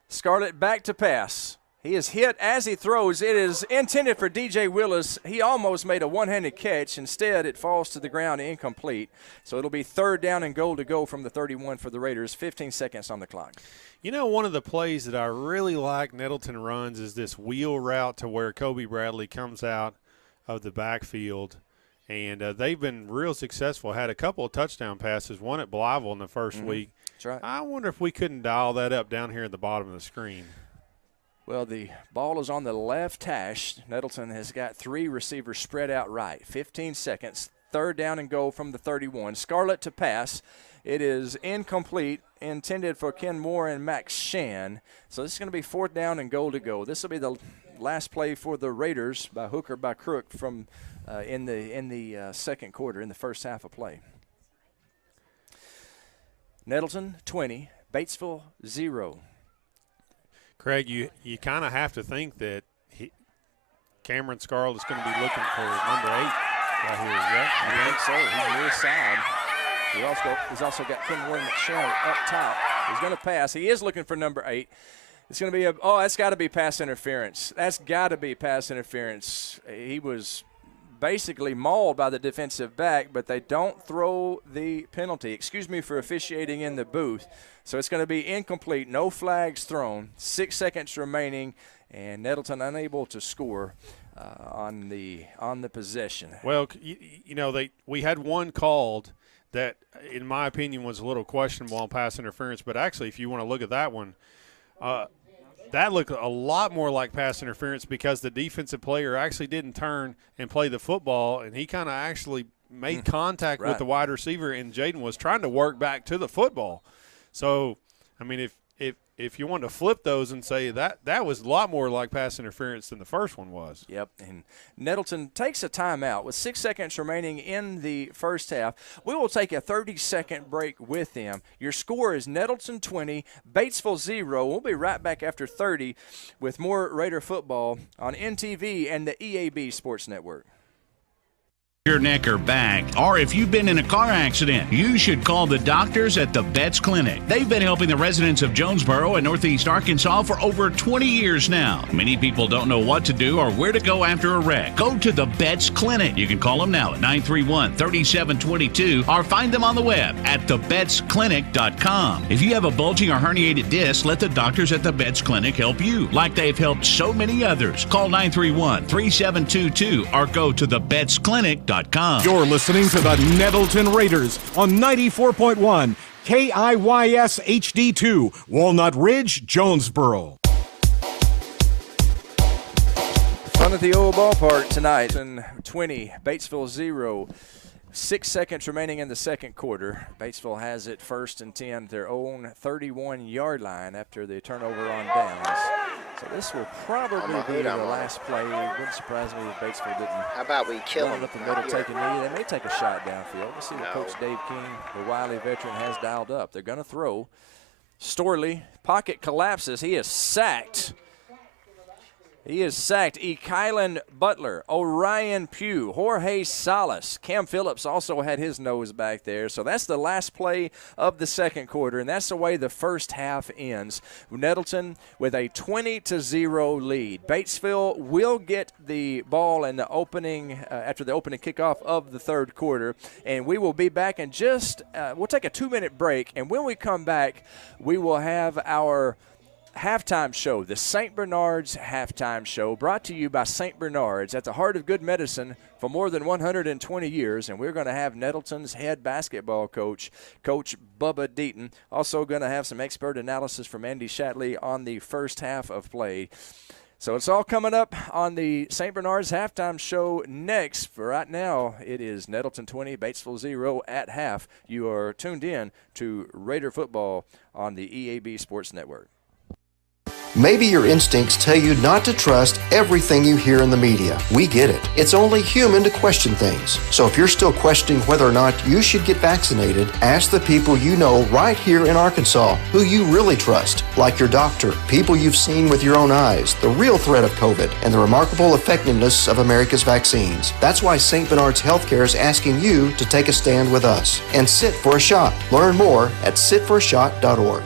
Scarlett back to pass. He is hit as he throws. It is intended for DJ Willis. He almost made a one-handed catch. Instead, it falls to the ground incomplete. So it'll be third down and goal to go from the 31 for the Raiders. 15 seconds on the clock. You know, one of the plays that I really like Nettleton runs is this wheel route to where Kobe Bradley comes out of the backfield. And they've been real successful. Had a couple of touchdown passes, one at Blytheville in the first week. That's right. I wonder if we couldn't dial that up down here at the bottom of the screen. Well, the ball is on the left hash. Nettleton has got 3 receivers spread out right. 15 seconds. Third down and goal from the 31. Scarlett to pass. It is incomplete, intended for Ken Moore and Max Shan. So this is going to be fourth down and goal to go. This will be the last play for the Raiders by hook or by crook from in the second quarter, in the first half of play. Nettleton 20, Batesville 0. Craig, you kind of have to think that Cameron Scarlett's going to be looking for number 8 right here. Right? I think so. He's near side. He's also got Ken Moore and McShannon up top. He's going to pass. He is looking for number 8. It's going to be that's got to be pass interference. That's got to be pass interference. He was basically mauled by the defensive back, but they don't throw the penalty. Excuse me for officiating in the booth. So it's going to be incomplete, no flags thrown, 6 seconds remaining, and Nettleton unable to score on the possession. Well, you know, we had one called that, in my opinion, was a little questionable on pass interference, but actually, if you want to look at that one, that looked a lot more like pass interference because the defensive player actually didn't turn and play the football, and he kind of actually made contact with the wide receiver, and Jaden was trying to work back to the football. So, I mean, if you want to flip those and say that was a lot more like pass interference than the first one was. Yep, and Nettleton takes a timeout with 6 seconds remaining in the first half. We will take a 30-second break with them. Your score is Nettleton 20, Batesville 0. We'll be right back after 30 with more Raider football on NTV and the EAB Sports Network. Your neck or back, or if you've been in a car accident, you should call the doctors at the Betts Clinic. They've been helping the residents of Jonesboro and Northeast Arkansas for over 20 years now. Many people don't know what to do or where to go after a wreck. Go to the Betts Clinic. You can call them now at 931-3722 or find them on the web at thebettsclinic.com. If you have a bulging or herniated disc, let the doctors at the Betts Clinic help you, like they've helped so many others. Call 931-3722 or go to thebettsclinic.com. You're listening to the Nettleton Raiders on 94.1 KIYS HD2, Walnut Ridge, Jonesboro. Fun at the old ballpark tonight. 20, Batesville 0. 6 seconds remaining in the second quarter. Batesville has it first and 10, their own 31-yard line after the turnover on downs. So this will probably be the last play. It wouldn't surprise me if Batesville didn't. How about we kill him? Up the middle, take a knee. They may take a shot downfield. We'll see what Coach Dave King, the wily veteran, has dialed up. They're going to throw. Storley, pocket collapses. He is sacked. Kylan Butler, Orion Pugh, Jorge Salas. Cam Phillips also had his nose back there. So that's the last play of the second quarter, and that's the way the first half ends. Nettleton with a 20-0 lead. Batesville will get the ball in the opening after the opening kickoff of the third quarter, and we will be back in just we'll take a 2-minute break, and when we come back, we will have our halftime show, the St. Bernard's halftime show, brought to you by St. Bernard's at the heart of good medicine for more than 120 years. And we're going to have Nettleton's head basketball coach, Coach Bubba Deaton. Also going to have some expert analysis from Andy Shatley on the first half of play. So it's all coming up on the St. Bernard's halftime show next. For right now, it is Nettleton 20, Batesville 0 at half. You are tuned in to Raider football on the EAB Sports Network. Maybe your instincts tell you not to trust everything you hear in the media. We get it. It's only human to question things. So if you're still questioning whether or not you should get vaccinated, ask the people you know right here in Arkansas who you really trust, like your doctor, people you've seen with your own eyes, the real threat of COVID, and the remarkable effectiveness of America's vaccines. That's why St. Bernard's Healthcare is asking you to take a stand with us and sit for a shot. Learn more at sitforashot.org.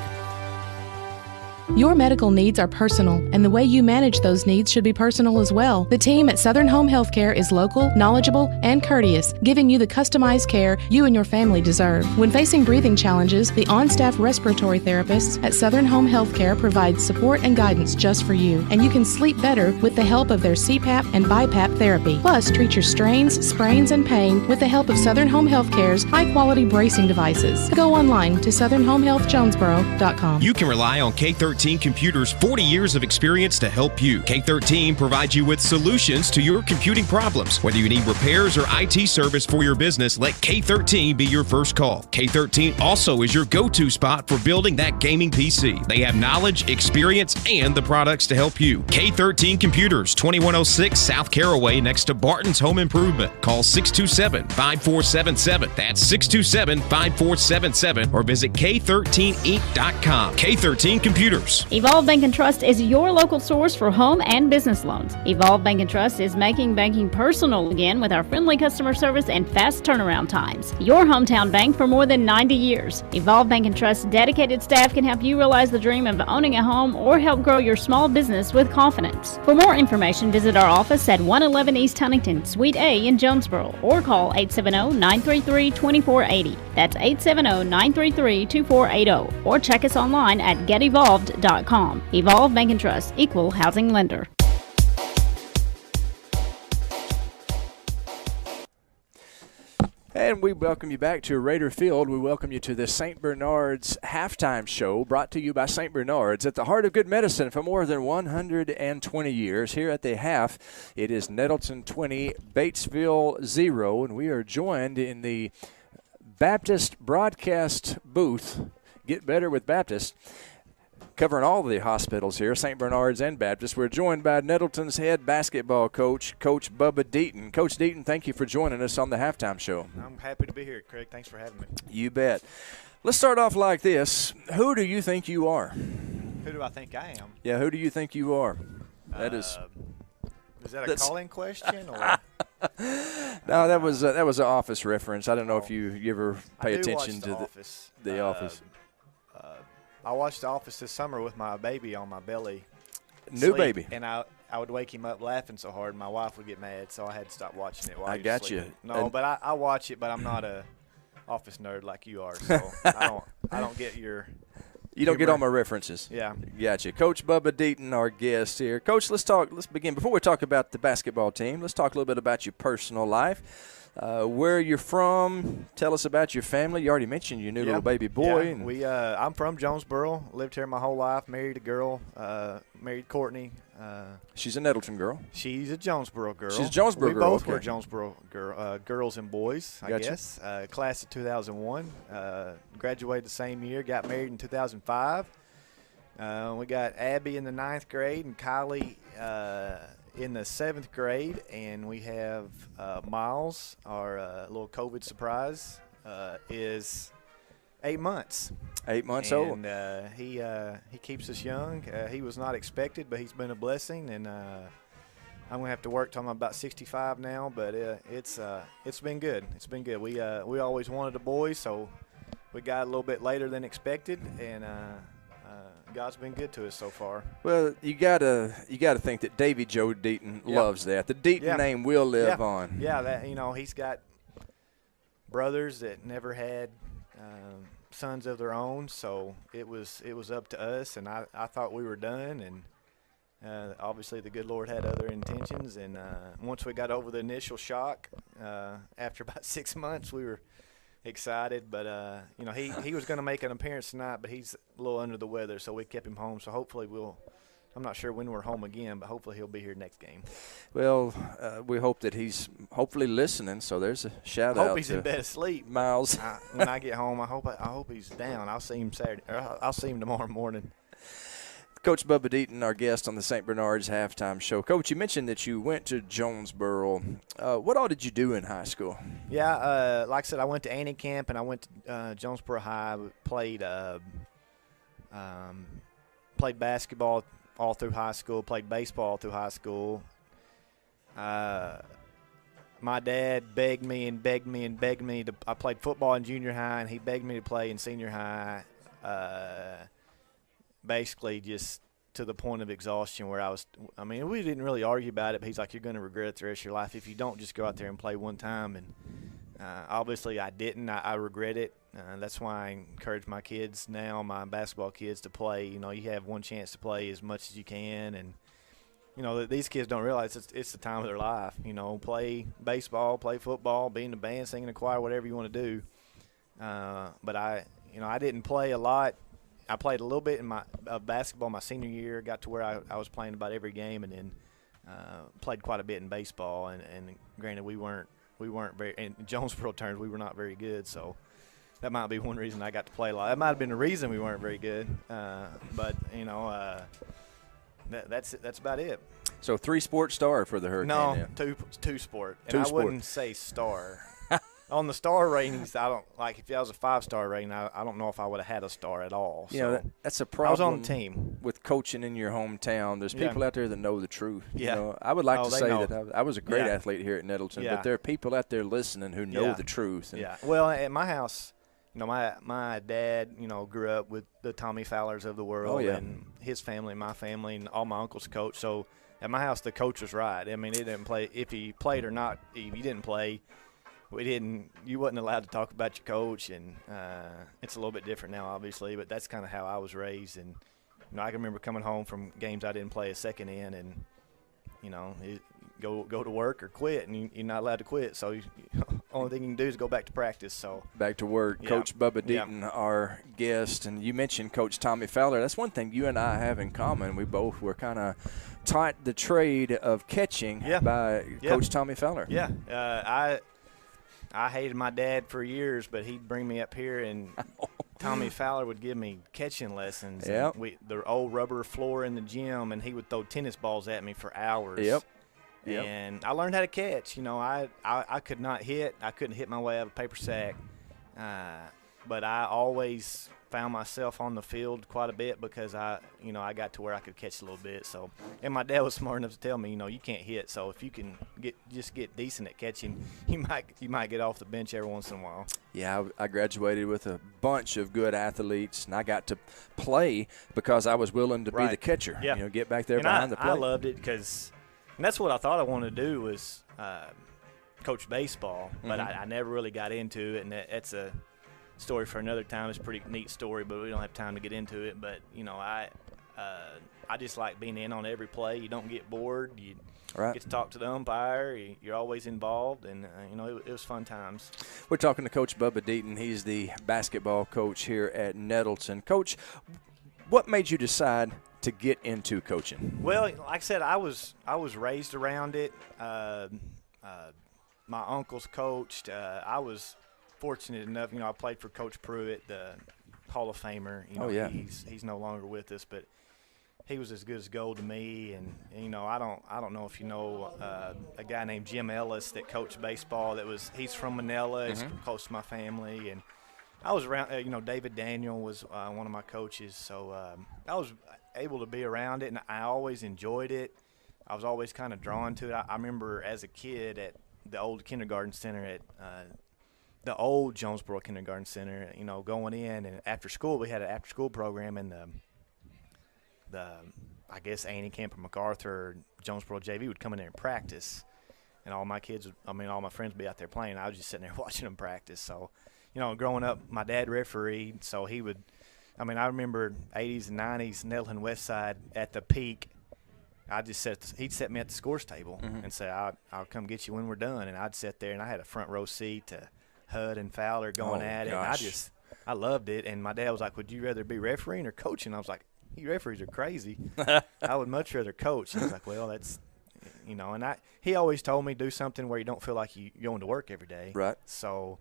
Your medical needs are personal, and the way you manage those needs should be personal as well. The team at Southern Home Healthcare is local, knowledgeable, and courteous, giving you the customized care you and your family deserve. When facing breathing challenges, the on-staff respiratory therapists at Southern Home Healthcare provide support and guidance just for you, and you can sleep better with the help of their CPAP and BiPAP therapy. Plus, treat your strains, sprains, and pain with the help of Southern Home Healthcare's high-quality bracing devices. Go online to southernhomehealthjonesboro.com. You can rely on K13 Computers' 40 years of experience to help you. K13 provides you with solutions to your computing problems. Whether you need repairs or IT service for your business, let K13 be your first call. K13 also is your go-to spot for building that gaming PC. They have knowledge, experience, and the products to help you. K13 Computers, 2106 South Caraway next to Barton's Home Improvement. Call 627-5477. That's 627-5477 or visit K13Inc.com. K13 Computers. Evolve Bank and Trust is your local source for home and business loans. Evolve Bank and Trust is making banking personal again with our friendly customer service and fast turnaround times. Your hometown bank for more than 90 years. Evolve Bank and Trust's dedicated staff can help you realize the dream of owning a home or help grow your small business with confidence. For more information, visit our office at 111 East Huntington, Suite A in Jonesboro, or call 870-933-2480. That's 870-933-2480. Or check us online at getevolved.com. Evolve Bank and Trust, equal housing lender. And we welcome you back to Raider Field. We welcome you to the St. Bernard's halftime show, brought to you by St. Bernard's at the heart of good medicine for more than 120 years. Here at the half, it is Nettleton 20, Batesville 0, and we are joined in the Baptist broadcast booth. Get better with Baptist. Covering all the hospitals here, St. Bernard's and Baptist. We're joined by Nettleton's head basketball coach, Coach Bubba Deaton. Coach Deaton, thank you for joining us on the halftime show. I'm happy to be here, Craig. Thanks for having me. You bet. Let's start off like this. Who do you think you are? Who do I think I am? Yeah, who do you think you are? That is that a call-in question? Or? No, that was an Office reference. I don't know if you ever pay attention to the Office. I watched The Office this summer with my baby on my belly. New baby. And I would wake him up laughing so hard my wife would get mad, so I had to stop watching it while I he was got sleeping. you. No, but I watch it, but I'm not a Office nerd like you are, so I don't get your You don't get all my references. Yeah. Gotcha. Coach Bubba Deaton, our guest here. Coach, let's begin. Before we talk about the basketball team, let's talk a little bit about your personal life. Where you're from, tell us about your family. You already mentioned your new little baby boy. Yeah, I'm from Jonesboro, lived here my whole life, married a girl, married Courtney. She's a Nettleton girl. She's a Jonesboro girl. She's a Jonesboro girl. We both were Jonesboro girls and boys, I guess. Class of 2001, graduated the same year, got married in 2005. We got Abby in the 9th grade and Kylie in the 7th grade, and we have Miles, our little COVID surprise, is 8 months. 8 months old. And he keeps us young. He was not expected, but he's been a blessing, and I'm gonna have to work till I'm about 65 now. But it's been good. It's been good. We always wanted a boy, so we got a little bit later than expected, and God's been good to us so far. Well, you gotta think that Davy Joe Deaton loves that. The Deaton name will live on. Yeah, that he's got brothers that never had sons of their own, so it was up to us, and I thought we were done, and obviously the good Lord had other intentions, and once we got over the initial shock, after about 6 months, we were excited, but he was going to make an appearance tonight, but he's a little under the weather, so we kept him home. So hopefully I'm not sure when we're home again, but hopefully he'll be here next game. Well, we hope that he's hopefully listening. So there's a shout out. I hope he's in bed asleep, Miles. When I get home, I hope he's down. I'll see him Saturday. I'll see him tomorrow morning. Coach Bubba Deaton, our guest on the St. Bernard's Halftime Show. Coach, you mentioned that you went to Jonesboro. What all did you do in high school? Yeah, like I said, I went to Annie Camp and I went to Jonesboro High. Played basketball all through high school. Played baseball through high school. My dad begged me. I played football in junior high, and he begged me to play in senior high. Basically just to the point of exhaustion where we didn't really argue about it, but he's like, you're going to regret it the rest of your life if you don't just go out there and play one time. And obviously I didn't. I regret it. That's why I encourage my kids now, my basketball kids, to play. You have one chance to play as much as you can. And, these kids don't realize it's the time of their life. Play baseball, play football, be in the band, sing in the choir, whatever you want to do. But I didn't play a lot. I played a little bit in basketball my senior year, got to where I was playing about every game, and then played quite a bit in baseball. And granted, we weren't very, in Jonesboro terms, we were not very good. So that might be one reason I got to play a lot. That might have been the reason we weren't very good. But that's about it. So 3-sport star for the Hurricane. No, yeah. two sport. And I wouldn't say star. On the star ratings, I don't like. If that was a 5-star rating, I don't know if I would have had a star at all. That's a problem. I was on the team with coaching in your hometown. There's people out there that know the truth. Yeah. I would like to say that I was a great athlete here at Nettleton, Yeah. but there are people out there listening who know the truth. And Well, at my house, my dad, grew up with the Tommy Fowlers of the world, and his family, my family, and all my uncles coach. So at my house, the coach was right. I mean, it didn't play if he played or not. If he didn't play. You wasn't allowed to talk about your coach, and it's a little bit different now, obviously, but that's kind of how I was raised. And, I can remember coming home from games I didn't play a second in, and, go to work or quit, and you're not allowed to quit. So only thing you can do is go back to practice. So back to work. Yeah. Coach Bubba Deaton, our guest, and you mentioned Coach Tommy Fowler. That's one thing you and I have in common. We both were kind of taught the trade of catching by Coach Tommy Fowler. Yeah, I hated my dad for years, but he'd bring me up here, and Tommy Fowler would give me catching lessons. Yep. The old rubber floor in the gym, and he would throw tennis balls at me for hours. Yep. And I learned how to catch. I could not hit. I couldn't hit my way out of a paper sack. But I always found myself on the field quite a bit because I got to where I could catch a little bit. So, and my dad was smart enough to tell me, you can't hit. So if you can get decent at catching, you might get off the bench every once in a while. Yeah, I graduated with a bunch of good athletes, and I got to play because I was willing to be the catcher. Yeah. Get back there and behind the plate. I loved it because that's what I thought I wanted to do was coach baseball, but I never really got into it, and that's a story for another time. It's a pretty neat story, but we don't have time to get into it. But I just like being in on every play. You don't get bored. You get to talk to the umpire. You're always involved, and it was fun times. We're talking to Coach Bubba Deaton. He's the basketball coach here at Nettleton. Coach, what made you decide to get into coaching? Well, like I said, I was raised around it. My uncles coached. I was fortunate enough, I played for Coach Pruitt, the Hall of Famer. He's no longer with us, but he was as good as gold to me. And I don't know if you know a guy named Jim Ellis that coached baseball. He's from Manila. He's close to my family, and I was around. David Daniel was one of my coaches, so I was able to be around it, and I always enjoyed it. I was always kind of drawn to it. I remember as a kid at the old kindergarten center at the old Jonesboro Kindergarten Center, going in, and after school we had an after-school program, and the I guess Annie Camp or MacArthur or Jonesboro JV would come in there and practice, and all my friends would be out there playing. I was just sitting there watching them practice. So, growing up, my dad refereed, so he would. I remember 80s and 90s Nettleton West Side at the peak. He'd set me at the scores table and say, I'll come get you when we're done, and I'd sit there, and I had a front row seat to Hud and Fowler going at it. And I loved it. And my dad was like, would you rather be refereeing or coaching? I was like, you referees are crazy. I would much rather coach. And he was like, well, that's, and he always told me do something where you don't feel like you're going to work every day. Right. So,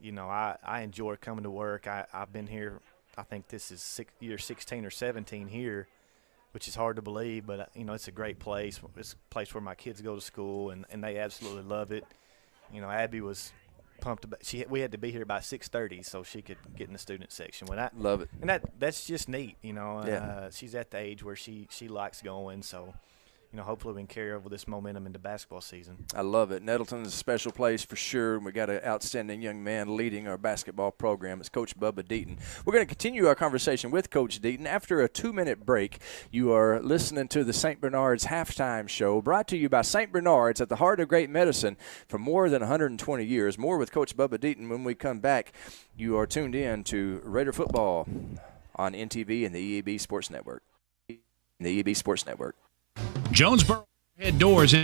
I enjoy coming to work. I've been here, I think this is year 16 or 17 here. which is hard to believe, but it's a great place. It's a place where my kids go to school, and they absolutely love it. Abby was pumped about. We had to be here by 6:30 so she could get in the student section. Love it, and that's just neat. Yeah. She's at the age where she likes going, so. Hopefully we can carry over this momentum into basketball season. I love it. Nettleton is a special place for sure, and we got an outstanding young man leading our basketball program. It's Coach Bubba Deaton. We're going to continue our conversation with Coach Deaton after a 2-minute break. You are listening to the St. Bernard's Halftime Show, brought to you by St. Bernard's at the heart of great medicine for more than 120 years. More with Coach Bubba Deaton when we come back. You are tuned in to Raider Football on NTV and the EAB Sports Network. Jonesboro Head Doors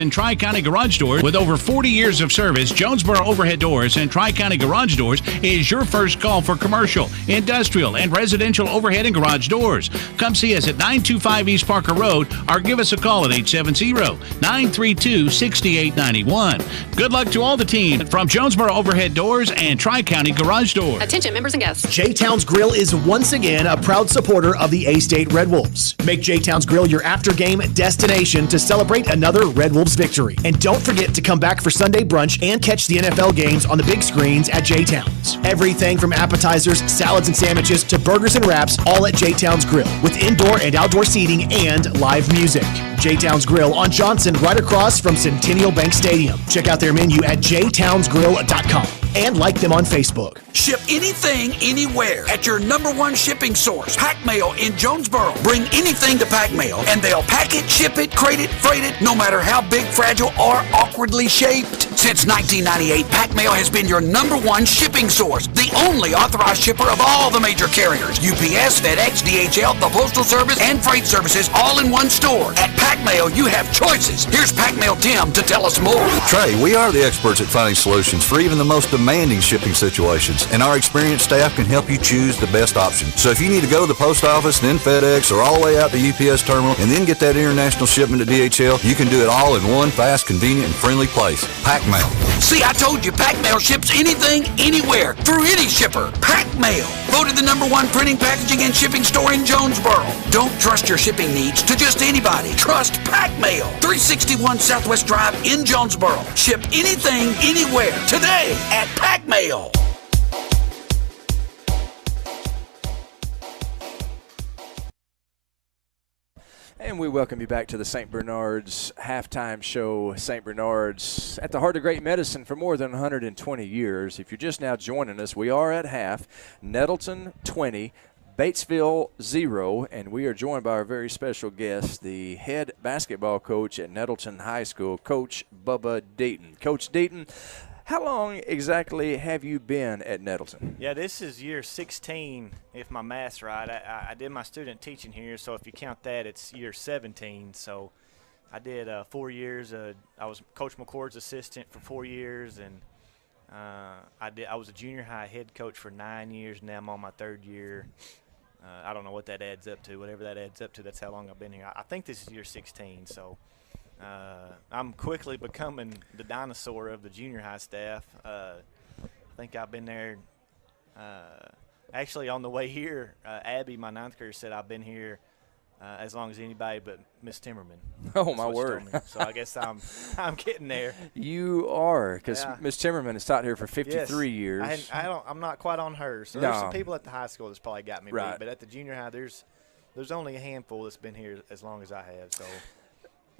and Tri-County Garage Doors. With over 40 years of service, Jonesboro Overhead Doors and Tri-County Garage Doors is your first call for commercial, industrial, and residential overhead and garage doors. Come see us at 925 East Parker Road or give us a call at 870-932-6891. Good luck to all the team from Jonesboro Overhead Doors and Tri-County Garage Doors. Attention members and guests. J-Town's Grill is once again a proud supporter of the A-State Red Wolves. Make J-Town's Grill your after-game destination to celebrate another Red Wolves victory. And don't forget to come back for Sunday brunch and catch the NFL games on the big screens at J-Town's. Everything from appetizers, salads, and sandwiches to burgers and wraps, all at J-Town's Grill, with indoor and outdoor seating and live music. J-Town's Grill on Johnson, right across from Centennial Bank Stadium. Check out their menu at jtownsgrill.com and like them on Facebook. Ship anything, anywhere at your #1 shipping source, Pack Mail in Jonesboro. Bring anything to Pack Mail, and they'll pack it, ship it, crate it, freight it, no matter how big, fragile, or awkwardly shaped. Since 1998, Pack Mail has been your #1 shipping source, the only authorized shipper of all the major carriers: UPS, FedEx, DHL, the Postal Service, and freight services, all in one store. At Pack Mail, you have choices. Here's Pack Mail Tim to tell us more. Trey, we are the experts at finding solutions for even the most demanding shipping situations, and our experienced staff can help you choose the best option. So if you need to go to the post office, then FedEx, or all the way out to UPS terminal, and then get that international shipment to DHL, you can do it all in one fast, convenient, and friendly place. Pack Mail. See, I told you, Pack Mail ships anything, anywhere, through any shipper. Pack Mail, voted the #1 printing, packaging, and shipping store in Jonesboro. Don't trust your shipping needs to just anybody. Trust Pack Mail. 361 Southwest Drive in Jonesboro. Ship anything, anywhere, today at Pack Mail. And we welcome you back to the St. Bernard's Halftime Show. St. Bernard's at the heart of great medicine for more than 120 years. If you're just now joining us, we are at half. Nettleton 20, Batesville 0, and we are joined by our very special guest, the head basketball coach at Nettleton High School, Coach Bubba Deaton. Coach Deaton, how long exactly have you been at Nettleton? Yeah, this is year 16, if my math's right. I did my student teaching here, so if you count that, it's year 17. So I did 4 years. I was Coach McCord's assistant for 4 years, and I was a junior high head coach for 9 years. Now I'm on my 3rd year. I don't know what that adds up to. Whatever that adds up to, that's how long I've been here. I think this is year 16, so I'm quickly becoming the dinosaur of the junior high staff. I think I've been there actually on the way here. Abby, my 9th grader, said I've been here as long as anybody but Miss Timmerman. Oh, my word. So I guess I'm getting there. You are, because Miss Timmerman has taught here for 53 years. I'm not quite on her. So there's some people at the high school that's probably got me beat, but at the junior high, there's only a handful that's been here as long as I have. So.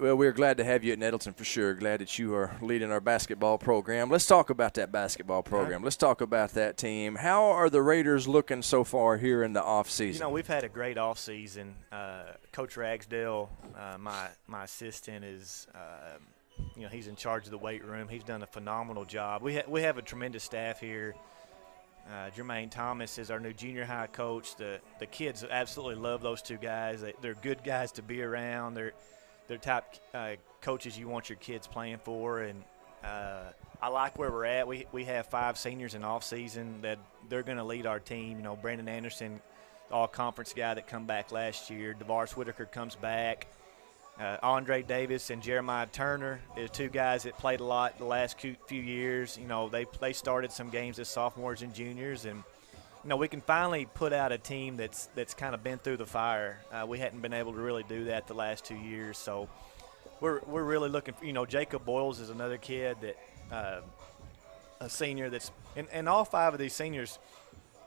Well, we're glad to have you at Nettleton for sure. Glad that you are leading our basketball program. Let's talk about that basketball program. Let's talk about that team. How are the Raiders looking so far here in the offseason? We've had a great offseason. Coach Ragsdale, my assistant, is he's in charge of the weight room. He's done a phenomenal job. We have a tremendous staff here. Jermaine Thomas is our new junior high coach. The kids absolutely love those two guys. They're good guys to be around. They're type coaches you want your kids playing for, and I like where we're at. We have 5 seniors in off-season that they're going to lead our team. Brandon Anderson, all-conference guy that come back last year. DeVaris Whitaker comes back. Andre Davis and Jeremiah Turner is 2 guys that played a lot the last few years. They started some games as sophomores and juniors, and we can finally put out a team that's kind of been through the fire. We hadn't been able to really do that the last 2 years, so we're really looking for, Jacob Boyles is another kid that a senior that's and all 5 of these seniors,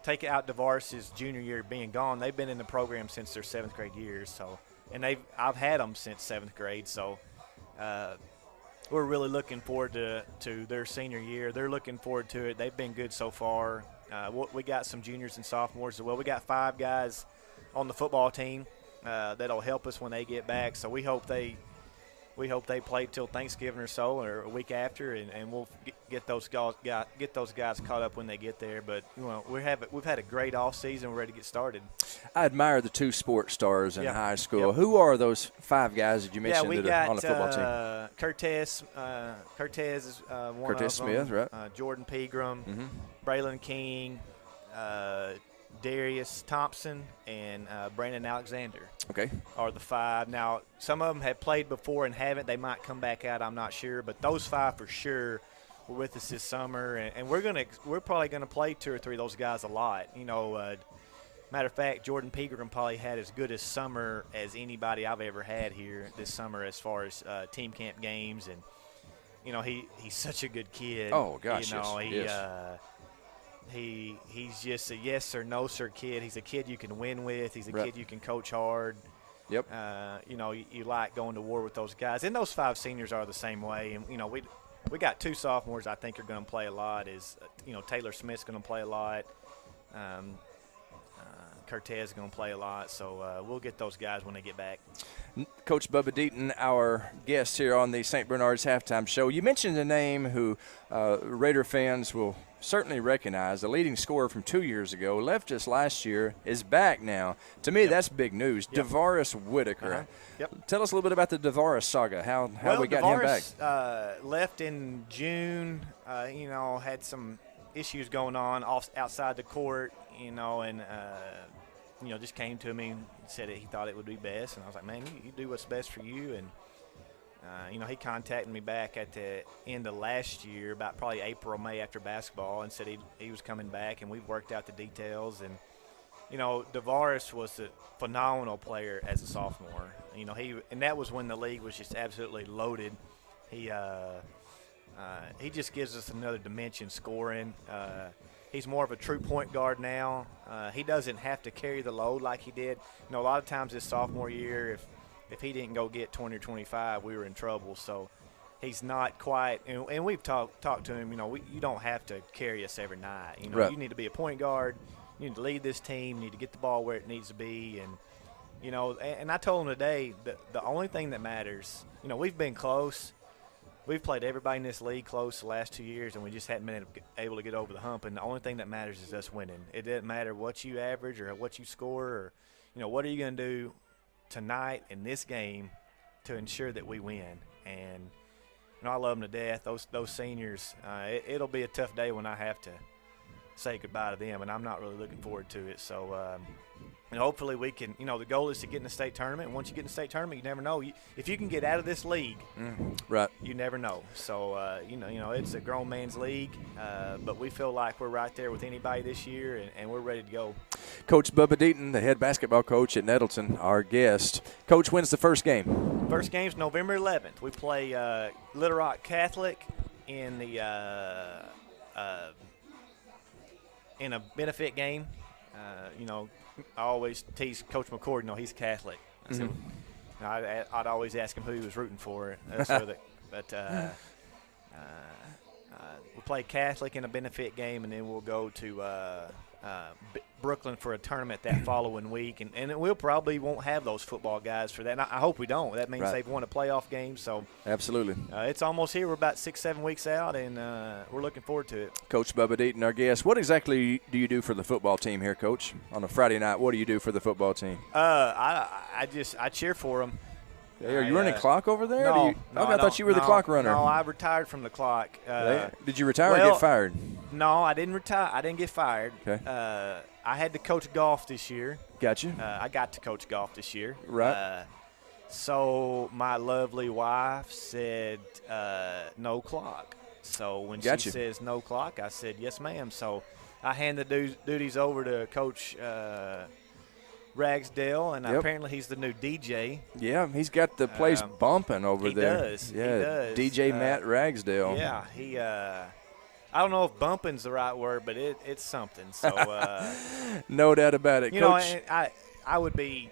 take out DeVaris' junior year being gone, they've been in the program since their 7th grade years. So, and I've had them since 7th grade. So, we're really looking forward to their senior year. They're looking forward to it. They've been good so far. We got some juniors and sophomores as well. We got 5 guys on the football team that'll help us when they get back. So we hope they play till Thanksgiving or so, or a week after, and we'll get those guys caught up when they get there. But we've had a great off season. We're ready to get started. I admire the 2 sports stars in high school. Yep. Who are those 5 guys that you mentioned we got, on the football team? Cortez is one Cortez of them. Smith, right? Jordan Pegram, Braylon King, Darius Thompson, and Brandon Alexander. Okay. Are the 5. Now, some of them have played before and haven't. They might come back out. I'm not sure. But those 5 for sure were with us this summer. And we're probably going to play 2 or 3 of those guys a lot. Matter of fact, Jordan Pegram probably had as good a summer as anybody I've ever had here this summer as far as team camp games. And, he's such a good kid. Oh, gosh, yes. Yes. He's just a yes or no sir kid. He's a kid you can win with. He's a kid you can coach hard. Yep. You like going to war with those guys. And those 5 seniors are the same way. And we got 2 sophomores I think are going to play a lot. Taylor Smith's going to play a lot. Cortez is going to play a lot. So we'll get those guys when they get back. Coach Bubba Deaton, our guest here on the St. Bernard's Halftime Show. You mentioned a name who Raider fans will certainly recognize. The leading scorer from 2 years ago, left us last year, is back now. To me, that's big news. Yep. DeVaris Whitaker. Yep. Tell us a little bit about the DeVaris saga, how we got him back. Left in June, had some issues going on outside the court, and just came to me and said that he thought it would be best. And I was like, man, you do what's best for you. And he contacted me back at the end of last year, about probably April, May after basketball, and said he was coming back, and we've worked out the details. And, DeVaris was a phenomenal player as a sophomore. And that was when the league was just absolutely loaded. He just gives us another dimension scoring. He's more of a true point guard now. He doesn't have to carry the load like he did. A lot of times his sophomore year, if he didn't go get 20 or 25, we were in trouble. So he's not quite – and we've talked to him, you don't have to carry us every night. Right. You need to be a point guard. You need to lead this team. You need to get the ball where it needs to be. And, and I told him today that the only thing that matters – we've been close. We've played everybody in this league close the last 2 years, and we just hadn't been able to get over the hump. And the only thing that matters is us winning. It doesn't matter what you average or what you score or, what are you going to do tonight in this game to ensure that we win. And, I love them to death. Those seniors, it'll be a tough day when I have to say goodbye to them, and I'm not really looking forward to it. So, hopefully we can, the goal is to get in the state tournament. And once you get in the state tournament, you never know. If you can get out of this league, right, you never know. So, it's a grown man's league, but we feel like we're right there with anybody this year, and we're ready to go. Coach Bubba Deaton, the head basketball coach at Nettleton, our guest. Coach, when's the first game? First game's November 11th. We play Little Rock Catholic in the in a benefit game. I always tease Coach McCord, he's Catholic. I said, I'd always ask him who he was rooting for. We'll play Catholic in a benefit game, and then we'll go to Brooklyn for a tournament that following week. And we'll probably won't have those football guys for that. And I hope we don't. That means they've won a playoff game. So absolutely. It's almost here. We're about 6-7 weeks out, and we're looking forward to it. Coach Bubba Deaton, our guest. What exactly do you do for the football team here, Coach? On a Friday night, what do you do for the football team? I cheer for them. Hey, are you running clock over there? No, I thought you were the clock runner. No, I retired from the clock. Did you retire or get fired? No, I didn't retire. I didn't get fired. Okay. I had to coach golf this year. Got you. I got to coach golf this year. Right. So my lovely wife said no clock. So when she says no clock, I said yes, ma'am. So I hand the duties over to Coach Ragsdale, and apparently he's the new DJ. Yeah, he's got the place bumping over there. He does. Yeah, DJ Matt Ragsdale. Yeah, he. I don't know if bumping's the right word, but it's something. So no doubt about it. You Coach. know, I would be.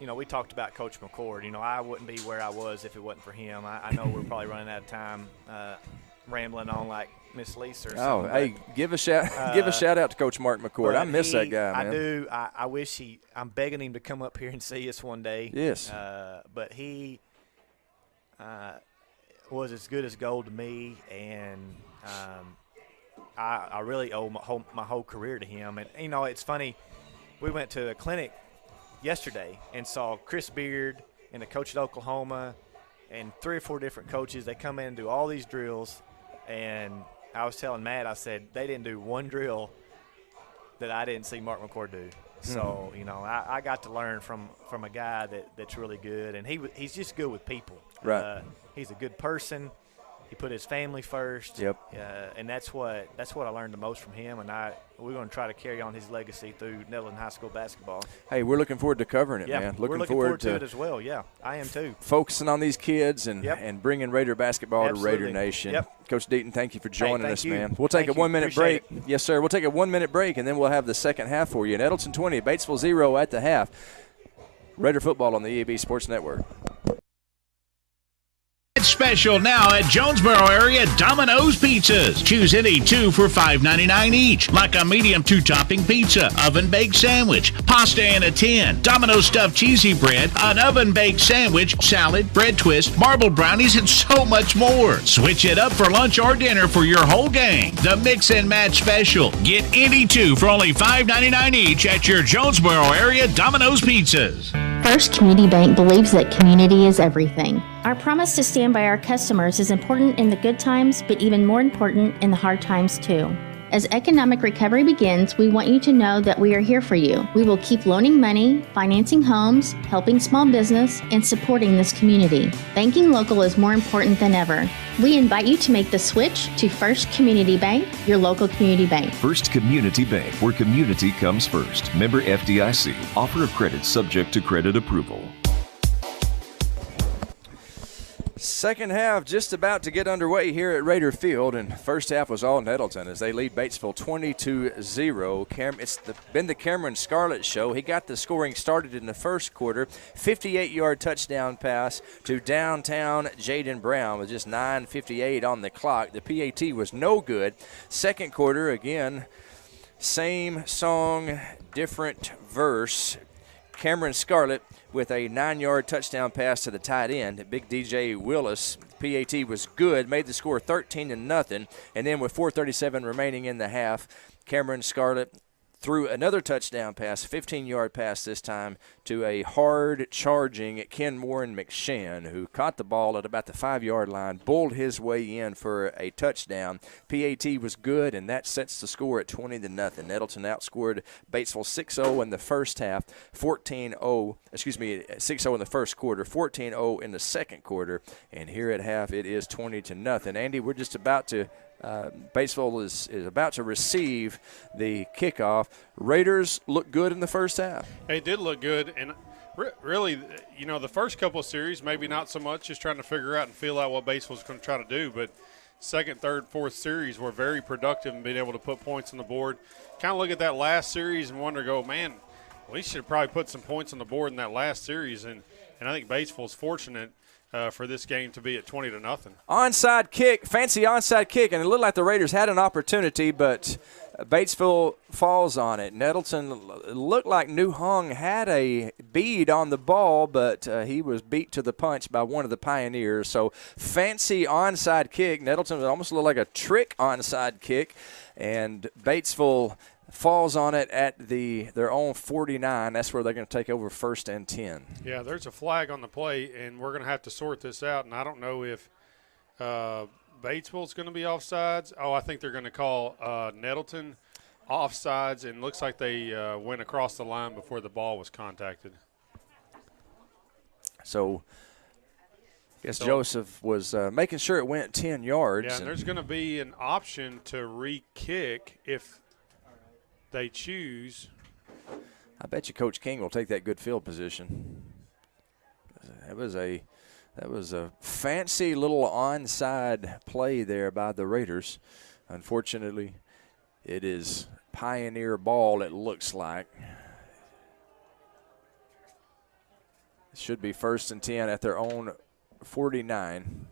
You know, we talked about Coach McCord. You know, I wouldn't be where I was if it wasn't for him. I know we're probably running out of time, rambling on like Miss Lisa or something. Oh, hey, give a shout out to Coach Mark McCord. I miss that guy, man. I do. I wish I'm begging him to come up here and see us one day. Yes. But he was as good as gold to me, and I really owe my whole career to him. And you know, it's funny. We went to a clinic yesterday and saw Chris Beard and the coach at Oklahoma and 3 or 4 different coaches. They come in and do all these drills, and I was telling Matt, I said, they didn't do one drill that I didn't see Mark McCord do. So, you know, I got to learn from a guy that's really good, and he's just good with people. Right. He's a good person. He put his family first. Yep. And that's what I learned the most from him, and we're going to try to carry on his legacy through Nettleton High School basketball. Hey, we're looking forward to covering it, yeah, man. We're looking forward to it as well. Yeah, I am too. Focusing on these kids and bringing Raider basketball Absolutely. to Raider Nation. Yep. Coach Deaton, thank you for joining us, you. man. We'll take a 1-minute break. Appreciate it. Yes, sir. We'll take a 1-minute break, and then we'll have the second half for you. Nettleton 20, Batesville 0 at the half. Raider football on the EAB Sports Network. Special now at Jonesboro area Domino's Pizzas. Choose any 2 for $5.99 each, like a medium 2-topping pizza, oven-baked sandwich, pasta in a tin, Domino's stuffed cheesy bread, an oven-baked sandwich, salad, bread twist, marbled brownies, and so much more. Switch it up for lunch or dinner for your whole gang. The Mix and Match Special. Get any 2 for only $5.99 each at your Jonesboro area Domino's Pizzas. First Community Bank believes that community is everything. Our promise to stand by our customers is important in the good times, but even more important in the hard times too. As economic recovery begins, we want you to know that we are here for you. We will keep loaning money, financing homes, helping small business, and supporting this community. Banking local is more important than ever. We invite you to make the switch to First Community Bank, your local community bank. First Community Bank, where community comes first. Member FDIC. Offer of credit subject to credit approval. Second half just about to get underway here at Raider Field, and first half was all Nettleton as they lead Batesville 20-0. It's been the Cameron Scarlett show. He got the scoring started in the first quarter. 58-yard touchdown pass to downtown Jaden Brown with just 9:58 on the clock. The PAT was no good. Second quarter, again, same song, different verse. Cameron Scarlett with a 9-yard touchdown pass to the tight end. Big DJ Willis, PAT was good, made the score 13-0, and then with 4:37 remaining in the half, Cameron Scarlett threw another touchdown pass, 15-yard pass this time, to a hard-charging Ken Warren McShann, who caught the ball at about the 5-yard line, bowled his way in for a touchdown. PAT was good, and that sets the score at 20-0. Nettleton outscored Batesville 6-0 in the first half, 6-0 in the first quarter, 14-0 in the second quarter, and here at half it is 20-0. Andy, we're just about to Batesville is about to receive the kickoff. Raiders look good in the first half. They did look good, and really, you know, the first couple of series, maybe not so much, just trying to figure out and feel out what Batesville's going to try to do, but second, third, fourth series were very productive in being able to put points on the board. Kind of look at that last series and wonder, man, we should have probably put some points on the board in that last series, and I think Batesville's fortunate for this game to be at 20-0. Onside kick, fancy onside kick, and it looked like the Raiders had an opportunity, but Batesville falls on it. Nettleton looked like New Hong had a bead on the ball, but he was beat to the punch by one of the Pioneers. So fancy onside kick. Nettleton almost looked like a trick onside kick, and Batesville falls on it at their own 49. That's where they're going to take over 1st and 10. Yeah, there's a flag on the play, and we're going to have to sort this out. And I don't know if Batesville's going to be offsides. Oh, I think they're going to call Nettleton offsides, and looks like they went across the line before the ball was contacted. So I guess Joseph was making sure it went 10 yards. Yeah, and there's going to be an option to re-kick if they choose. I bet you Coach King will take that good field position. That was a fancy little onside play there by the Raiders. Unfortunately, it is Pioneer ball, it looks like. It should be 1st and 10 at their own 49.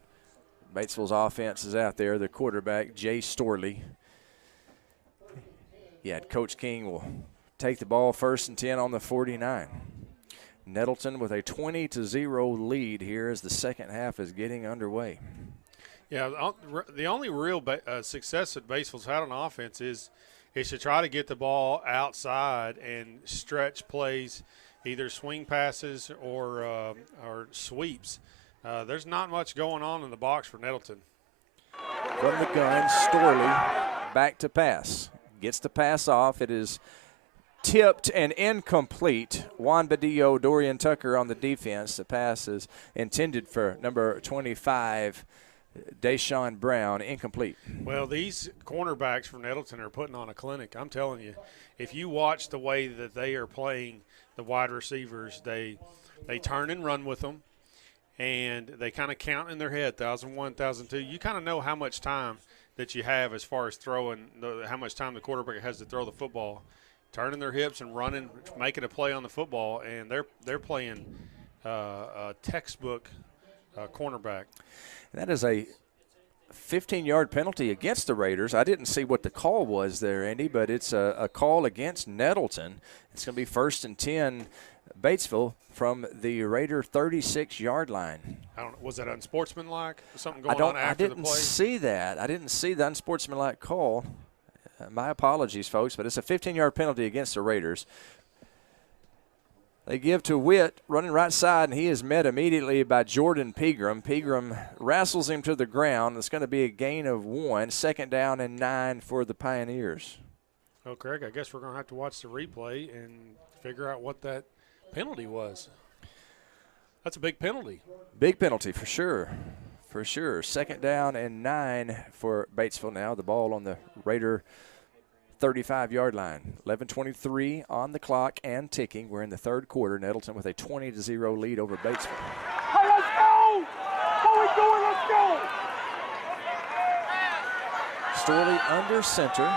Batesville's offense is out there. The quarterback, Jay Storley. Yeah, Coach King will take the ball 1st and 10 on the 49. Nettleton with a 20-0 lead here as the second half is getting underway. Yeah, the only real success that Batesville's had on offense is to try to get the ball outside and stretch plays, either swing passes or sweeps. There's not much going on in the box for Nettleton. From the gun, Storley back to pass. Gets the pass off. It is tipped and incomplete. Juan Badillo, Dorian Tucker on the defense. The pass is intended for number 25, Deshaun Brown, incomplete. Well, these cornerbacks for Nettleton are putting on a clinic. I'm telling you, if you watch the way that they are playing the wide receivers, they turn and run with them, and they kind of count in their head, 1,001, 1,002. You kind of know how much time that you have as far as throwing, how much time the quarterback has to throw the football. Turning their hips and running, making a play on the football, and they're playing a textbook cornerback. That is a 15-yard penalty against the Raiders. I didn't see what the call was there, Andy, but it's a call against Nettleton. It's going to be 1st and 10, Batesville, from the Raider 36-yard line. Was that unsportsmanlike? Something going on after the play? I didn't see that. I didn't see the unsportsmanlike call. My apologies, folks, but it's a 15-yard penalty against the Raiders. They give to Witt, running right side, and he is met immediately by Jordan Pegram. Pegram wrestles him to the ground. It's going to be a gain of 1, 2nd down and 9 for the Pioneers. Well, Craig, I guess we're going to have to watch the replay and figure out what that penalty was. That's a big penalty. Big penalty for sure. For sure. 2nd down and 9 for Batesville now. The ball on the Raider 35-yard line. 11:23 on the clock and ticking. We're in the third quarter. Nettleton with a 20-0 lead over Batesville. Hey, let's go! What we doing? Let's go! Storley under center.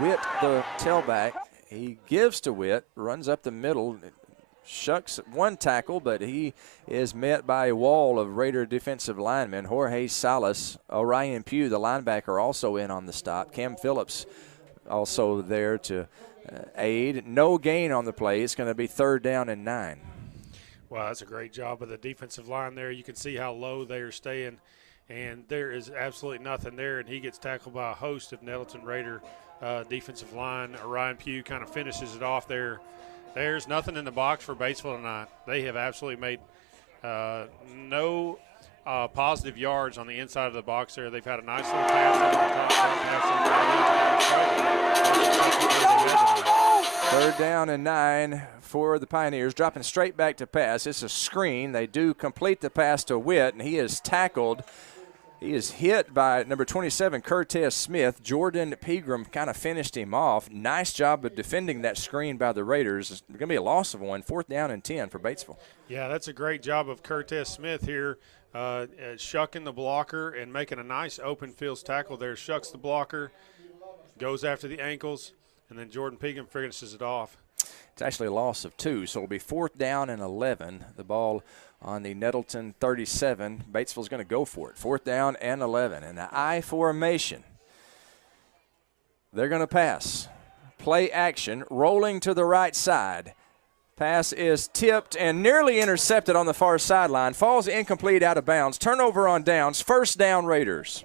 Witt, the tailback. He gives to Witt, runs up the middle, shucks one tackle, but he is met by a wall of Raider defensive linemen. Jorge Salas, Orion Pugh, the linebacker, also in on the stop. Cam Phillips also there to aid. No gain on the play. It's going to be 3rd down and 9. Wow, that's a great job of the defensive line there. You can see how low they are staying, and there is absolutely nothing there, and he gets tackled by a host of Nettleton Raider defensive line. Orion Pugh kind of finishes it off there. There's nothing in the box for Batesville tonight. They have absolutely made no positive yards on the inside of the box there. They've had a nice little pass. 3rd down and 9 for the Pioneers, dropping straight back to pass. It's a screen. They do complete the pass to Witt, and he is tackled. He is hit by number 27, Curtis Smith. Jordan Pegram kind of finished him off. Nice job of defending that screen by the Raiders. It's going to be a loss of 1, 4th down and 10 for Batesville. Yeah, that's a great job of Curtis Smith here, shucking the blocker and making a nice open fields tackle there. Shucks the blocker, goes after the ankles, and then Jordan Pegram finishes it off. It's actually a loss of 2, so it'll be 4th down and 11. The ball on the Nettleton 37. Batesville's going to go for it. 4th down and 11. In the I formation, they're going to pass. Play action, rolling to the right side. Pass is tipped and nearly intercepted on the far sideline. Falls incomplete, out of bounds. Turnover on downs. 1st down Raiders.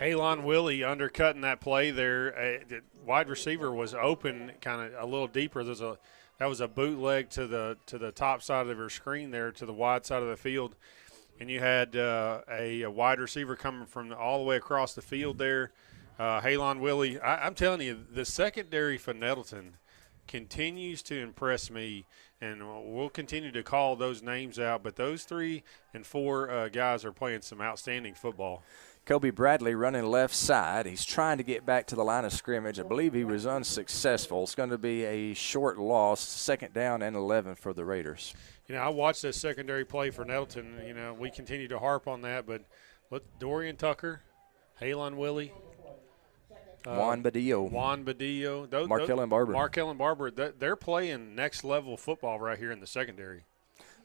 Halon Willie undercutting that play there. The wide receiver was open kind of a little deeper. That was a bootleg to the top side of her screen there, to the wide side of the field. And you had a wide receiver coming from all the way across the field there. Halon Willie, I'm telling you, the secondary for Nettleton continues to impress me, and we'll continue to call those names out. But those 3 and 4 guys are playing some outstanding football. Kobe Bradley running left side. He's trying to get back to the line of scrimmage. I believe he was unsuccessful. It's going to be a short loss, 2nd down and 11 for the Raiders. You know, I watched that secondary play for Nettleton. You know, we continue to harp on that, but look, Dorian Tucker, Halon Willie, Juan Badillo. Markellen Barber. They're playing next-level football right here in the secondary.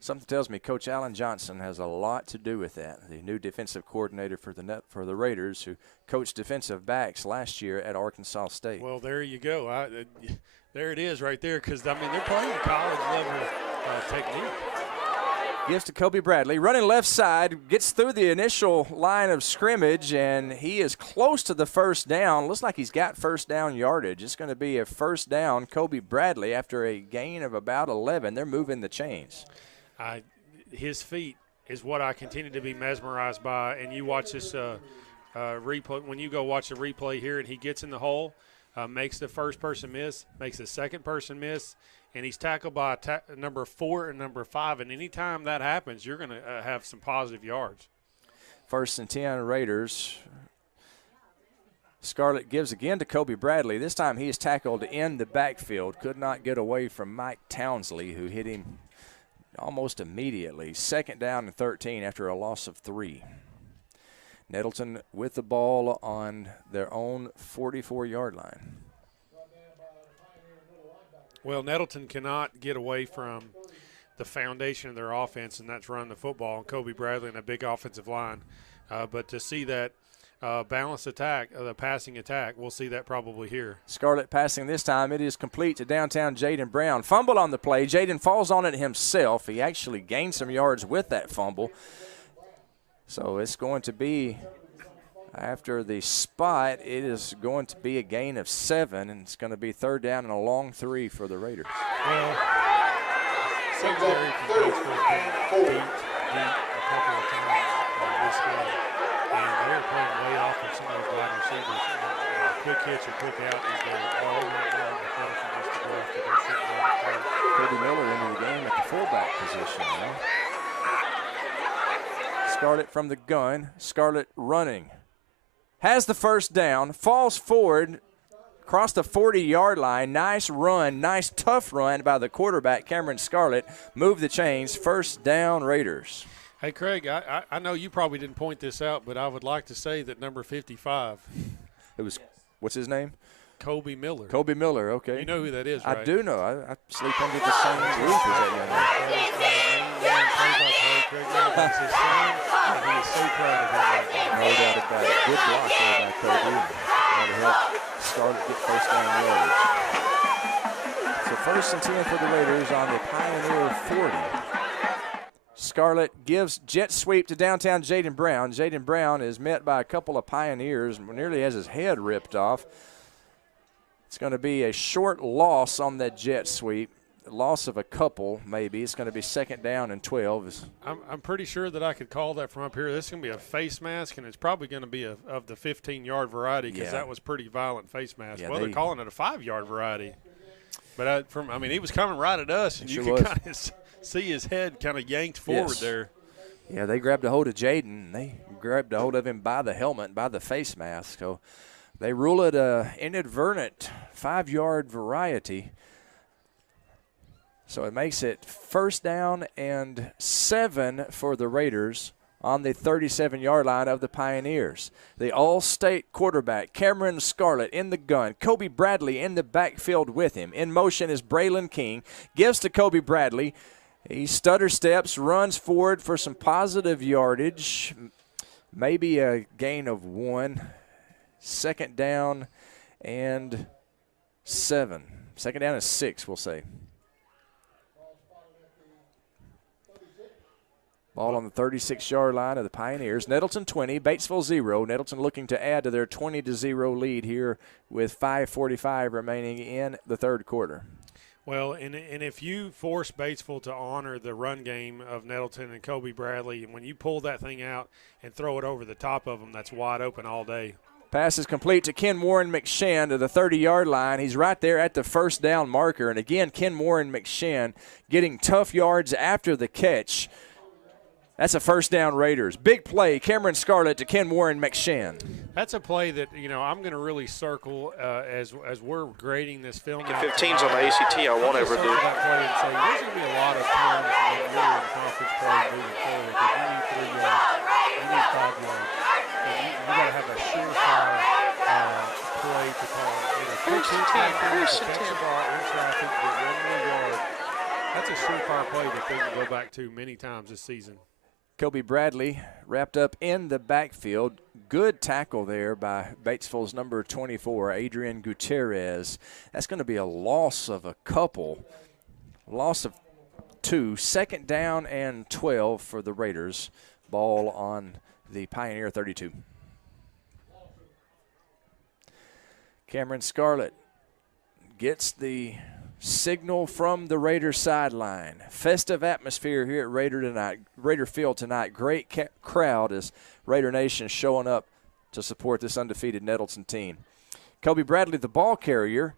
Something tells me Coach Alan Johnson has a lot to do with that. The new defensive coordinator for the Raiders, who coached defensive backs last year at Arkansas State. Well, there you go. There it is right there, because, I mean, they're playing college-level technique. Gives to Kobe Bradley, running left side, gets through the initial line of scrimmage, and he is close to the first down. Looks like he's got first down yardage. It's going to be a first down. Kobe Bradley, after a gain of about 11, they're moving the chains. His feet is what I continue to be mesmerized by, and you watch this replay. When you go watch the replay here and he gets in the hole, makes the first person miss, makes the second person miss, and he's tackled by number 4 and number 5. And anytime that happens, you're going to have some positive yards. 1st and 10 Raiders. Scarlett gives again to Kobe Bradley. This time he is tackled in the backfield. Could not get away from Mike Townsley, who hit him almost immediately. 2nd down and 13 after a loss of 3. Nettleton with the ball on their own 44-yard line. Well, Nettleton cannot get away from the foundation of their offense, and that's run the football. And Kobe Bradley and a big offensive line. But to see that balanced attack, the passing attack, we'll see that probably here. Scarlett passing this time. It is complete to downtown Jaden Brown. Fumble on the play. Jaden falls on it himself. He actually gained some yards with that fumble. So it's going to be, after the spot, it is going to be a gain of 7, and it's going to be 3rd down and a long 3 for the Raiders. Well, secondary can go for a deep a couple of times this game, and they're playing way off of some of those wide receivers. Quick hitch or quick out is their all right now. The Nettleton is to go after their sitting on the field. Cody Miller into the game at the fullback position now. Scarlett from the gun. Scarlett running. Has the first down. Falls forward. Across the 40-yard line. Nice run. Nice tough run by the quarterback, Cameron Scarlett. Move the chains. First down, Raiders. Hey, Craig, I know you probably didn't point this out, but I would like to say that number 55. It was, what's his name? Kobe Miller. Kobe Miller, okay. You know who that is, right? I do know. I sleep under the same roof as that young man. His son, and he is so proud of him. No doubt about it. Good block there by Kobe. That'll help Scarlett get first down yardage. So 1st and 10 for the Raiders on the Pioneer 40. Scarlett gives jet sweep to downtown Jaden Brown. Jaden Brown is met by a couple of Pioneers and nearly has his head ripped off. It's going to be a short loss on that jet sweep. A loss of a couple, maybe. It's going to be 2nd down and 12. I'm pretty sure that I could call that from up here. This is going to be a face mask, and it's probably going to be of the 15-yard variety because that was pretty violent face mask. Yeah, well, they're calling it a 5-yard variety. But, he was coming right at us, and you could kind of see his head kind of yanked forward there. Yeah, they grabbed a hold of Jaden. They grabbed a hold of him by the helmet, by the face mask. So they rule it an inadvertent 5-yard variety. So it makes it 1st down and 7 for the Raiders on the 37-yard line of the Pioneers. The All-State quarterback, Cameron Scarlett, in the gun. Kobe Bradley in the backfield with him. In motion is Braylon King. Gives to Kobe Bradley. He stutter steps, runs forward for some positive yardage. Maybe a gain of 1. 2nd down and 7. 2nd down and 6, we'll say. Ball on the 36-yard line of the Pioneers. Nettleton 20, Batesville 0. Nettleton looking to add to their 20-0 lead here with 5:45 remaining in the 3rd quarter. Well, and if you force Batesville to honor the run game of Nettleton and Kobe Bradley, and when you pull that thing out and throw it over the top of them, that's wide open all day. Pass is complete to Ken Warren McShann to the 30-yard line. He's right there at the first down marker. And again, Ken Warren McShann getting tough yards after the catch. That's a first down Raiders. Big play, Cameron Scarlett to Ken Warren McShann. That's a play that, I'm going to really circle as we're grading this film. Get 15s on the ACT, I won't ever do. That play and say, there's going to be a lot of times that you're in conference play moving forward that you need 3 yards, you need 5 yards, and you got to have a surefire play to call. Catch the ball in traffic, get 1 more yard. That's a surefire play that they can go back to many times this season. Kobe Bradley wrapped up in the backfield. Good tackle there by Batesville's number 24, Adrian Gutierrez. That's going to be a loss of a couple. Loss of 2. Second down and 12 for the Raiders. Ball on the Pioneer 32. Cameron Scarlett gets the signal from the Raiders sideline. Festive atmosphere here at Raider Field tonight. Great crowd as Raider Nation showing up to support this undefeated Nettleton team. Kobe Bradley, the ball carrier,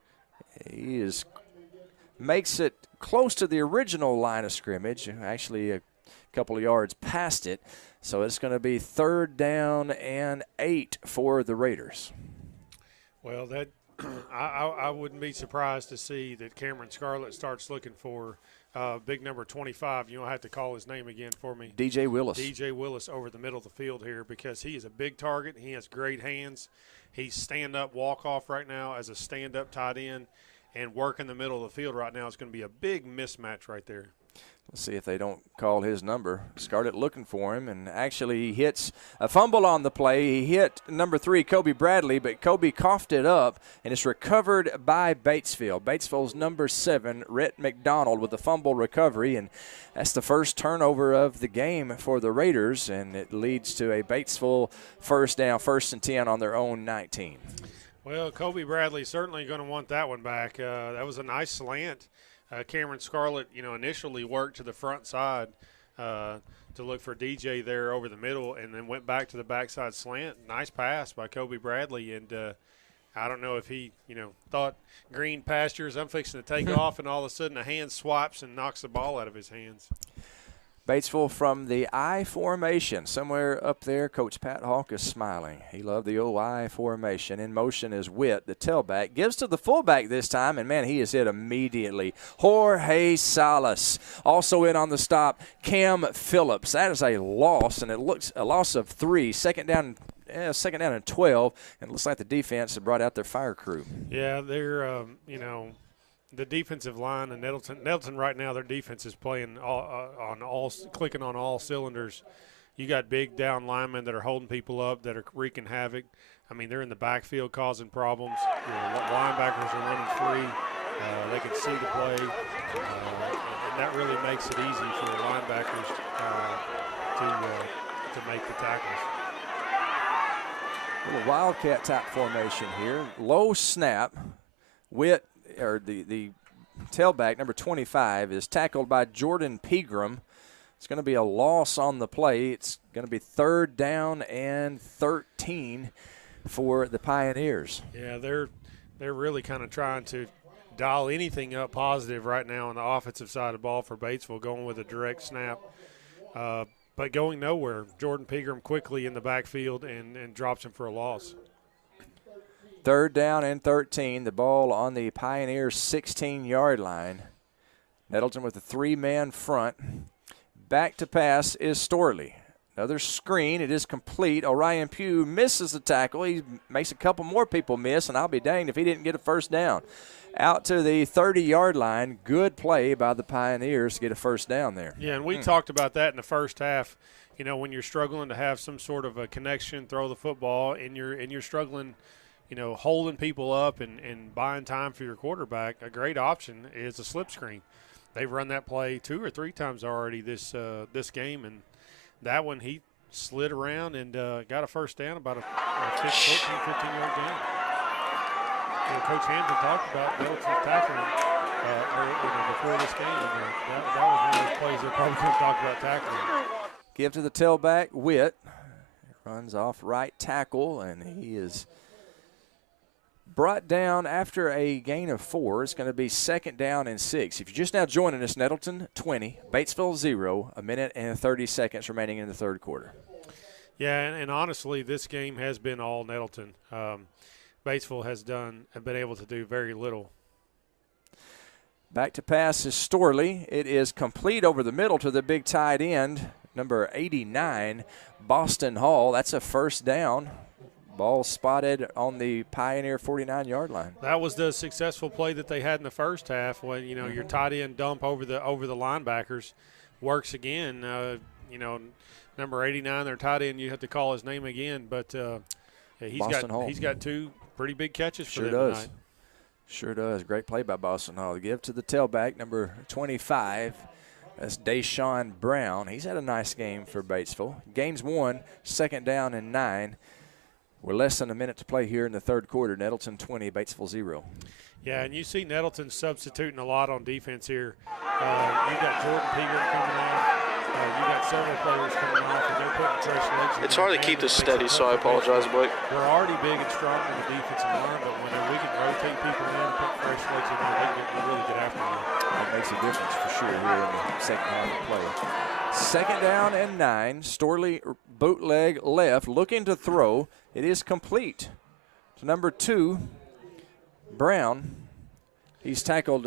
makes it close to the original line of scrimmage, actually a couple of yards past it. So it's going to be 3rd down and 8 for the Raiders. Well, that I wouldn't be surprised to see that Cameron Scarlett starts looking for big number 25. You don't have to call his name again for me. DJ Willis. DJ Willis over the middle of the field here because he is a big target. He has great hands. He's stand-up walk-off right now as a stand-up tight end, and working the middle of the field right now is going to be a big mismatch right there. Let's see if they don't call his number. Scarlett looking for him, and actually he hits a fumble on the play. He hit number 3, Kobe Bradley, but Kobe coughed it up, and it's recovered by Batesville. Batesville's number 7, Rhett McDonald, with the fumble recovery, and that's the first turnover of the game for the Raiders, and it leads to a Batesville first down, 1st and 10 on their own 19. Well, Kobe Bradley certainly going to want that one back. That was a nice slant. Cameron Scarlett, initially worked to the front side to look for DJ there over the middle and then went back to the backside slant. Nice pass by Kobe Bradley. And I don't know if he, thought green pastures, I'm fixing to take off, and all of a sudden a hand swipes and knocks the ball out of his hands. Batesville from the I formation. Somewhere up there, Coach Pat Hawk is smiling. He loved the old I formation. In motion is Witt, the tailback. Gives to the fullback this time, and, man, he is hit immediately. Jorge Salas. Also in on the stop, Cam Phillips. That is a loss, and it looks a loss of 3. Second down and 12, and it looks like the defense have brought out their fire crew. Yeah, they're, the defensive line and Nettleton right now, their defense is playing clicking on all cylinders. You got big down linemen that are holding people up, that are wreaking havoc. I mean, they're in the backfield causing problems. Linebackers are running free. They can see the play, and that really makes it easy for the linebackers to make the tackles. A little wildcat type formation here. Low snap. Witt, or the tailback, number 25, is tackled by Jordan Pegram. It's going to be a loss on the play. It's going to be 3rd down and 13 for the Pioneers. Yeah, they're really kind of trying to dial anything up positive right now on the offensive side of the ball for Batesville, going with a direct snap, but going nowhere. Jordan Pegram quickly in the backfield and drops him for a loss. 3rd down and 13. The ball on the Pioneers' 16-yard line. Nettleton with a 3-man front. Back to pass is Storley. Another screen. It is complete. Orion Pugh misses the tackle. He makes a couple more people miss, and I'll be danged if he didn't get a first down. Out to the 30-yard line. Good play by the Pioneers to get a first down there. Yeah, and we talked about that in the first half. When you're struggling to have some sort of a connection, throw the football, and you're struggling – holding people up and buying time for your quarterback, a great option is a slip screen. They've run that play 2 or 3 times already this game, and that one he slid around and got a first down, about a 15-yard gain. Coach Hampton talked about Nettleton's tackling before this game, and that was one of those plays they're probably going to talk about tackling. Give to the tailback, Witt. Runs off right tackle, and he is brought down after a gain of 4. It's going to be 2nd down and 6. If you're just now joining us, Nettleton 20, Batesville 0, a minute and 30 seconds remaining in the third quarter. Yeah, and honestly, this game has been all Nettleton. Batesville has been able to do very little. Back to pass is Storley. It is complete over the middle to the big tight end, number 89, Boston Hall. That's a first down. Ball spotted on the Pioneer 49-yard line. That was the successful play that they had in the first half when, your tight end dump over the linebackers works again. Number 89, their tight end, you have to call his name again, but he's got 2 pretty big catches for them tonight. Sure does. Great play by Boston Hall. Give to the tailback, number 25. That's Deshaun Brown. He's had a nice game for Batesville. Game's 1, 2nd down and 9. We're less than a minute to play here in the third quarter. Nettleton 20, Batesville 0. Yeah, and you see Nettleton substituting a lot on defense here. You got Jordan Pegram coming out. You got several players coming off, and they're putting fresh legs in. It's hard to keep this steady, so I apologize, Blake. We're already big and strong in the defensive line, but when we can rotate people in and put fresh legs in there, they can really get after them. That makes a difference for sure here in the second half of the play. 2nd down and 9. Storley bootleg left, looking to throw. It is complete to number 2, Brown. He's tackled,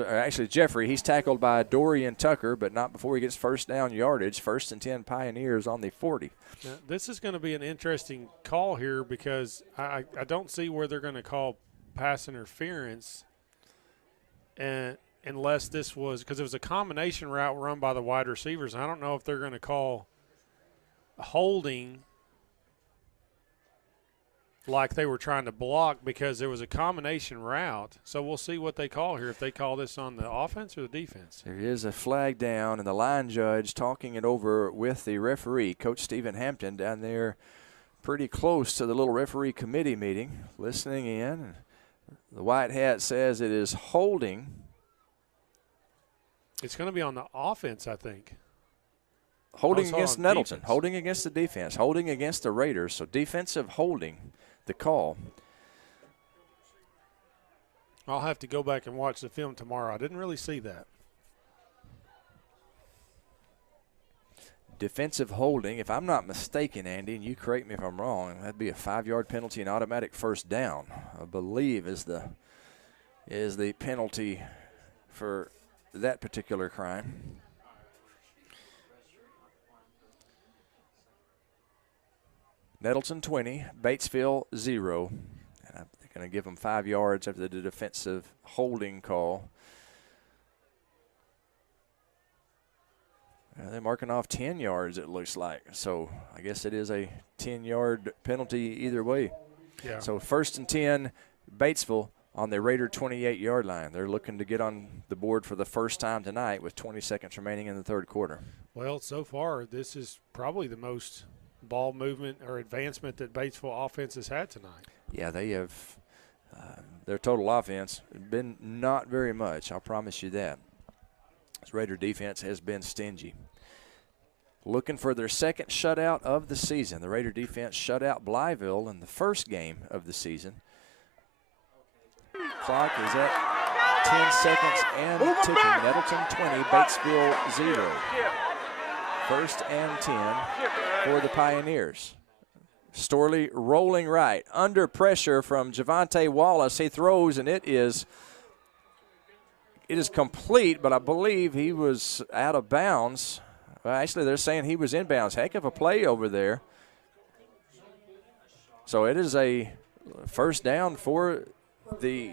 Jeffrey, he's tackled by Dorian Tucker, but not before he gets first down yardage. 1st and 10 Pioneers on the 40. Now, this is going to be an interesting call here because I don't see where they're going to call pass interference unless this was, because it was a combination route run by the wide receivers. I don't know if they're going to call holding like they were trying to block because there was a combination route. So we'll see what they call here, if they call this on the offense or the defense. There is a flag down, and the line judge talking it over with the referee, Coach Stephen Hampton, down there pretty close to the little referee committee meeting, listening in. The white hat says it is holding. It's going to be on the offense, I think. Holding against Nettleton, holding against the defense, holding against the Raiders. So defensive holding. The call. I'll have to go back and watch the film tomorrow. I didn't really see that. Defensive holding, if I'm not mistaken, Andy, and you correct me if I'm wrong, that'd be a 5-yard penalty and automatic first down, I believe is the penalty for that particular crime. Nettleton 20, Batesville 0. And they're going to give them 5 yards after the defensive holding call. They're marking off 10 yards, it looks like. So I guess it is a 10-yard penalty either way. Yeah. So 1st and 10, Batesville on the Raider 28-yard line. They're looking to get on the board for the first time tonight with 20 seconds remaining in the third quarter. Well, so far, this is probably the most ball movement or advancement that Batesville offense has had tonight. Yeah, they have their total offense been not very much, I'll promise you that. This Raider defense has been stingy. Looking for their second shutout of the season. The Raider defense shut out Blytheville in the first game of the season. Clock is at 10 seconds and ticking. Nettleton 20, Batesville 0. 1st and 10 for the Pioneers. Storley rolling right. Under pressure from Javante Wallace. He throws, and it is complete, but I believe he was out of bounds. Well, actually, they're saying he was in bounds. Heck of a play over there. So it is a first down for the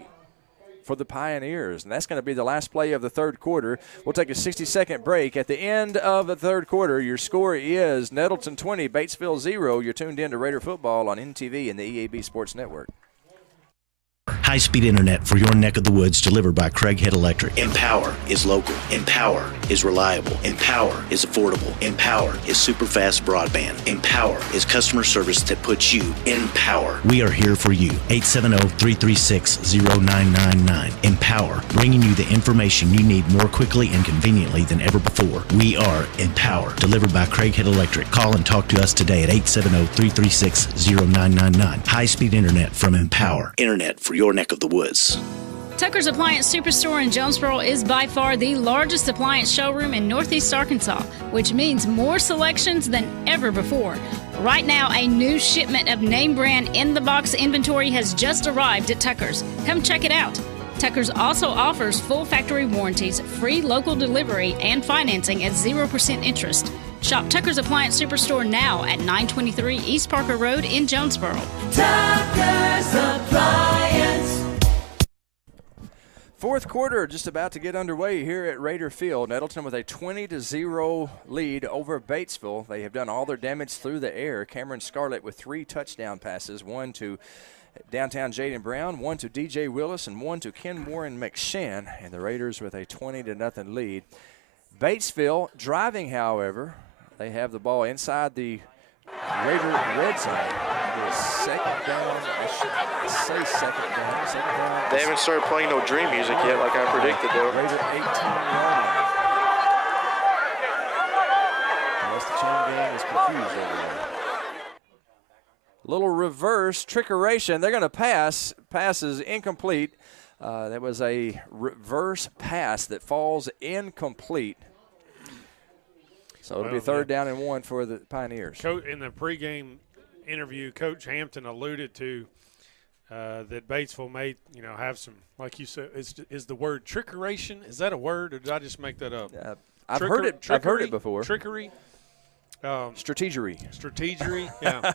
Pioneers, and that's going to be the last play of the third quarter. We'll take a 60-second break. At the end of the third quarter, your score is Nettleton 20, Batesville 0. You're tuned in to Raider football on NTV and the EAB Sports Network. High-speed internet for your neck of the woods delivered by Craighead Electric. Empower is local. Empower is reliable. Empower is affordable. Empower is super fast broadband. Empower is customer service that puts you in power. We are here for you. 870-336-0999. Empower, bringing you the information you need more quickly and conveniently than ever before. We are Empower, delivered by Craighead Electric. Call and talk to us today at 870-336-0999. High-speed internet from Empower. Internet for your neck neck of the woods. Tucker's Appliance Superstore in Jonesboro is by far the largest appliance showroom in Northeast Arkansas, which means more selections than ever before. Right now, a new shipment of name brand in-the-box inventory has just arrived at Tucker's. Come check it out. Tucker's also offers full factory warranties, free local delivery, and financing at 0% interest. Shop Tucker's Appliance Superstore now at 923 East Parker Road in Jonesboro. Tucker's Appliance. Fourth quarter just about to get underway here at Raider Field. Nettleton with a 20-0 lead over Batesville. They have done all their damage through the air. Cameron Scarlett with 3 touchdown passes, one to downtown Jaden Brown, one to DJ Willis, and one to Ken Warren McShann. And the Raiders with a 20-0 lead. Batesville driving, however. They have the ball inside the Raider red zone. Second down. I should say second down. Second down. They haven't started playing no dream music yet, like I predicted, though. Raider 18-yard line. Unless the chain gang is confused over there. Little reverse trickeration. They're going to pass. Pass is incomplete. That was a reverse pass that falls incomplete. So it'll be third down and 1 for the Pioneers. In the pregame interview, Coach Hampton alluded to that Batesville may, have some, like you said, is the word trickeration? Is that a word, or did I just make that up? I've heard it before. Trickery. Strategery, yeah.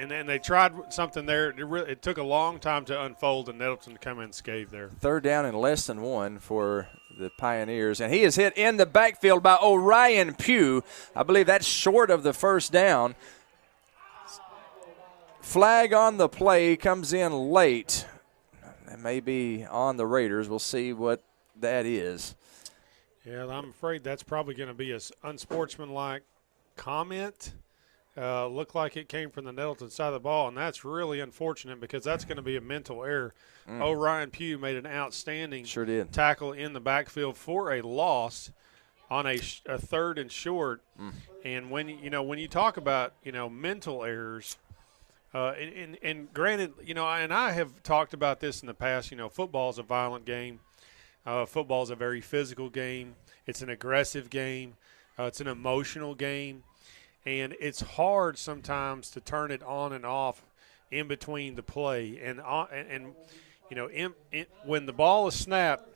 And then they tried something there. It took a long time to unfold, and Nettleton come in scathed there. Third down and less than 1 for the Pioneers, and he is hit in the backfield by Orion Pugh. I believe that's short of the first down. Flag on the play comes in late. That may be on the Raiders. We'll see what that is. Yeah, I'm afraid that's probably going to be an unsportsmanlike comment. Looked like it came from the Nettleton side of the ball, and that's really unfortunate because that's going to be a mental error. Orion Pugh made an outstanding tackle in the backfield for a loss on a third and short. And when you talk about mental errors, and granted, and I have talked about this in the past. Football is a violent game. Football is a very physical game. It's an aggressive game. It's an emotional game. And it's hard sometimes to turn it on and off in between the play. And when the ball is snapped,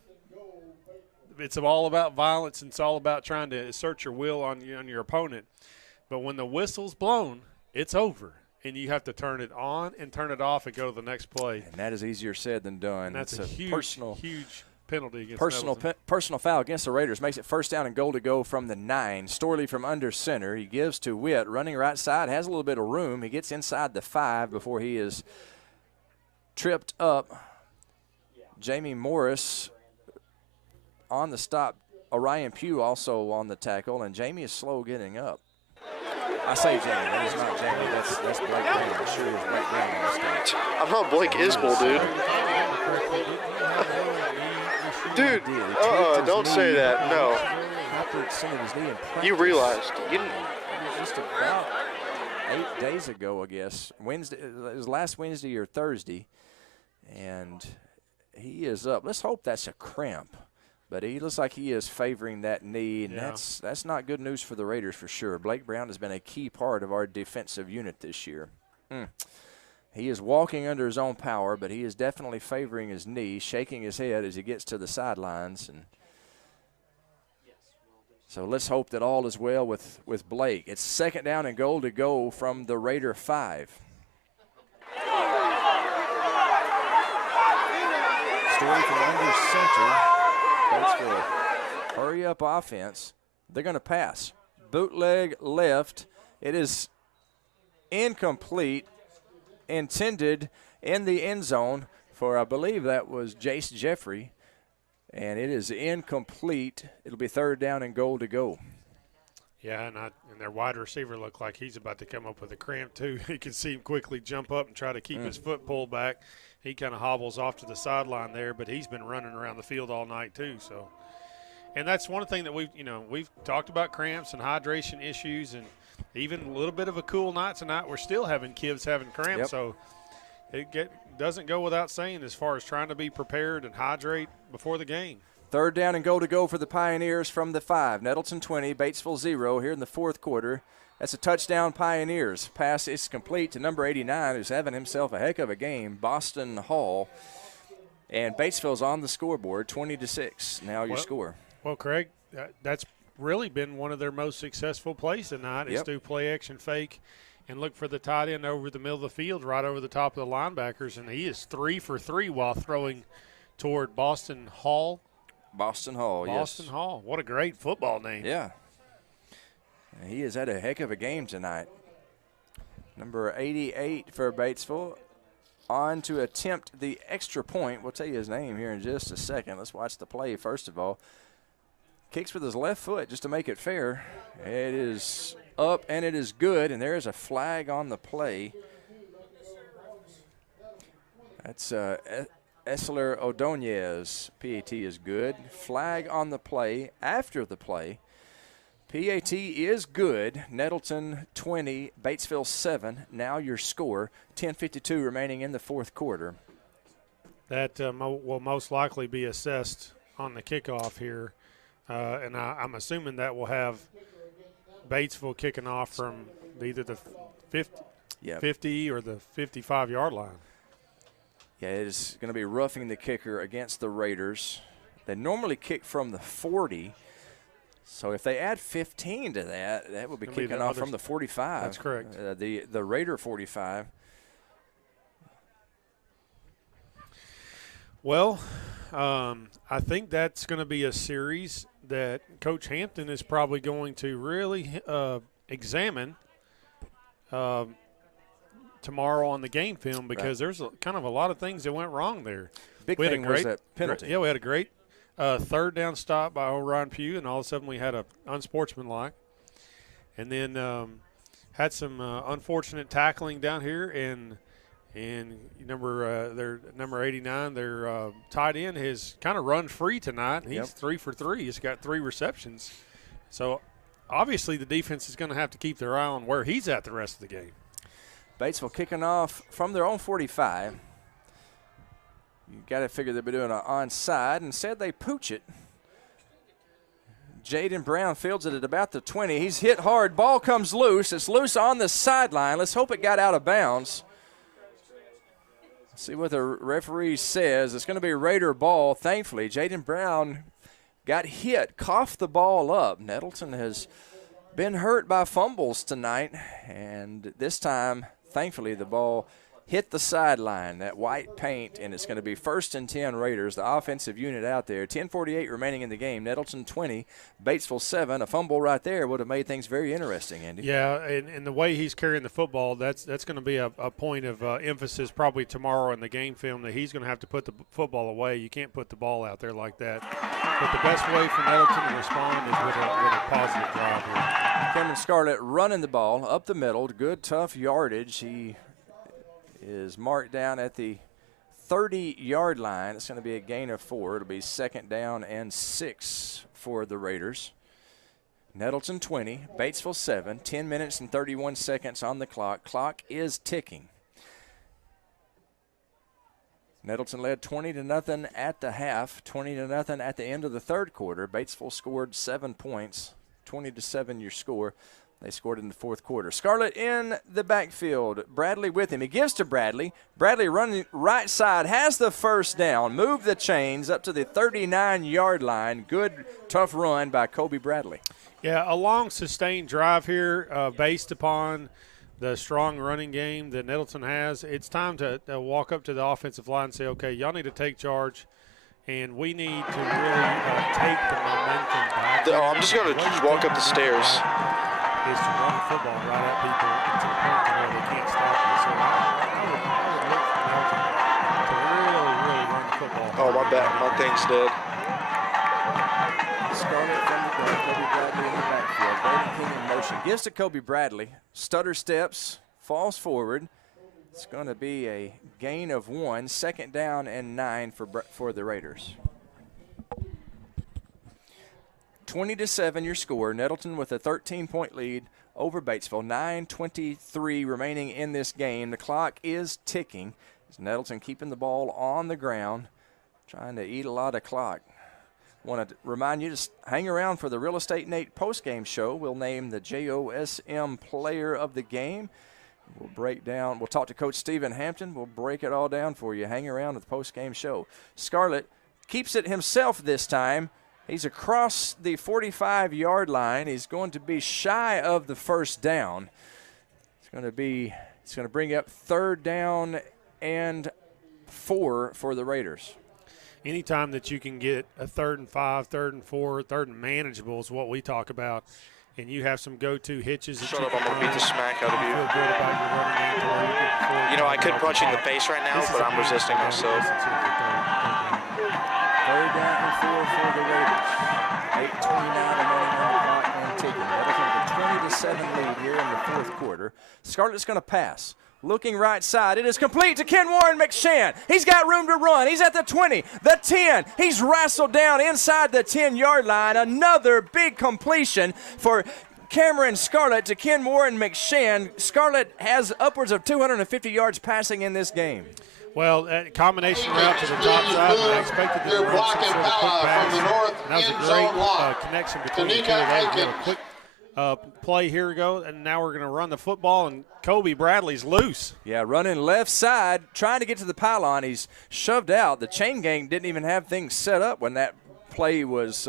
it's all about violence, and it's all about trying to assert your will on your opponent. But when the whistle's blown, it's over. And you have to turn it on and turn it off and go to the next play. And that is easier said than done. And that's it's a huge penalty against personal foul against the Raiders. Makes it first down and goal to go from the 9. Storley from under center. He gives to Witt, running right side, has a little bit of room. He gets inside the 5 before he is tripped up. Jamie Morris on the stop. Orion Pugh also on the tackle, and Jamie is slow getting up. I say Jamie, that is not Jamie. That's Blake Graham. I'm sure it's Blake Graham. I thought Blake Isbell, dude. Dude, don't say that. No. You realized. You didn't. Just about 8 days ago, I guess. Wednesday. It was last Wednesday or Thursday, and he is up. Let's hope that's a cramp. But he looks like he is favoring that knee, and that's not good news for the Raiders for sure. Blake Brown has been a key part of our defensive unit this year. He is walking under his own power, but he is definitely favoring his knee, shaking his head as he gets to the sidelines. And so let's hope that all is well with Blake. It's second down and goal to go from the Raider 5. Story from under center. Batesville, hurry up offense. They're going to pass. Bootleg left. It is incomplete. Intended in the end zone for, I believe that was Jace Jeffrey. And it is incomplete. It'll be third down and goal to go. Yeah, and their wide receiver looked like he's about to come up with a cramp too. You can see him quickly jump up and try to keep his foot pulled back. He kind of hobbles off to the sideline there, but he's been running around the field all night too. So, and that's one thing that we've talked about, cramps and hydration issues, and even a little bit of a cool night tonight. We're still having kids having cramps. So, doesn't go without saying as far as trying to be prepared and hydrate before the game. 3rd down and goal to go for the Pioneers from the 5. Nettleton 20, Batesville 0 here in the 4th quarter. That's a touchdown, Pioneers. Pass is complete to number 89, who's having himself a heck of a game, Boston Hall. And Batesville's on the scoreboard, 20-6. Now your score. Well, Craig, that's really been one of their most successful plays tonight is to play action fake and look for the tight end over the middle of the field, right over the top of the linebackers. And he is 3 for 3 while throwing toward Boston Hall. Boston Hall, Boston Hall. What a great football name. Yeah. He has had a heck of a game tonight. Number 88 for Batesville on to attempt the extra point. We'll tell you his name here in just a second. Let's watch the play first of all. Kicks with his left foot just to make it fair. It is up and it is good, and there is a flag on the play. That's Essler Ordonez. PAT is good. Flag on the play after the play. PAT is good. Nettleton 20, Batesville 7. Now your score. 10:52 remaining in the 4th quarter. That will most likely be assessed on the kickoff here. And I'm assuming that will have Batesville kicking off from either the 50 or the 55-yard line. Yeah, it is going to be roughing the kicker against the Raiders. They normally kick from the 40. So if they add 15 to that, that would be kicking off from the 45. That's correct. The Raider 45. Well, I think that's going to be a series that Coach Hampton is probably going to really examine tomorrow on the game film because there's kind of a lot of things that went wrong there. Big thing was that penalty. Yeah, we had a great 3rd down stop by Orion Pugh, and all of a sudden we had a unsportsmanlike. And then had some unfortunate tackling down here, and their number 89, their tight end, has kind of run free tonight. He's 3 for 3. He's got 3 receptions. So obviously the defense is going to have to keep their eye on where he's at the rest of the game. Batesville kicking off from their own 45. You got to figure they'll be doing an onside. Instead, they pooch it. Jaden Brown fields it at about the 20. He's hit hard. Ball comes loose. It's loose on the sideline. Let's hope it got out of bounds. See what the referee says. It's going to be a Raider ball. Thankfully, Jaden Brown got hit, coughed the ball up. Nettleton has been hurt by fumbles tonight, and this time, thankfully, the ball hit the sideline, that white paint, and it's going to be 1st and 10 Raiders, the offensive unit out there. 10:48 remaining in the game. Nettleton 20, Batesville 7. A fumble right there would have made things very interesting, Andy. Yeah, and the way he's carrying the football, that's going to be a point of emphasis probably tomorrow in the game film, that he's going to have to put the football away. You can't put the ball out there like that. But the best way for Nettleton to respond is with a positive drive here. Cameron Scarlett running the ball up the middle. Good, tough yardage. He is marked down at the 30-yard line. It's going to be a gain of 4. It'll be 2nd down and 6 for the Raiders. Nettleton 20, Batesville 7, 10 minutes and 31 seconds on the clock. Clock is ticking. Nettleton led 20-0 at the half, 20-0 at the end of the 3rd quarter. Batesville scored 7 points, 20-7 your score. They scored in the 4th quarter. Scarlett in the backfield. Bradley with him. He gives to Bradley. Bradley running right side, has the 1st down. Move the chains up to the 39-yard line. Good, tough run by Kobe Bradley. Yeah, a long, sustained drive here based upon the strong running game that Nettleton has. It's time to walk up to the offensive line and say, okay, y'all need to take charge, and we need to really take the momentum back. I'm just going to walk up the stairs. Is to run the football right at people to the point where they can't stop you. So I would look for Nettleton to really run the football. Oh, my bad. My thing's dead. Scarlett from the gun. Kobe Bradley in the backfield. Brady King in motion. Gives to Kobe Bradley. Stutter steps. Falls forward. It's going to be a gain of 1. 2nd down and 9 for the Raiders. 20-7 your score. Nettleton with a 13-point lead over Batesville. 9:23 remaining in this game. The clock is ticking. Nettleton keeping the ball on the ground, trying to eat a lot of clock. Want to remind you to hang around for the Real Estate Nate postgame show. We'll name the JOSM player of the game. We'll break down. We'll talk to Coach Stephen Hampton. We'll break it all down for you. Hang around with the postgame show. Scarlett keeps it himself this time. He's across the 45-yard line. He's going to be shy of the first down. It's going to bring up 3rd down and 4 for the Raiders. Anytime that you can get a 3rd and 5, 3rd and 4, 3rd and manageable is what we talk about, and you have some go-to hitches. Shut up, I'm going to beat the smack out of you. Feel good about your running game. You know, I could punch you in the face right now, but I'm resisting myself. 3rd down and 4 for the Raiders. 8:29 remaining on the clock and ticking. Nettleton with a 20-7 lead here in the 4th quarter. Scarlett's going to pass. Looking right side. It is complete to Ken Warren McShann. He's got room to run. He's at the 20, the 10. He's wrestled down inside the 10-yard line. Another big completion for Cameron Scarlett to Ken Warren McShann. Scarlett has upwards of 250 yards passing in this game. Well, that combination route to the top side, I expected them to run some sort of quick pass. That was a great connection between the two. That was a quick play. Here we go, and now we're going to run the football, and Kobe Bradley's loose. Yeah, running left side, trying to get to the pylon. He's shoved out. The chain gang didn't even have things set up when that play was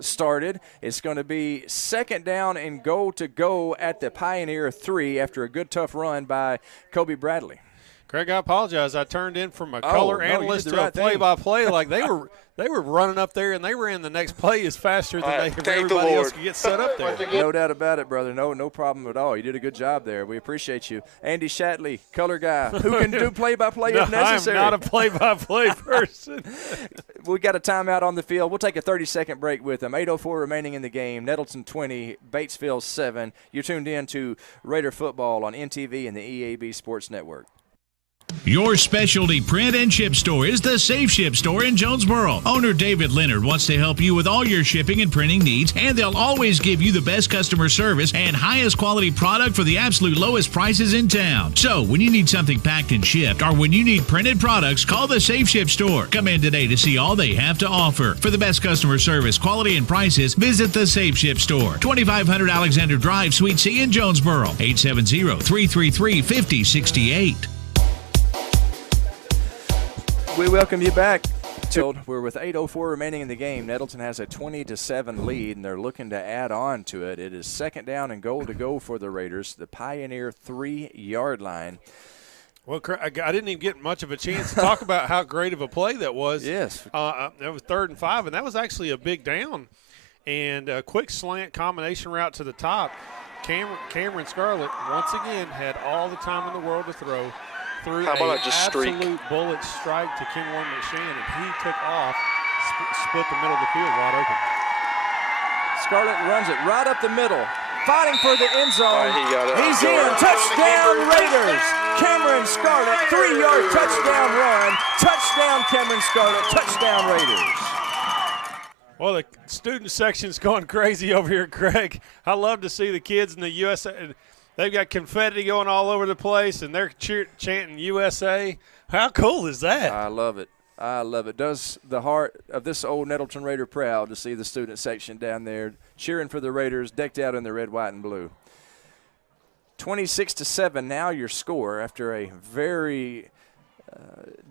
started. It's going to be 2nd down and goal to go at the Pioneer 3 after a good, tough run by Kobe Bradley. Craig, I apologize. I turned in from a color analyst to a play-by-play. Like they were running up there, and they ran the next play as faster than everybody else could get set up there. No doubt about it, brother. No problem at all. You did a good job there. We appreciate you. Andy Shatley, color guy, who can do play-by-play if necessary. I'm not a play-by-play person. We got a timeout on the field. We'll take a 30-second break with them. 8:04 remaining in the game. Nettleton 20, Batesville 7. You're tuned in to Raider football on NTV and the EAB Sports Network. Your specialty print and ship store is the Safe Ship Store in Jonesboro. Owner David Leonard wants to help you with all your shipping and printing needs, and they'll always give you the best customer service and highest quality product for the absolute lowest prices in town. So when you need something packed and shipped, or when you need printed products, call the Safe Ship Store. Come in today to see all they have to offer. For the best customer service, quality, and prices, visit the Safe Ship Store, 2500 Alexander Drive, Suite C in Jonesboro, 870-333-5068. We welcome you back. We're with 8:04 remaining in the game. Nettleton has a 20-7 lead, and they're looking to add on to it. It is 2nd down and goal to go for the Raiders, the Pioneer 3-yard line. Well, I didn't even get much of a chance to talk about how great of a play that was. Yes. That was 3rd and 5, and that was actually a big down. And a quick slant combination route to the top. Cameron Scarlett, once again, had all the time in the world to throw. Through an absolute bullet strike to Ken Warren McShann, and he took off, split the middle of the field wide open. Scarlett runs it right up the middle, fighting for the end zone. He's in. Touchdown Raiders. Cameron Scarlett, 3-yard touchdown run. Touchdown Cameron Scarlett. Touchdown Raiders. Well, the student section's going crazy over here, Craig. I love to see the kids in the USA. They've got confetti going all over the place, and they're chanting USA. How cool is that? I love it. I love it. Does the heart of this old Nettleton Raider proud to see the student section down there cheering for the Raiders, decked out in the red, white, and blue. 26-7 now your score after a very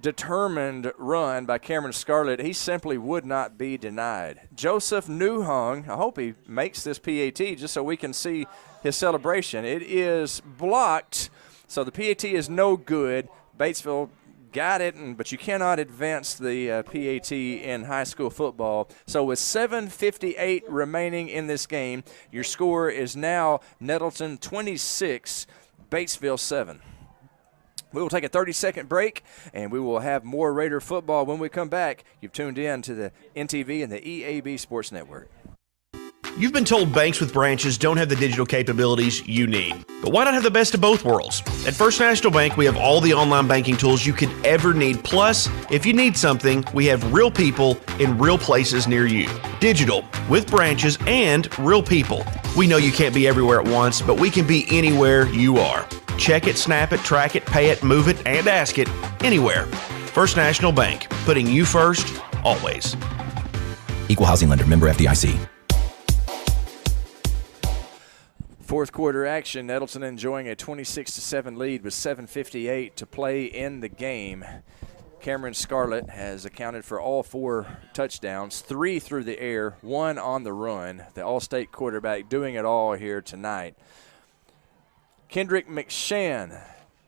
determined run by Cameron Scarlett. He simply would not be denied. Joseph Newhung, I hope he makes this PAT just so we can see his celebration. It is blocked, so the PAT is no good. Batesville got it, but you cannot advance the PAT in high school football. So with 7:58 remaining in this game, your score is now Nettleton 26, Batesville 7. We will take a 30-second break, and we will have more Raider football when we come back. You've tuned in to the NTV and the EAB Sports Network. You've been told banks with branches don't have the digital capabilities you need. But why not have the best of both worlds? At First National Bank, we have all the online banking tools you could ever need. Plus, if you need something, we have real people in real places near you. Digital, with branches and real people. We know you can't be everywhere at once, but we can be anywhere you are. Check it, snap it, track it, pay it, move it, and ask it anywhere. First National Bank, putting you first, always. Equal housing lender, member FDIC. Fourth quarter action, Nettleton enjoying a 26-7 lead with 7:58 to play in the game. Cameron Scarlett has accounted for all 4 touchdowns, 3 through the air, 1 on the run. The All-State quarterback doing it all here tonight. Kendrick McShann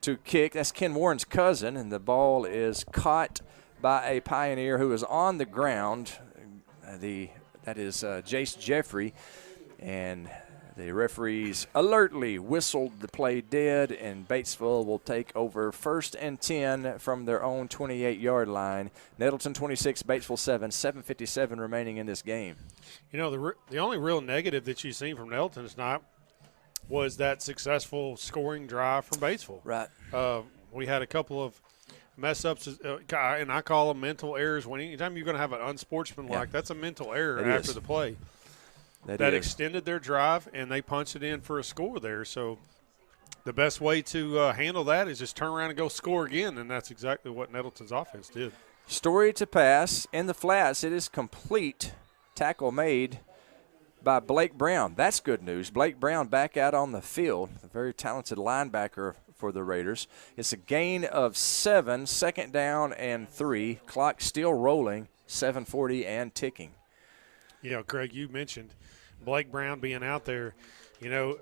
to kick. That's Ken Warren's cousin, and the ball is caught by a Pioneer who is on the ground. That is Jace Jeffrey, and the referees alertly whistled the play dead, and Batesville will take over 1st and 10 from their own 28-yard line. Nettleton 26, Batesville 7, 7:57 remaining in this game. You know, the only real negative that you've seen from Nettleton tonight was that successful scoring drive from Batesville. Right. We had a couple of mess-ups, and I call them mental errors. When anytime you're going to have an unsportsmanlike, that's a mental error after the play. That extended their drive, and they punched it in for a score there. So the best way to handle that is just turn around and go score again, and that's exactly what Nettleton's offense did. Story to pass. In the flats, it is complete. Tackle made by Blake Brown. That's good news. Blake Brown back out on the field, a very talented linebacker for the Raiders. It's a gain of 7, 2nd down and 3. Clock still rolling, 7:40 and ticking. You know, Craig, you mentioned Blake Brown being out there. You know,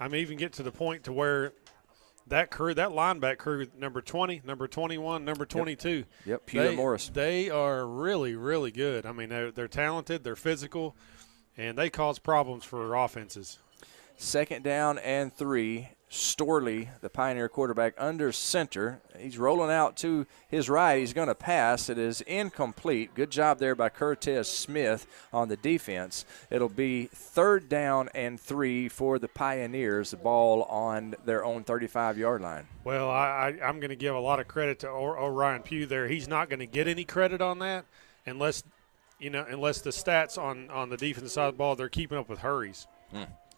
I'm even getting to the point to where that crew, that linebacker crew, number 20, number 21, number 22. Yep, Peter Morris. They are really, really good. I mean, they're talented, they're physical, and they cause problems for offenses. 2nd down and 3. Storley, the Pioneer quarterback, under center. He's rolling out to his right. He's going to pass. It is incomplete. Good job there by Cortez Smith on the defense. It'll be 3rd down and 3 for the Pioneers, the ball on their own 35-yard line. Well, I'm going to give a lot of credit to Orion Pugh there. He's not going to get any credit on that unless the stats on the defensive side of the ball, they're keeping up with hurries.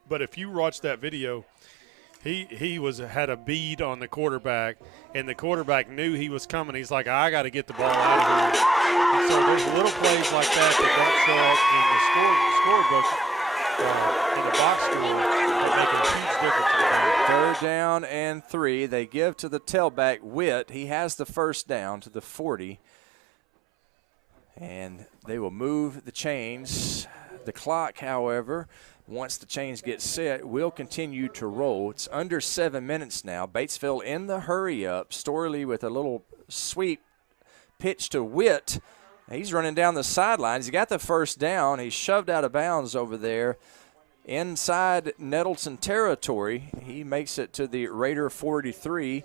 But if you watch that video, he had a bead on the quarterback, and the quarterback knew he was coming. He's like, I got to get the ball out of here. And so there's little plays like that don't show up in the box score that make a huge difference. 3rd down and 3. They give to the tailback, Witt. He has the 1st down to the 40. And they will move the chains. The clock, however, once the chains get set, will continue to roll. It's under 7 minutes now. Batesville in the hurry-up. Storley with a little sweep pitch to Witt. He's running down the sidelines. He got the 1st down. He's shoved out of bounds over there inside Nettleton territory. He makes it to the Raider 43.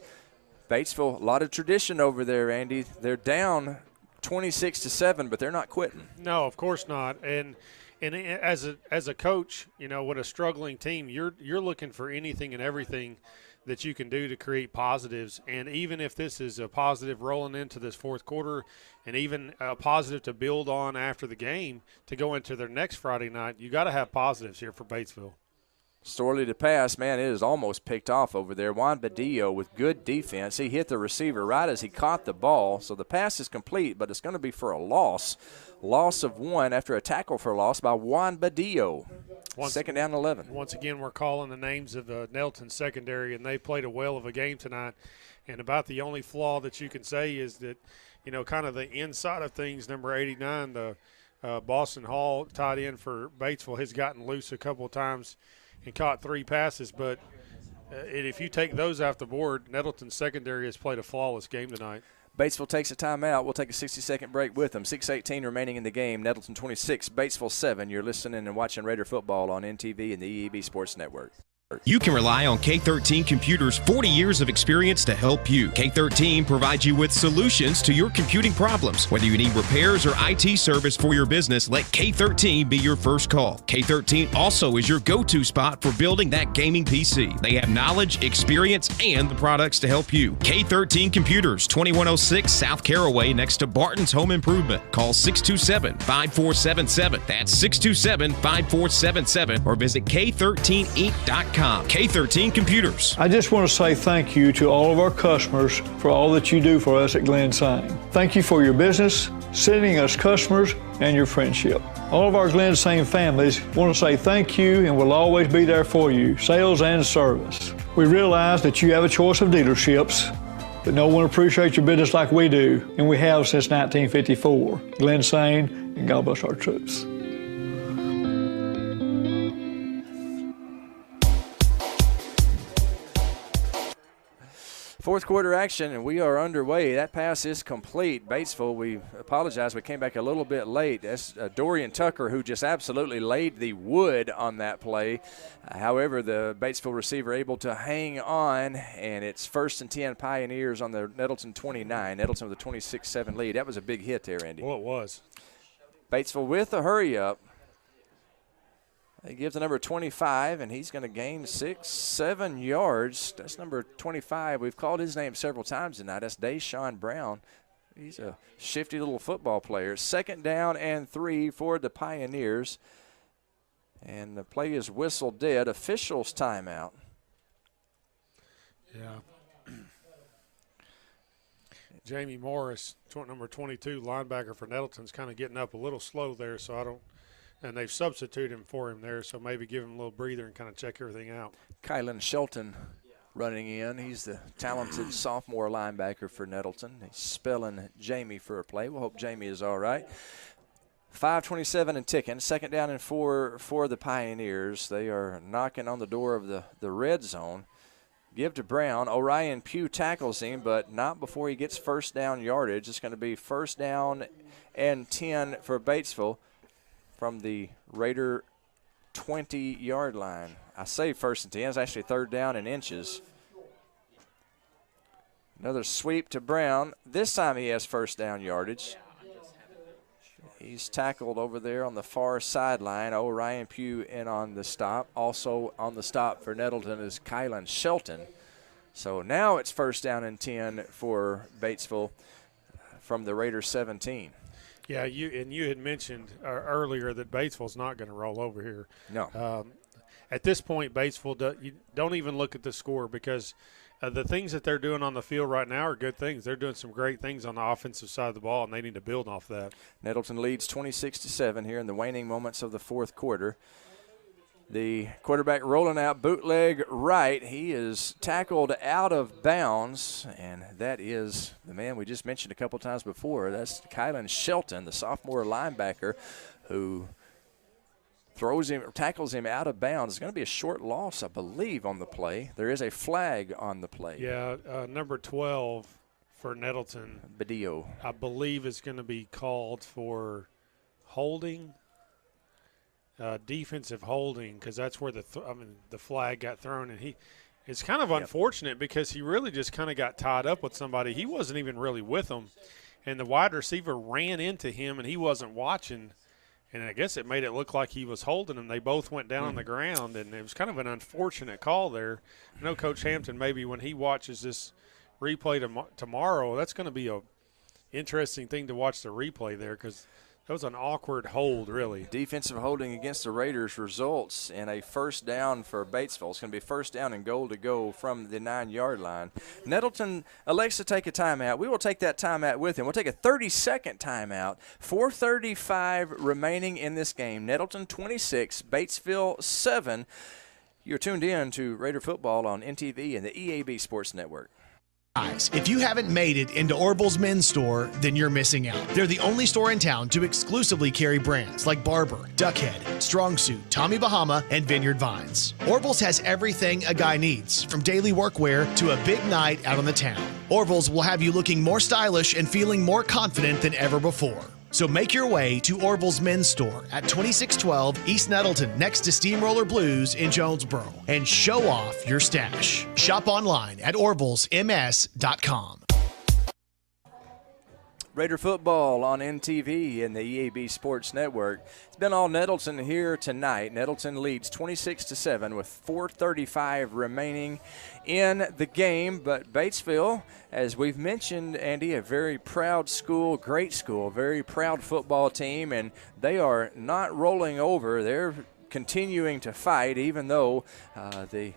Batesville, a lot of tradition over there, Andy. They're down 26-7, but they're not quitting. No, of course not. And as a coach, you know, with a struggling team, you're looking for anything and everything that you can do to create positives. And even if this is a positive rolling into this 4th quarter, and even a positive to build on after the game to go into their next Friday night, you got to have positives here for Batesville. Storley to pass, man, it is almost picked off over there. Juan Badillo with good defense. He hit the receiver right as he caught the ball. So the pass is complete, but it's going to be for a loss. Loss of 1 after a tackle for a loss by Juan Badillo. 2nd down 11. Once again, we're calling the names of the Nettleton secondary, and they played a whale of a game tonight. And about the only flaw that you can say is that, you know, kind of the inside of things, number 89, the Boston Hall tight end for Batesville, has gotten loose a couple of times and caught 3 passes. But if you take those off the board, Nettleton's secondary has played a flawless game tonight. Batesville takes a timeout. We'll take a 60-second break with them. 6:18 remaining in the game. Nettleton 26, Batesville 7. You're listening and watching Raider football on NTV and the EEB Sports Network. You can rely on K13 Computers' 40 years of experience to help you. K13 provides you with solutions to your computing problems. Whether you need repairs or IT service for your business, let K13 be your first call. K13 also is your go-to spot for building that gaming PC. They have knowledge, experience, and the products to help you. K13 Computers, 2106 South Caraway next to Barton's Home Improvement. Call 627-5477. That's 627-5477 or visit K13inc.com. K13computers.com. K13 Computers. I just want to say thank you to all of our customers for all that you do for us at Glen Sane. Thank you for your business, sending us customers, and your friendship. All of our Glen Sane families want to say thank you and will always be there for you, sales and service. We realize that you have a choice of dealerships, but no one appreciates your business like we do, and we have since 1954. Glen Sane, and God bless our troops. Fourth quarter action, and we are underway. That pass is complete. Batesville, we apologize. We came back a little bit late. That's Dorian Tucker, who just absolutely laid the wood on that play. However, the Batesville receiver able to hang on, and it's 1st and 10 Pioneers on the Nettleton 29. Nettleton with a 26-7 lead. That was a big hit there, Andy. Well, it was. Batesville with a hurry-up. He gives the number 25, and he's going to gain 6-7 yards. That's number 25. We've called his name several times tonight. That's Deshaun Brown. He's a shifty little football player. 2nd down and 3 for the Pioneers. And the play is whistled dead. Officials timeout. Yeah. Jamie Morris, number 22, linebacker for Nettleton's kind of getting up a little slow there, so I don't – and they've substituted him for him there, so maybe give him a little breather and kind of check everything out. Kylan Shelton running in. He's the talented sophomore linebacker for Nettleton. He's spelling Jamie for a play. We'll hope Jamie is all right. 5:27 and ticking. 2nd down and 4 for the Pioneers. They are knocking on the door of the red zone. Give to Brown. Orion Pugh tackles him, but not before he gets 1st down yardage. It's going to be 1st down and 10 for Batesville from the Raider 20-yard line. I say 1st and 10. It's actually 3rd down and inches. Another sweep to Brown. This time he has 1st down yardage. He's tackled over there on the far sideline. Ryan Pugh in on the stop. Also on the stop for Nettleton is Kylan Shelton. So now it's 1st down and 10 for Batesville from the Raiders 17. Yeah, you had mentioned earlier that Batesville's not going to roll over here. No. At this point, Batesville, you don't even look at the score because the things that they're doing on the field right now are good things. They're doing some great things on the offensive side of the ball, and they need to build off that. Nettleton leads 26-7 here in the waning moments of the 4th quarter. The quarterback rolling out bootleg right. He is tackled out of bounds, and that is the man we just mentioned a couple times before. That's Kylan Shelton, the sophomore linebacker, who tackles him out of bounds. It's going to be a short loss, I believe, on the play. There is a flag on the play. Yeah, number 12 for Nettleton. Badillo. I believe is going to be called for holding. Defensive holding, because that's where the flag got thrown, and it's kind of unfortunate because he really just kind of got tied up with somebody. He wasn't even really with them, and the wide receiver ran into him, and he wasn't watching, and I guess it made it look like he was holding him. They both went down on the ground, and it was kind of an unfortunate call there. I know Coach Hampton, maybe when he watches this replay tomorrow, that's going to be a interesting thing to watch the replay there because – that was an awkward hold, really. Defensive holding against the Raiders results in a 1st down for Batesville. It's going to be 1st down and goal to go from the 9-yard line. Nettleton elects to take a timeout. We will take that timeout with him. We'll take a 30-second timeout. 4:35 remaining in this game. Nettleton 26, Batesville 7. You're tuned in to Raider football on NTV and the EAB Sports Network. If you haven't made it into Orville's men's store, then you're missing out. They're the only store in town to exclusively carry brands like Barber, Duckhead, Strong Suit, Tommy Bahama, and Vineyard Vines. Orville's has everything a guy needs, from daily workwear to a big night out on the town. Orville's will have you looking more stylish and feeling more confident than ever before. So make your way to Orville's men's store at 2612 East Nettleton next to Steamroller Blues in Jonesboro and show off your stash. Shop online at orvillesms.com. Raider football on NTV and the EAB Sports Network. It's been all Nettleton here tonight. Nettleton leads 26-7 with 4:35 remaining in the game. But Batesville, as we've mentioned, Andy, a very proud school, great school, very proud football team, and they are not rolling over. They're continuing to fight, even though the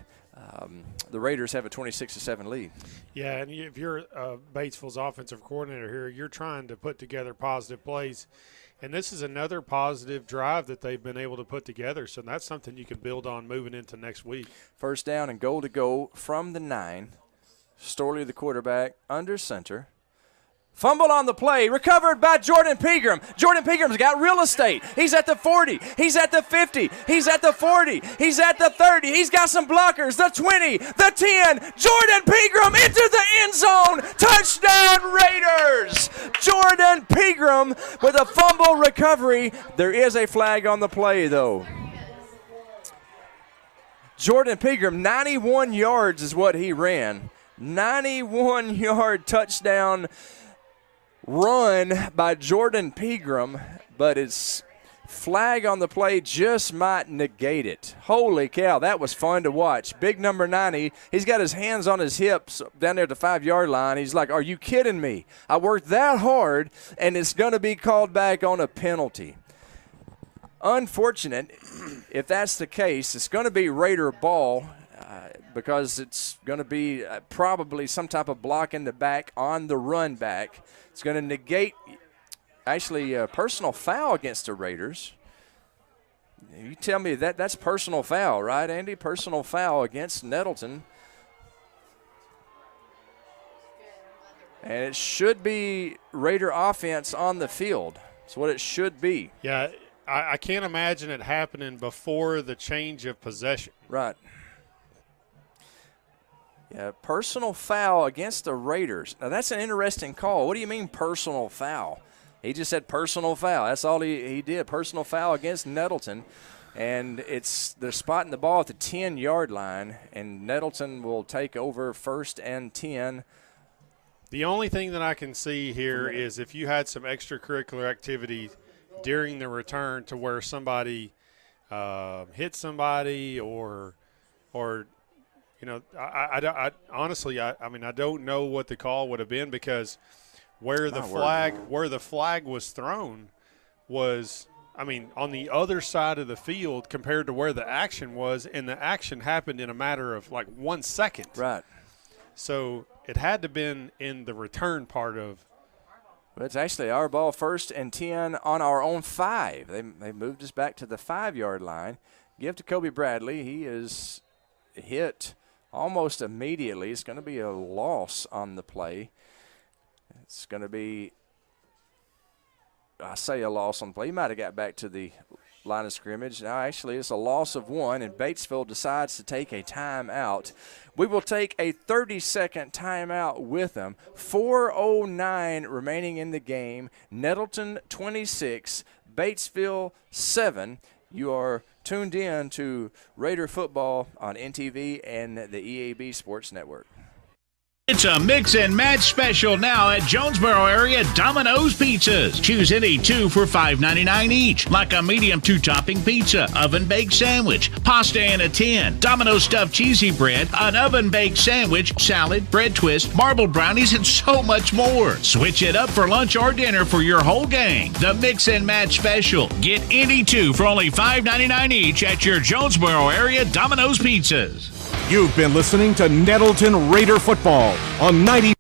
Raiders have a 26-7 lead. Yeah, and if you're Batesville's offensive coordinator here, you're trying to put together positive plays. And this is another positive drive that they've been able to put together. So that's something you can build on moving into next week. First down and goal to go from the 9. Storley, the quarterback, under center. Fumble on the play, recovered by Jordan Pegram. Jordan Pegram's got real estate. He's at the 40. He's at the 50. He's at the 40. He's at the 30. He's got some blockers. The 20, the 10. Jordan Pegram into the end zone. Touchdown, Raiders. Jordan Pegram with a fumble recovery. There is a flag on the play, though. Jordan Pegram, 91 yards is what he ran. 91-yard touchdown run by Jordan Pegram, but his flag on the play just might negate it. Holy cow, that was fun to watch. Big number 90, he's got his hands on his hips down there at the 5-yard line. He's like, are you kidding me? I worked that hard, and it's going to be called back on a penalty. Unfortunate, if that's the case, it's going to be Raider ball because it's going to be probably some type of block in the back on the run back. It's going to negate, actually, a personal foul against the Raiders. You tell me that's personal foul, right, Andy? Personal foul against Nettleton. And it should be Raider offense on the field. That's what it should be. Yeah, I can't imagine it happening before the change of possession. Right. Yeah, personal foul against the Raiders. Now, that's an interesting call. What do you mean personal foul? He just said personal foul. That's all he did, personal foul against Nettleton. And they're spotting the ball at the 10-yard line, and Nettleton will take over 1st and 10. The only thing that I can see here is if you had some extracurricular activity during the return to where somebody hit somebody or you know, I honestly, I mean, I don't know what the call would have been because where the flag was thrown was, I mean, on the other side of the field compared to where the action was, and the action happened in a matter of like 1 second. Right. So it had to have been in the return part of. Well, it's actually our ball, 1st and 10 on our own 5. They moved us back to the 5-yard line. Give to Kobe Bradley. He is hit almost immediately. It's going to be a loss on the play. It's going to be, I say a loss on the play. He might have got back to the line of scrimmage. Now, actually, it's a loss of 1, and Batesville decides to take a timeout. We will take a 30-second timeout with them. 4:09 remaining in the game. Nettleton 26, Batesville 7. You are tuned in to Raider football on NTV and the EAB Sports Network. It's a mix and match special now at Jonesboro area Domino's Pizzas. Choose any 2 for $5.99 each, like a medium 2-topping pizza, oven-baked sandwich, pasta in a tin, Domino's stuffed cheesy bread, an oven-baked sandwich, salad, bread twist, marbled brownies, and so much more. Switch it up for lunch or dinner for your whole gang. The mix and match special. Get any 2 for only $5.99 each at your Jonesboro area Domino's Pizzas. You've been listening to Nettleton Raider football on 90.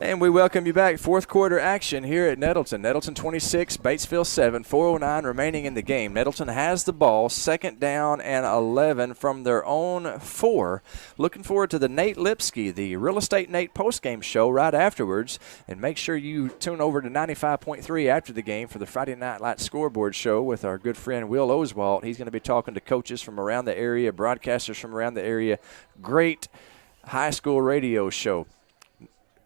And we welcome you back. 4th quarter action here at Nettleton. Nettleton 26, Batesville 7, 4:09 remaining in the game. Nettleton has the ball, 2nd down and 11 from their own 4. Looking forward to the Nate Lipsky, the Real Estate Nate postgame show right afterwards. And make sure you tune over to 95.3 after the game for the Friday Night Light Scoreboard show with our good friend Will Oswalt. He's going to be talking to coaches from around the area, broadcasters from around the area. Great high school radio show.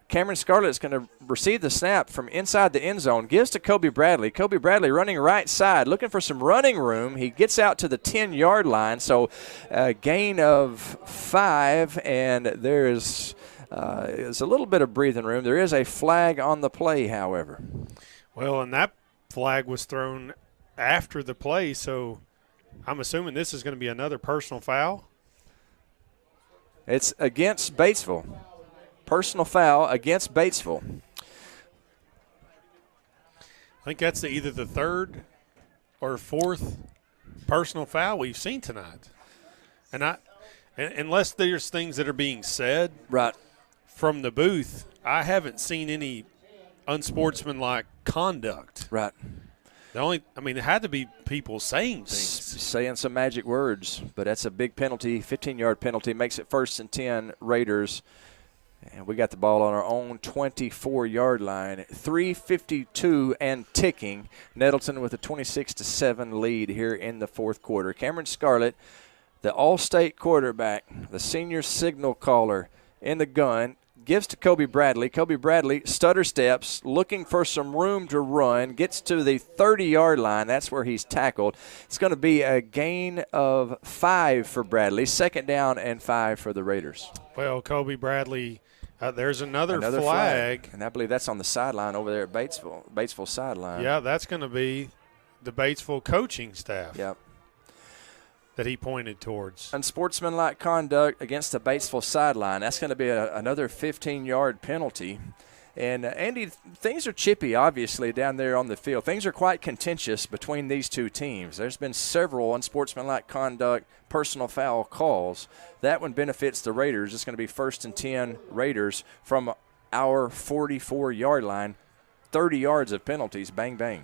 Cameron Scarlett's going to receive the snap from inside the end zone, gives to Kobe Bradley. Kobe Bradley running right side, looking for some running room. He gets out to the 10-yard line, so a gain of 5, and there's a little bit of breathing room. There is a flag on the play, however. Well, and that flag was thrown after the play, so I'm assuming this is going to be another personal foul. It's against Batesville. Personal foul against Batesville. I think that's either the 3rd or fourth personal foul we've seen tonight. And unless there's things that are being said from the booth, I haven't seen any unsportsmanlike conduct. Right. It had to be people saying things. Saying some magic words, but that's a big penalty, 15-yard penalty, makes it 1st and 10 Raiders. And we got the ball on our own 24-yard line. 3:52 and ticking. Nettleton with a 26-7 lead here in the fourth quarter. Cameron Scarlett, the All-State quarterback, the senior signal caller in the gun, gives to Kobe Bradley. Kobe Bradley stutter steps, looking for some room to run, gets to the 30-yard line. That's where he's tackled. It's going to be a gain of 5 for Bradley. 2nd down and 5 for the Raiders. Well, Kobe Bradley, there's another flag. And I believe that's on the sideline over there at Batesville sideline. Yeah, that's going to be the Batesville coaching staff. Yep. That he pointed towards. Unsportsmanlike conduct against the Batesville sideline. That's going to be another 15-yard penalty. And, Andy, things are chippy, obviously, down there on the field. Things are quite contentious between these two teams. There's been several unsportsmanlike conduct, personal foul calls. That one benefits the Raiders. It's going to be 1st and 10 Raiders from our 44-yard line. 30 yards of penalties, bang, bang.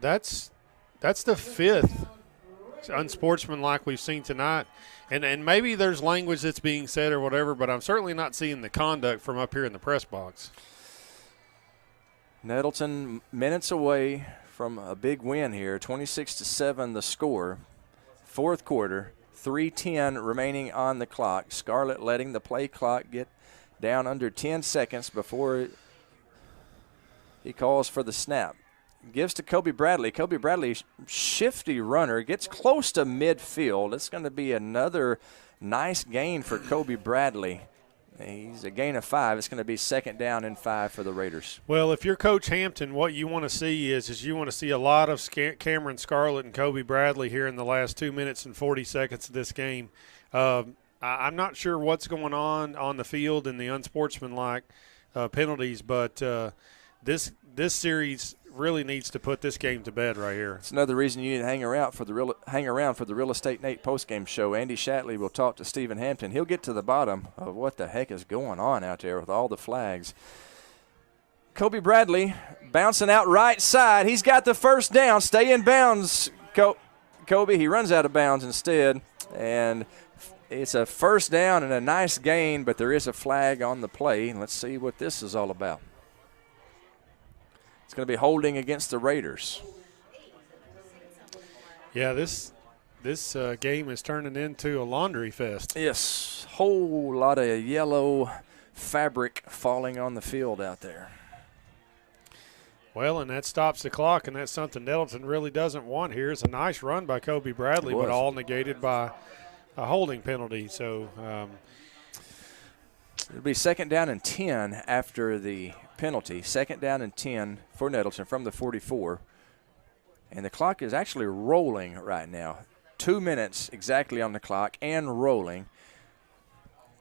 That's the 5th unsportsmanlike we've seen tonight, and maybe there's language that's being said or whatever, but I'm certainly not seeing the conduct from up here in the press box. Nettleton minutes away from a big win here, 26-7 the score. Fourth quarter, 3:10 remaining on the clock. Scarlett letting the play clock get down under 10 seconds before he calls for the snap. Gives to Kobe Bradley. Kobe Bradley, shifty runner, gets close to midfield. It's going to be another nice gain for Kobe Bradley. He's a gain of 5. It's going to be 2nd down and 5 for the Raiders. Well, if you're Coach Hampton, what you want to see is you want to see a lot of Cameron Scarlett and Kobe Bradley here in the last 2 minutes and 40 seconds of this game. I'm not sure what's going on the field and the unsportsmanlike penalties, but this series really needs to put this game to bed right here. It's another reason you need to hang around for the Real Estate Nate postgame show. Andy Shatley will talk to Stephen Hampton. He'll get to the bottom of what the heck is going on out there with all the flags. Kobe Bradley bouncing out right side. He's got the 1st down. Stay in bounds, Kobe. He runs out of bounds instead, and it's a 1st down and a nice gain, but there is a flag on the play. Let's see what this is all about. It's going to be holding against the Raiders. Yeah, this game is turning into a laundry fest. Yes, whole lot of yellow fabric falling on the field out there. Well, and that stops the clock, and that's something Nettleton really doesn't want here. It's a nice run by Kobe Bradley, but all negated by a holding penalty. So it'll be 2nd down and 10 after the penalty. 2nd down and 10 for Nettleton from the 44. And the clock is actually rolling right now. 2 minutes exactly on the clock and rolling.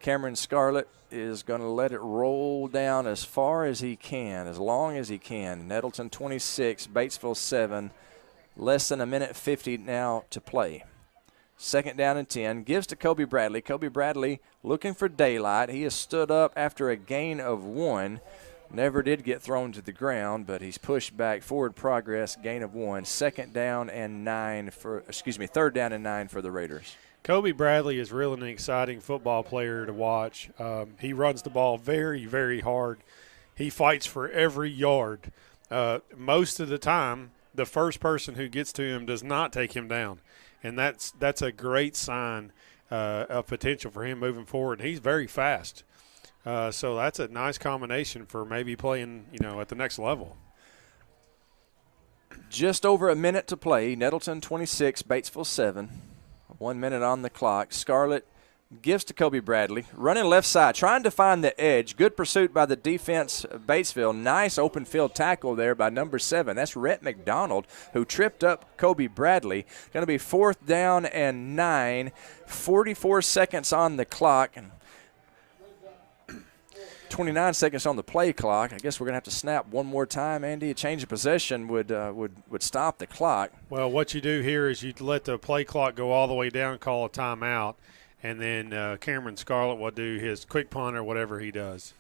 Cameron Scarlett is going to let it roll down as far as he can, as long as he can. Nettleton 26, Batesville 7. Less than a minute 50 now to play. 2nd down and 10. Gives to Kobe Bradley. Kobe Bradley looking for daylight. He has stood up after a gain of 1. Never did get thrown to the ground, but he's pushed back. Forward progress, gain of 1. 3rd down and 9 for the Raiders. Kobe Bradley is really an exciting football player to watch. He runs the ball very, very hard. He fights for every yard. Most of the time, the first person who gets to him does not take him down, and that's a great sign of potential for him moving forward. He's very fast. So that's a nice combination for maybe playing, at the next level. Just over a minute to play. Nettleton 26, Batesville 7. 1 minute on the clock. Scarlett gives to Kobe Bradley. Running left side, trying to find the edge. Good pursuit by the defense of Batesville. Nice open field tackle there by number 7. That's Rhett McDonald, who tripped up Kobe Bradley. Going to be 4th down and 9. 44 seconds on the clock. 29 seconds on the play clock. I guess we're going to have to snap one more time, Andy. A change of possession would stop the clock. Well, what you do here is you let the play clock go all the way down and call a timeout, and then Cameron Scarlett will do his quick punt or whatever he does.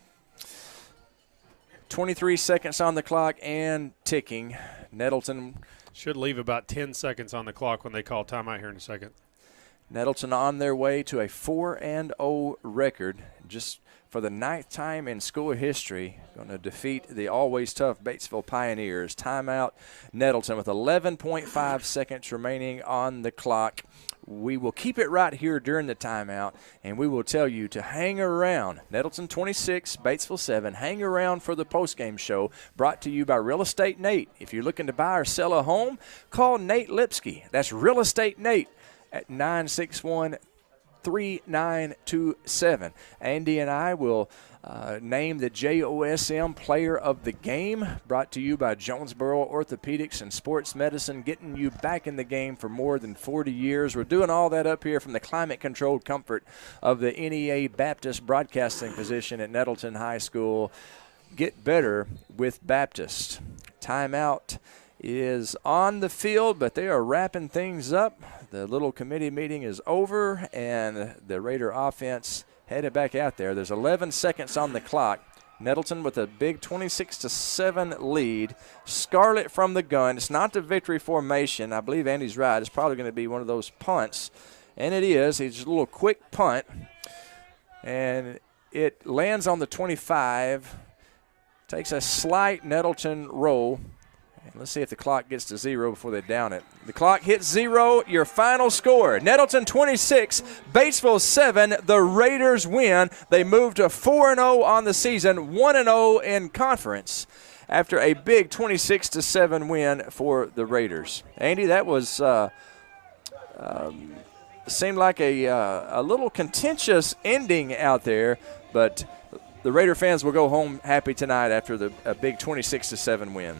23 seconds on the clock and ticking. Nettleton should leave about 10 seconds on the clock when they call timeout here in a second. Nettleton on their way to a 4-0 record, just for the 9th time in school history, going to defeat the always tough Batesville Pioneers. Timeout, Nettleton with 11.5 seconds remaining on the clock. We will keep it right here during the timeout, and we will tell you to hang around. Nettleton 26, Batesville 7. Hang around for the postgame show, brought to you by Real Estate Nate. If you're looking to buy or sell a home, call Nate Lipsky. That's Real Estate Nate at 961-3927. Andy and I will name the JOSM Player of the Game, brought to you by Jonesboro Orthopedics and Sports Medicine, getting you back in the game for more than 40 years. We're doing all that up here from the climate-controlled comfort of the NEA Baptist broadcasting position at Nettleton High School. Get better with Baptist. Timeout is on the field, but they are wrapping things up. The little committee meeting is over, and the Raider offense headed back out there. There's 11 seconds on the clock. Nettleton with a big 26-7 lead. Scarlett from the gun. It's not the victory formation. I believe Andy's right. It's probably going to be one of those punts, and it is. It's a little quick punt, and it lands on the 25. Takes a slight Nettleton roll. Let's see if the clock gets to 0 before they down it. The clock hits 0. Your final score, Nettleton 26, Batesville 7. The Raiders win. They move to 4-0 on the season, 1-0 in conference after a big 26-7 win for the Raiders. Andy, that was seemed like a little contentious ending out there, but the Raider fans will go home happy tonight after a big 26-7 win.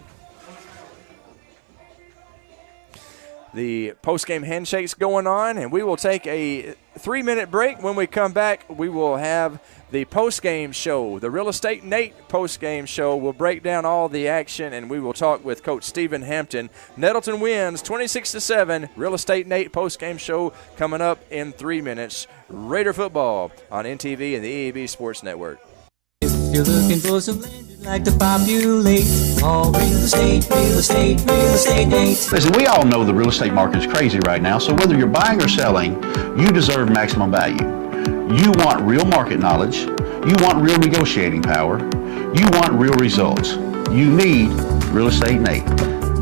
The post-game handshake's going on, and we will take a 3-minute break. When we come back, we will have the post-game show, the Real Estate Nate post-game show. We'll break down all the action, and we will talk with Coach Stephen Hampton. Nettleton wins 26-7. Real Estate Nate post-game show coming up in 3 minutes. Raider football on NTV and the EAB Sports Network. If you're looking for some land you'd like to populate, all real estate, real estate, real estate Nate. Listen, we all know the real estate market is crazy right now, so whether you're buying or selling, you deserve maximum value. You want real market knowledge. You want real negotiating power. You want real results. You need Real Estate Nate.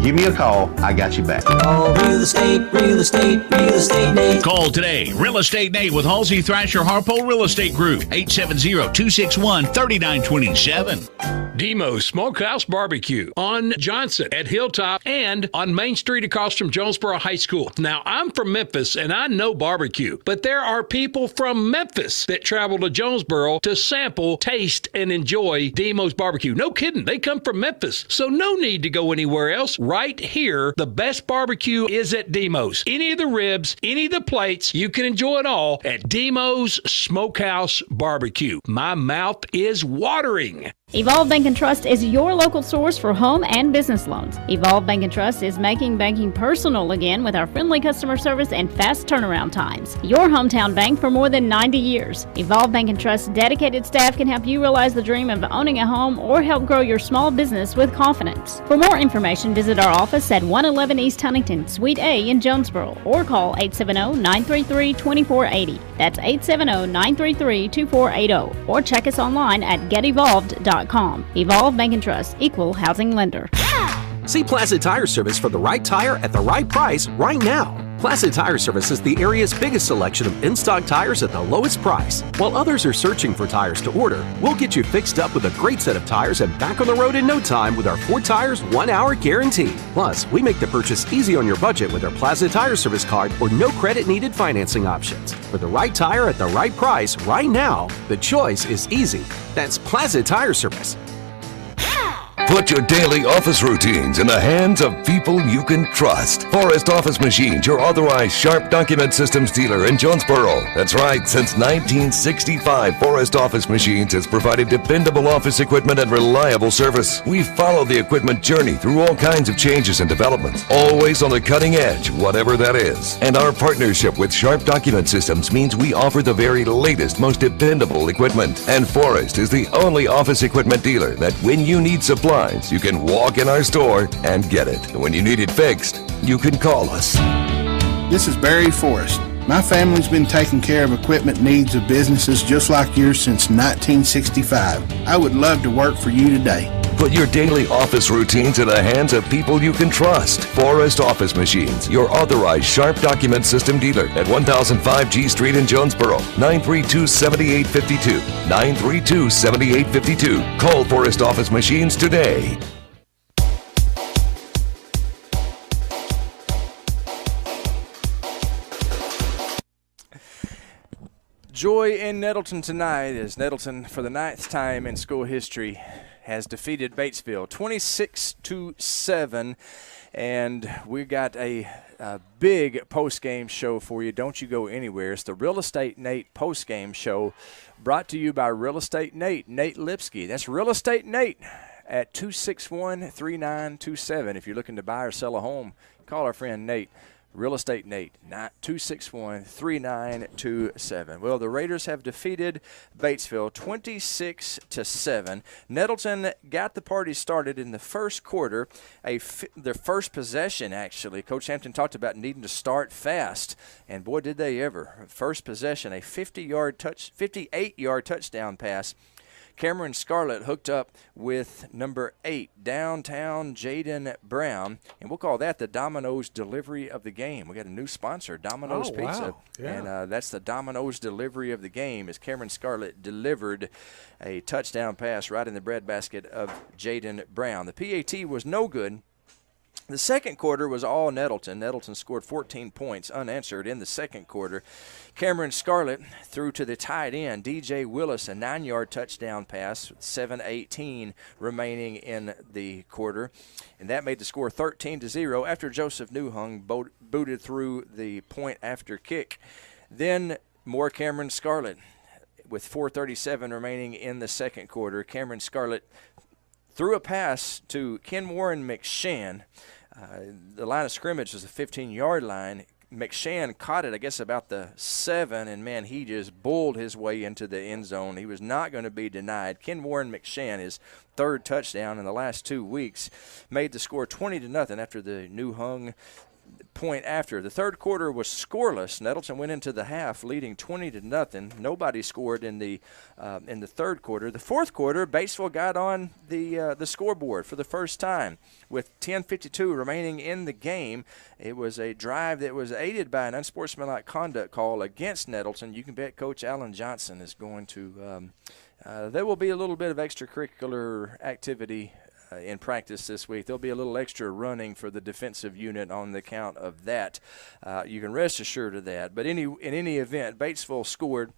Give me a call. I got you back. All real estate, real estate, real estate Nate. Call today. Real Estate Nate with Halsey Thrasher Harpole Real Estate Group. 870-261-3927. Demo's Smokehouse Barbecue on Johnson at Hilltop and on Main Street across from Jonesboro High School. Now, I'm from Memphis and I know barbecue, but there are people from Memphis that travel to Jonesboro to sample, taste, and enjoy Demo's Barbecue. No kidding. They come from Memphis, so no need to go anywhere else. Right here, the best barbecue is at Demo's. Any of the ribs, any of the plates, you can enjoy it all at Demo's Smokehouse Barbecue. My mouth is watering. Evolve Bank & Trust is your local source for home and business loans. Evolve Bank & Trust is making banking personal again with our friendly customer service and fast turnaround times. Your hometown bank for more than 90 years. Evolve Bank & Trust's dedicated staff can help you realize the dream of owning a home or help grow your small business with confidence. For more information, visit our office at 111 East Huntington, Suite A in Jonesboro, or call 870-933-2480. That's 870-933-2480. Or check us online at getevolved.com. Evolve Bank & Trust, equal housing lender. See Placid Tire Service for the right tire at the right price right now. Placid Tire Service is the area's biggest selection of in-stock tires at the lowest price. While others are searching for tires to order, we'll get you fixed up with a great set of tires and back on the road in no time with our 4 tires, 1 hour guarantee. Plus, we make the purchase easy on your budget with our Placid Tire Service card or no credit needed financing options. For the right tire at the right price right now, the choice is easy. That's Placid Tire Service. Put your daily office routines in the hands of people you can trust. Forrest Office Machines, your authorized Sharp document systems dealer in Jonesboro. That's right, since 1965, Forrest Office Machines has provided dependable office equipment and reliable service. We follow the equipment journey through all kinds of changes and developments, always on the cutting edge, whatever that is. And our partnership with Sharp document systems means we offer the very latest, most dependable equipment. And Forrest is the only office equipment dealer that when you need supplies, you can walk in our store and get it. And when you need it fixed, you can call us. This is Barry Forrest. My family's been taking care of equipment needs of businesses just like yours since 1965. I would love to work for you today. Put your daily office routines in the hands of people you can trust. Forrest Office Machines, your authorized Sharp document system dealer at 1005 G Street in Jonesboro. 932-7852. 932-7852. Call Forrest Office Machines today. Joy in Nettleton tonight as Nettleton, for the 9th time in school history, has defeated Batesville 26-7, and we got a big post-game show for you. Don't you go anywhere. It's the Real Estate Nate post-game show, brought to you by Real Estate Nate Lipsky. That's Real Estate Nate at 261-3927. If you're looking to buy or sell a home, call our friend Nate. Real Estate Nate, 261-3927. Well, the Raiders have defeated Batesville 26-7. Nettleton got the party started in the first quarter, their first possession, actually. Coach Hampton talked about needing to start fast, and boy, did they ever. First possession, a 58-yard touchdown pass. Cameron Scarlett hooked up with number 8, downtown Jaden Brown, and we'll call that the Domino's delivery of the game. We got a new sponsor, Domino's Pizza, wow. Yeah. and that's the Domino's delivery of the game as Cameron Scarlett delivered a touchdown pass right in the breadbasket of Jaden Brown. The PAT was no good. The second quarter was all Nettleton. Nettleton scored 14 points unanswered in the second quarter. Cameron Scarlett threw to the tight end, DJ Willis, a 9-yard touchdown pass with 7:18 remaining in the quarter. And that made the score 13-0 after Joseph Newhung booted through the point after kick. Then more Cameron Scarlett with 4:37 remaining in the second quarter. Cameron Scarlett threw a pass to Ken Warren McShann. The line of scrimmage was the 15-yard line. McShann caught it, I guess, about the 7, and, man, he just bulled his way into the end zone. He was not going to be denied. Ken Warren McShann, his third touchdown in the last 2 weeks, made the score 20-0 after the Newhung point after. The third quarter was scoreless. Nettleton went into the half leading 20-0. Nobody scored in the third quarter. The fourth quarter, Batesville got on the scoreboard for the first time with 10:52 remaining in the game. It was a drive that was aided by an unsportsmanlike conduct call against Nettleton. You can bet Coach Alan Johnson is going to there will be a little bit of extracurricular activity in practice this week. There'll be a little extra running for the defensive unit on the count of that. You can rest assured of that. But in any event, Batesville scored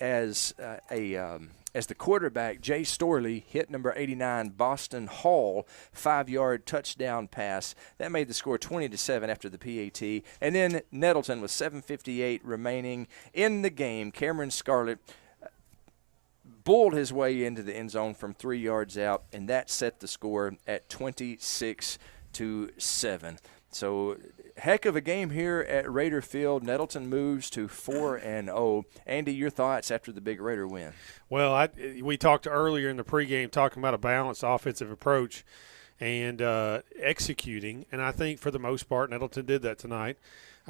as the quarterback, Jay Storley, hit number 89, Boston Hall, 5-yard touchdown pass. That made the score 20-7 after the PAT. And then Nettleton with 7:58 remaining in the game. Cameron Scarlett bulled his way into the end zone from 3 yards out, and that set the score at 26-7. So, heck of a game here at Raider Field. Nettleton moves to 4-0. Andy, your thoughts after the big Raider win? Well, we talked earlier in the pregame talking about a balanced offensive approach and executing, and I think for the most part Nettleton did that tonight.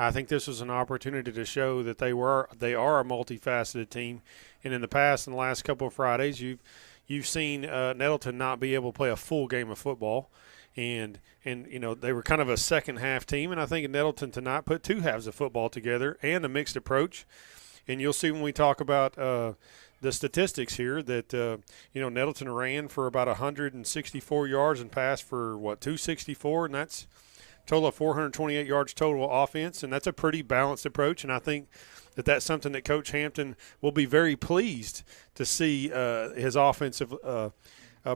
I think this was an opportunity to show that they are a multifaceted team. And in the past, in the last couple of Fridays, you've seen Nettleton not be able to play a full game of football, and you know they were kind of a second half team. And I think Nettleton tonight put 2 halves of football together and a mixed approach. And you'll see when we talk about the statistics here that Nettleton ran for about 164 yards and passed for 264, and that's a total of 428 yards total offense, and that's a pretty balanced approach. And I think that's something that Coach Hampton will be very pleased to see his offensive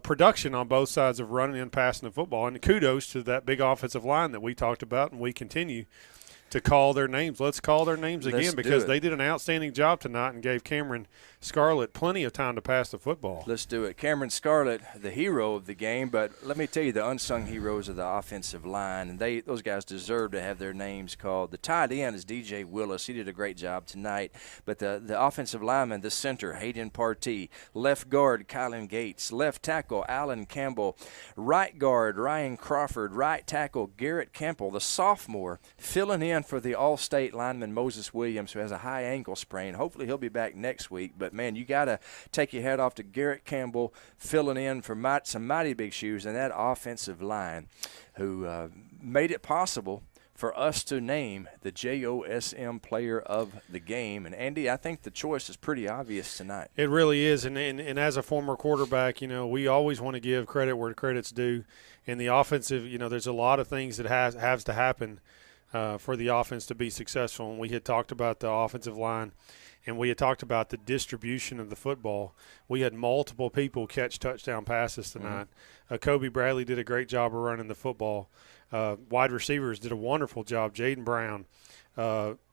production on both sides of running and passing the football. And kudos to that big offensive line that we talked about, and we continue to call their names. Let's call their names again because they did an outstanding job tonight and gave Cameron Scarlett plenty of time to pass the football. Let's do it. Cameron Scarlett, the hero of the game, but let me tell you, the unsung heroes of the offensive line, and those guys deserve to have their names called. The tight end is DJ Willis. He did a great job tonight. But the offensive lineman, the center, Hayden Partee, left guard, Kylan Gates, left tackle, Alan Campbell, right guard, Ryan Crawford, right tackle, Garrett Campbell, the sophomore, filling in for the All-State lineman Moses Williams, who has a high ankle sprain. Hopefully he'll be back next week. But, man, you got to take your hat off to Garrett Campbell filling in for some mighty big shoes in that offensive line who made it possible for us to name the JOSM player of the game. And, Andy, I think the choice is pretty obvious tonight. It really is. And as a former quarterback, we always want to give credit where credit's due. In the offensive, there's a lot of things that has to happen for the offense to be successful. And we had talked about the offensive line, and we had talked about the distribution of the football. We had multiple people catch touchdown passes tonight. Kobe Bradley did a great job of running the football. Wide receivers did a wonderful job. Jaden Brown,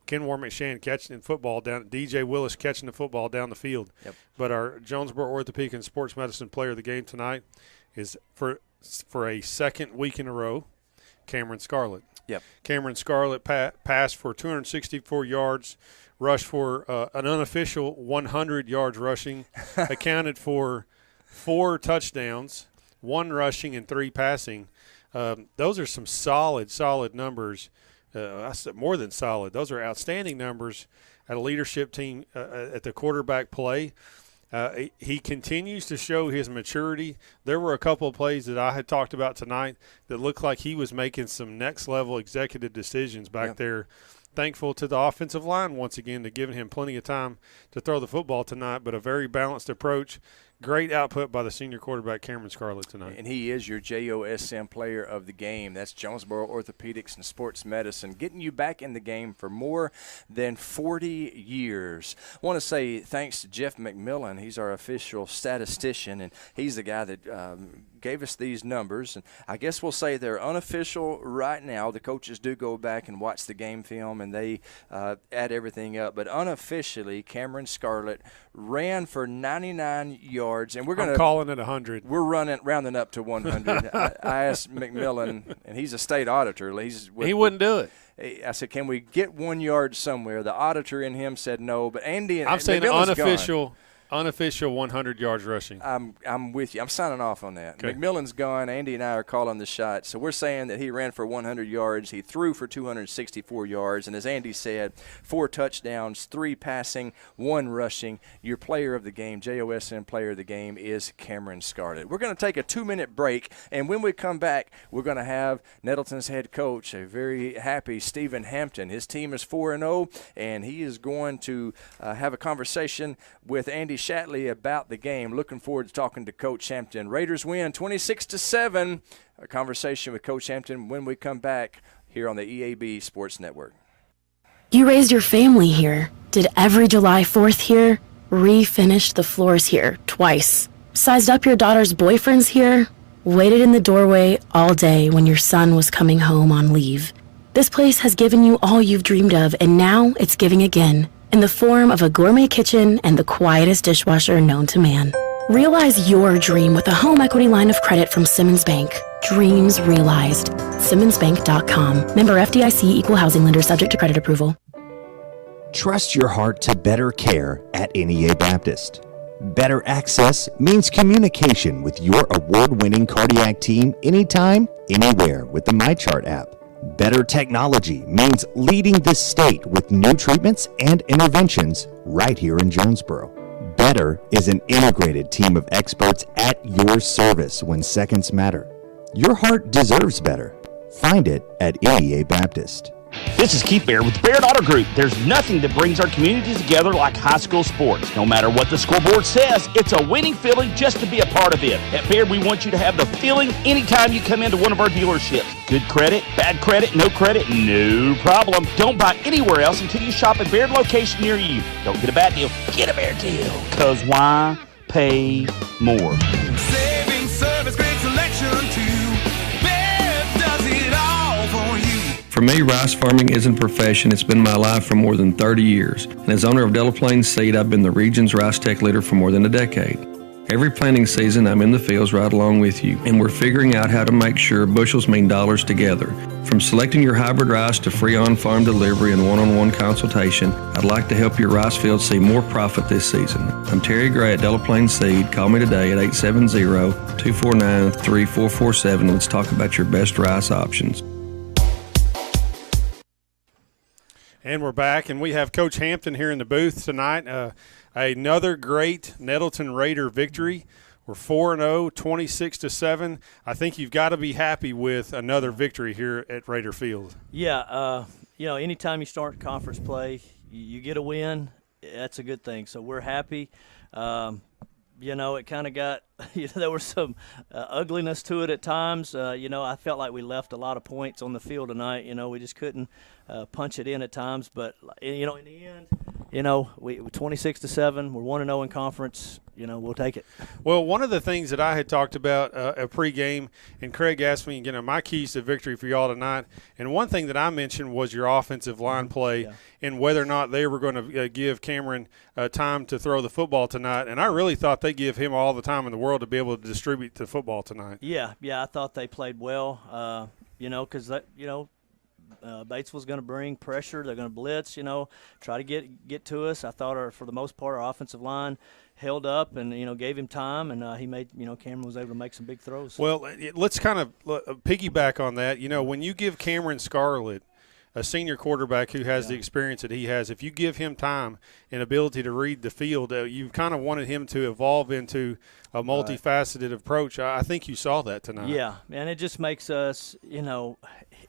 Kenmore McShann catching the football down, DJ Willis catching the football down the field. Yep. But our Jonesboro Orthopedic and Sports Medicine player of the game tonight is for a second week in a row, Cameron Scarlett. Yep. Cameron Scarlett passed for 264 yards, rushed for an unofficial 100 yards rushing, accounted for 4 touchdowns, 1 rushing and 3 passing. Those are some solid numbers. I said more than solid. Those are outstanding numbers at a leadership team at the quarterback play. He continues to show his maturity. There were a couple of plays that I had talked about tonight that looked like he was making some next-level executive decisions back there. Thankful to the offensive line once again to giving him plenty of time to throw the football tonight, but a very balanced approach. Great output by the senior quarterback, Cameron Scarlett, tonight. And he is your JOSM player of the game. That's Jonesboro Orthopedics and Sports Medicine, getting you back in the game for more than 40 years. I want to say thanks to Jeff McMillan. He's our official statistician, and he's the guy that gave us these numbers. And I guess we'll say they're unofficial right now. The coaches do go back and watch the game film, and they add everything up. But unofficially, Cameron Scarlett ran for 99 yards, and I'm calling it 100. We're rounding up to 100. I asked McMillan, and he's a state auditor. He wouldn't do it. I said, can we get 1 yard somewhere? The auditor in him said no, but Andy and I'm saying McMillan's unofficial 100 yards rushing. I'm with you. I'm signing off on that. Okay. McMillan's gone. Andy and I are calling the shot. So we're saying that he ran for 100 yards. He threw for 264 yards. And as Andy said, 4 touchdowns, 3 passing, 1 rushing. Your player of the game, JOSM player of the game, is Cameron Scarlett. We're going to take a 2-minute break. And when we come back, we're going to have Nettleton's head coach, a very happy Stephen Hampton. His team is 4-0, and he is going to have a conversation with Andy Shatley about the game. Looking forward to talking to Coach Hampton. Raiders win 26-7. A conversation with Coach Hampton when we come back here on the EAB Sports Network. You raised your family here. Did every July 4th here. Refinished the floors here twice. Sized up your daughter's boyfriends here. Waited in the doorway all day when your son was coming home on leave. This place has given you all you've dreamed of, and now it's giving again, in the form of a gourmet kitchen and the quietest dishwasher known to man. Realize your dream with a home equity line of credit from Simmons Bank. Dreams realized. SimmonsBank.com. Member FDIC, equal housing lender, subject to credit approval. Trust your heart to better care at NEA Baptist. Better access means communication with your award-winning cardiac team anytime, anywhere with the MyChart app. Better technology means leading the state with new treatments and interventions right here in Jonesboro. Better is an integrated team of experts at your service when seconds matter. Your heart deserves better. Find it at NEA Baptist. This is Keith Baird with Baird Auto Group. There's nothing that brings our communities together like high school sports. No matter what the scoreboard says, it's a winning feeling just to be a part of it. At Baird, we want you to have the feeling anytime you come into one of our dealerships. Good credit, bad credit, no problem. Don't buy anywhere else until you shop at Baird location near you. Don't get a bad deal, get a Baird deal. Because why pay more? Savings For me, rice farming isn't a profession. It's been my life for more than 30 years. And as owner of Delta Plains Seed, I've been the region's rice tech leader for more than a decade. Every planting season, I'm in the fields right along with you, and we're figuring out how to make sure bushels mean dollars together. From selecting your hybrid rice to free on-farm delivery and one-on-one consultation, I'd like to help your rice fields see more profit this season. I'm Terry Gray at Delta Plains Seed. Call me today at 870-249-3447. Let's talk about your best rice options. And we're back, and we have Coach Hampton here in the booth tonight. Another great Nettleton Raider victory. We're 4-0, 26-7. I think you've got to be happy with another victory here at Raider Field. Yeah, anytime you start conference play, you get a win, that's a good thing. So we're happy. It kind of got, there was some ugliness to it at times. I felt like we left a lot of points on the field tonight. We just couldn't punch it in at times. But, in the end, we 26-7. We're 1-0 in conference. We'll take it. Well, one of the things that I had talked about at pregame, and Craig asked me, my keys to victory for y'all tonight, and one thing that I mentioned was your offensive line play and whether or not they were going to give Cameron time to throw the football tonight. And I really thought they give him all the time in the world to be able to distribute the football tonight. Yeah, I thought they played well. Because Batesville's going to bring pressure. They're going to blitz, try to get to us. I thought, for the most part, our offensive line held up and, gave him time, and he made, Cameron was able to make some big throws. Well, let's kind of piggyback on that. When you give Cameron Scarlett, a senior quarterback who has the experience that he has, if you give him time and ability to read the field, you've kind of wanted him to evolve into a multifaceted approach. I think you saw that tonight. Yeah, and it just makes us,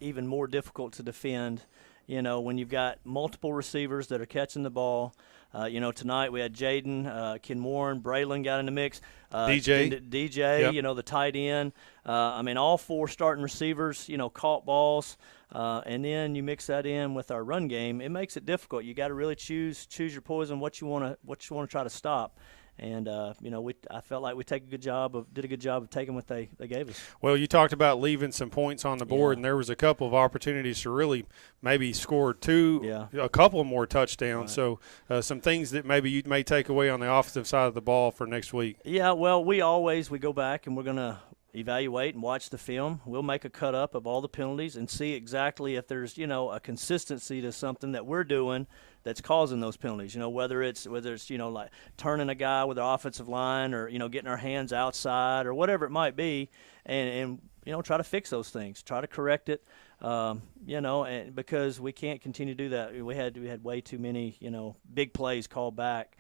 even more difficult to defend, when you've got multiple receivers that are catching the ball. Tonight we had Jaden, Ken Warren, Braylon got in the mix. DJ, yep. The tight end. All four starting receivers, caught balls. And then you mix that in with our run game. It makes it difficult. You got to really choose your poison, what you want to try to stop. And I felt like we did a good job of taking what they gave us. Well, you talked about leaving some points on the board, and there was a couple of opportunities to really maybe score a couple more touchdowns. Right. So some things that maybe you may take away on the offensive side of the ball for next week. Yeah, well, we go back and we're going to evaluate and watch the film. We'll make a cut up of all the penalties and see exactly if there's a consistency to something that we're doing that's causing those penalties. Whether it's like turning a guy with the offensive line or getting our hands outside or whatever it might be, and try to fix those things, try to correct it. And because we can't continue to do that. We had way too many big plays called back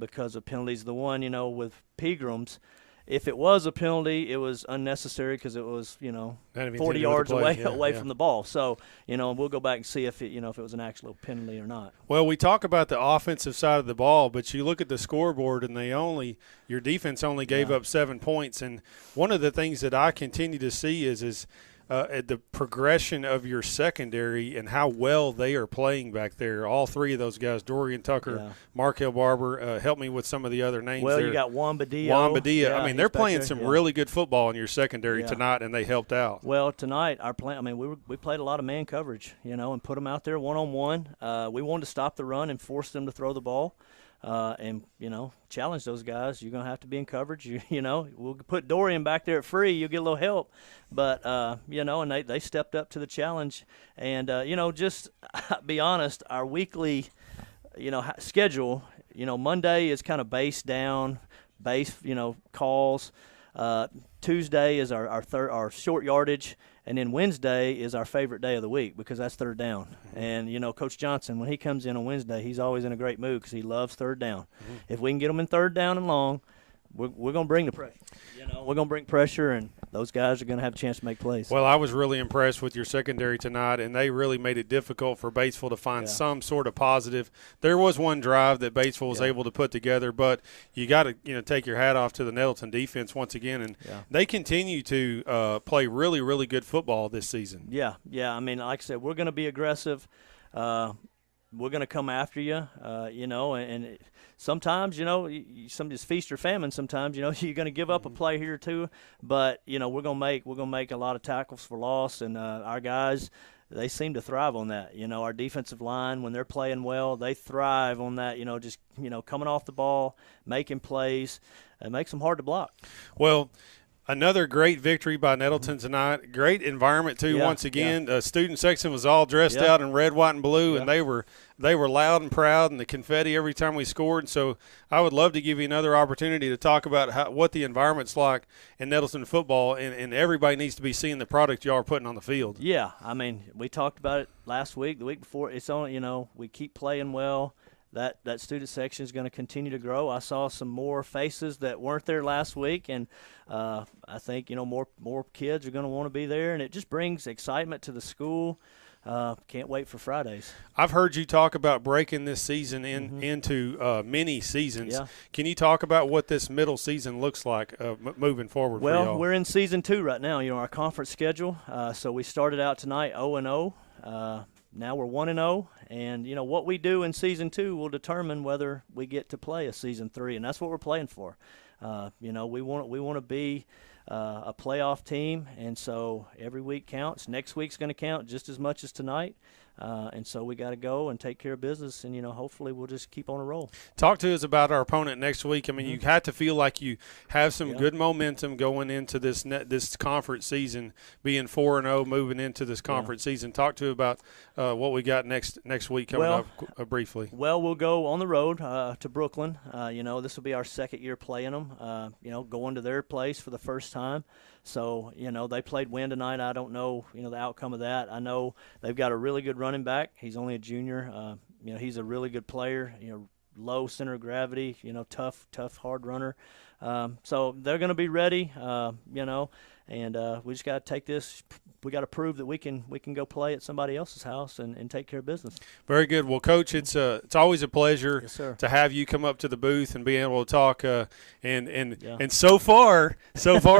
because of penalties. The one with Pegrams, if it was a penalty, it was unnecessary because it was 40 yards away from the ball. So we'll go back and see if it was an actual penalty or not. Well, we talk about the offensive side of the ball, but you look at the scoreboard and your defense only gave up 7 points. And one of the things that I continue to see is the progression of your secondary and how well they are playing back there. All three of those guys, Dorian Tucker, Markel Barber, help me with some of the other names. Well, there. You got Wambadia. Yeah, they're playing some really good football in your secondary tonight, and they helped out. Well, tonight our plan. We played a lot of man coverage, and put them out there one-on-one. We wanted to stop the run and force them to throw the ball. And challenge those guys. You're gonna have to be in coverage. We'll put Dorian back there at free. You'll get a little help, but and they stepped up to the challenge. And just be honest, our weekly, schedule. Monday is kind of base calls. Tuesday is our short yardage. And then Wednesday is our favorite day of the week because that's third down. And, Coach Johnson, when he comes in on Wednesday, he's always in a great mood because he loves third down. Mm-hmm. If we can get them in third down and long, we're going to bring the pressure. We're going to bring pressure, and those guys are going to have a chance to make plays. Well, I was really impressed with your secondary tonight, and they really made it difficult for Batesville to find some sort of positive. There was one drive that Batesville was able to put together, but you got to take your hat off to the Nettleton defense once again, and they continue to play really, really good football this season. Yeah. Like I said, we're going to be aggressive. We're going to come after you, and sometimes, some just feast or famine. Sometimes, you're going to give up a play here or two, but we're going to make a lot of tackles for loss, and our guys, they seem to thrive on that. Our defensive line, when they're playing well, they thrive on that, just, coming off the ball, making plays. It makes them hard to block. Well, another great victory by Nettleton tonight. Great environment, too, once again. Student section was all dressed out in red, white, and blue, and they were loud and proud, and the confetti every time we scored. So I would love to give you another opportunity to talk about what the environment's like in Nettleton football, and everybody needs to be seeing the product you are putting on the field. Yeah, I mean, we talked about it last week, the week before. It's only, we keep playing well. That student section is going to continue to grow. I saw some more faces that weren't there last week, and I think more kids are going to want to be there, and it just brings excitement to the school. Can't wait for Fridays. I've heard you talk about breaking this season into mini seasons. Yeah. Can you talk about what this middle season looks like moving forward for y'all? Well, we're in season 2 right now. Our conference schedule. So we started out tonight 0-0. Now we're 1-0, and what we do in season 2 will determine whether we get to play a season 3, and that's what we're playing for. We want to be a playoff team, and so every week counts. Next week's going to count just as much as tonight. And so we got to go and take care of business, and hopefully we'll just keep on a roll. Talk to us about our opponent next week. I mean, you have to feel like you have some good momentum going into this conference season, being 4-0, moving into this conference season. Talk to us about what we got next week coming up briefly. Well, we'll go on the road to Brooklyn. This will be our second year playing them. Going to their place for the first time. So, they played Wynn tonight. I don't know, the outcome of that. I know they've got a really good running back. He's only a junior. He's a really good player, low center of gravity, tough, hard runner. So they're going to be ready, and we just got to take this. We got to prove that we can go play at somebody else's house and take care of business. Very good. Well, Coach, it's always a pleasure to have you come up to the booth and be able to talk. And so far,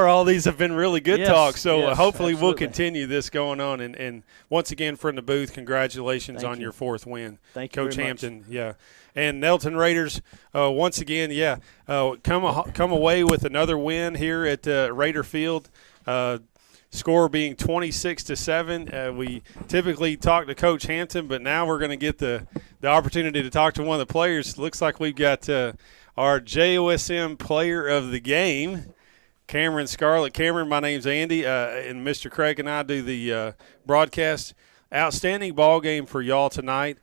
all these have been really good talks. So hopefully we'll continue this going on. And once again, from the booth, congratulations on your 4th win. Thank you, Coach very Hampton. much. Yeah. And Nettleton Raiders, once again, come away with another win here at Raider Field. Score being 26-7. We typically talk to Coach Hampton, but now we're going to get the opportunity to talk to one of the players. Looks like we've got our JOSM player of the game, Cameron Scarlett. Cameron, my name's Andy, and Mr. Craig and I do the broadcast. Outstanding ball game for y'all tonight.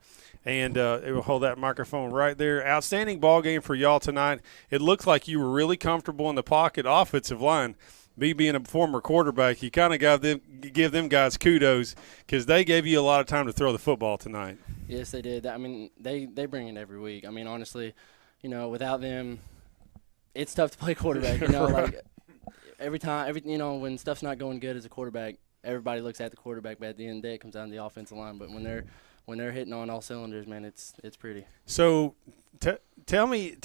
And it will hold that microphone right there. Outstanding ball game for y'all tonight. It looked like you were really comfortable in the pocket offensive line. Me being a former quarterback, you kind of got give them guys kudos because they gave you a lot of time to throw the football tonight. Yes, they did. I mean, they bring it every week. I mean, honestly, without them, it's tough to play quarterback. Like every time, when stuff's not going good as a quarterback, everybody looks at the quarterback. But at the end of the day, it comes down to the offensive line. But when they're hitting on all cylinders, man, it's pretty. So tell me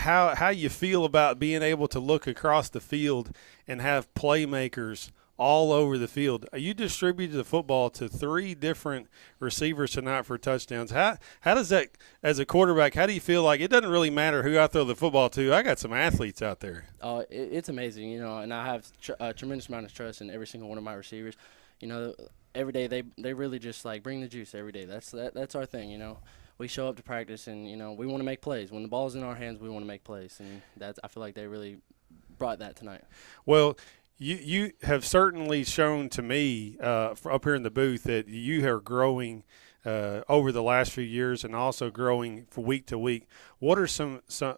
how you feel about being able to look across the field and have playmakers all over the field. You distributed the football to 3 different receivers tonight for touchdowns. How does that, as a quarterback, how do you feel like it doesn't really matter who I throw the football to? I got some athletes out there. Oh, it's amazing, and I have a tremendous amount of trust in every single one of my receivers. Every day they really just bring the juice every day. That's our thing, We show up to practice and we want to make plays. When the ball's in our hands, we want to make plays, and I feel like they really brought that tonight. Well, you have certainly shown to me up here in the booth that you are growing over the last few years and also growing from week to week. What are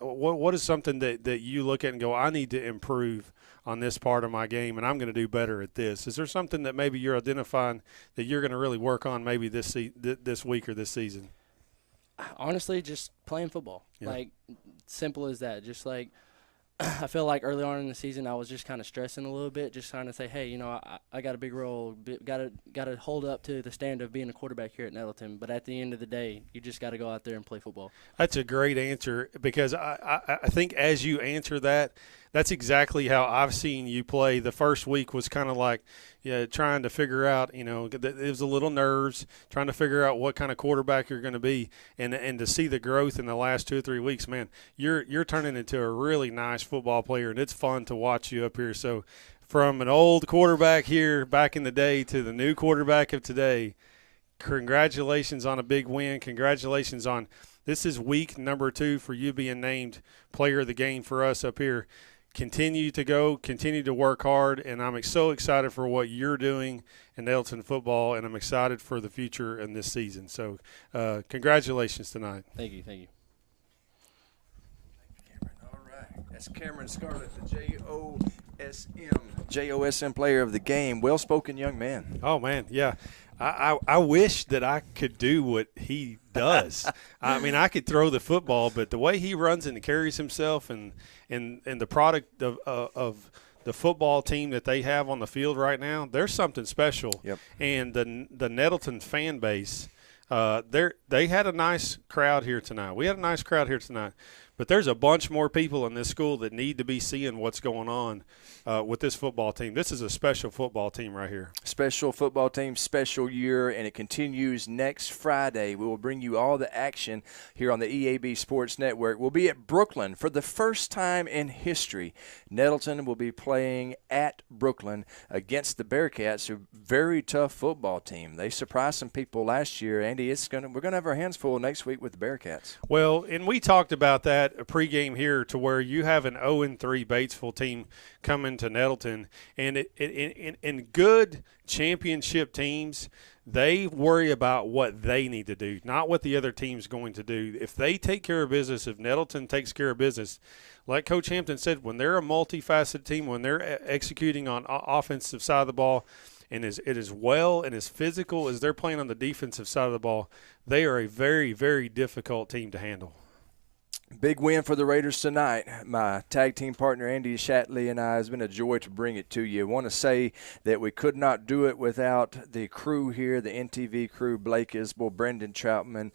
what is something that you look at and go, I need to improve on this part of my game, and I'm going to do better at this? Is there something that maybe you're identifying that you're going to really work on maybe this week or this season? Honestly, just playing football. Yeah. Simple as that. Just I feel like early on in the season I was just kind of stressing a little bit, just trying to say, hey, I got a big role, got to hold up to the standard of being a quarterback here at Nettleton. But at the end of the day, you just got to go out there and play football. That's a great answer because I think as you answer that, that's exactly how I've seen you play. The first week was kind of like trying to figure out, it was a little nerves, trying to figure out what kind of quarterback you're going to be, and to see the growth in the last 2 or 3 weeks, man, you're turning into a really nice football player, and it's fun to watch you up here. So from an old quarterback here back in the day to the new quarterback of today, congratulations on a big win. Congratulations on this is week number 2 for you being named player of the game for us up here. Continue to go, continue to work hard, and I'm so excited for what you're doing in Nettleton football, and I'm excited for the future in this season. So congratulations tonight. Thank you. Thank you. All right. That's Cameron Scarlett, the JOSM player of the game. Well-spoken young man. Oh, man, yeah. I wish that I could do what he does. I mean, I could throw the football, but the way he runs and carries himself and the product of the football team that they have on the field right now, there's something special. Yep. And the Nettleton fan base, they had a nice crowd here tonight. We had a nice crowd here tonight. But there's a bunch more people in this school that need to be seeing what's going on with this football team. This is a special football team right here. Special football team, special year, and it continues next Friday. We will bring you all the action here on the EAB Sports Network. We'll be at Brooklyn for the first time in history. Nettleton will be playing at Brooklyn against the Bearcats, a very tough football team. They surprised some people last year. Andy, we're gonna have our hands full next week with the Bearcats. Well, and we talked about that a pregame here to where you have an 0-3 Batesville team coming to Nettleton, and in good championship teams, they worry about what they need to do, not what the other team's going to do. If they take care of business, if Nettleton takes care of business, like Coach Hampton said, when they're a multifaceted team, when they're executing on offensive side of the ball, and it is well and as physical as they're playing on the defensive side of the ball, they are a very, very difficult team to handle. Big win for the Raiders tonight. My tag team partner Andy Shatley and I, has been a joy to bring it to you. I want to say that we could not do it without the crew here, the NTV crew, Blake Isbell, Brendan Troutman,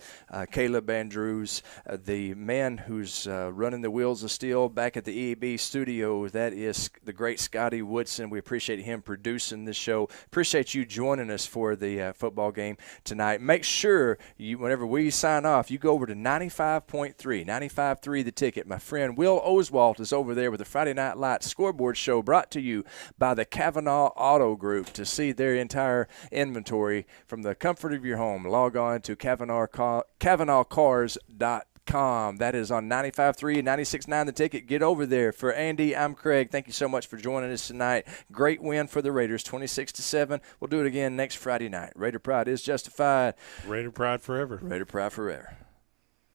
Caleb Andrews, the man who's running the wheels of steel back at the EAB studio. That is the great Scotty Woodson. We appreciate him producing this show. Appreciate you joining us for the football game tonight. Make sure whenever we sign off, you go over to 95.3, 95.3 The Ticket. My friend Will Oswalt is over there with the Friday Night Lights scoreboard show brought to you by the Kavanaugh Auto Group. To see their entire inventory from the comfort of your home, log on to KavanaughCars.com. That is on 95.3 and 96.9 The Ticket. Get over there. For Andy, I'm Craig. Thank you so much for joining us tonight. Great win for the Raiders, 26-7. We'll do it again next Friday night. Raider pride is justified. Raider pride forever. Raider pride forever.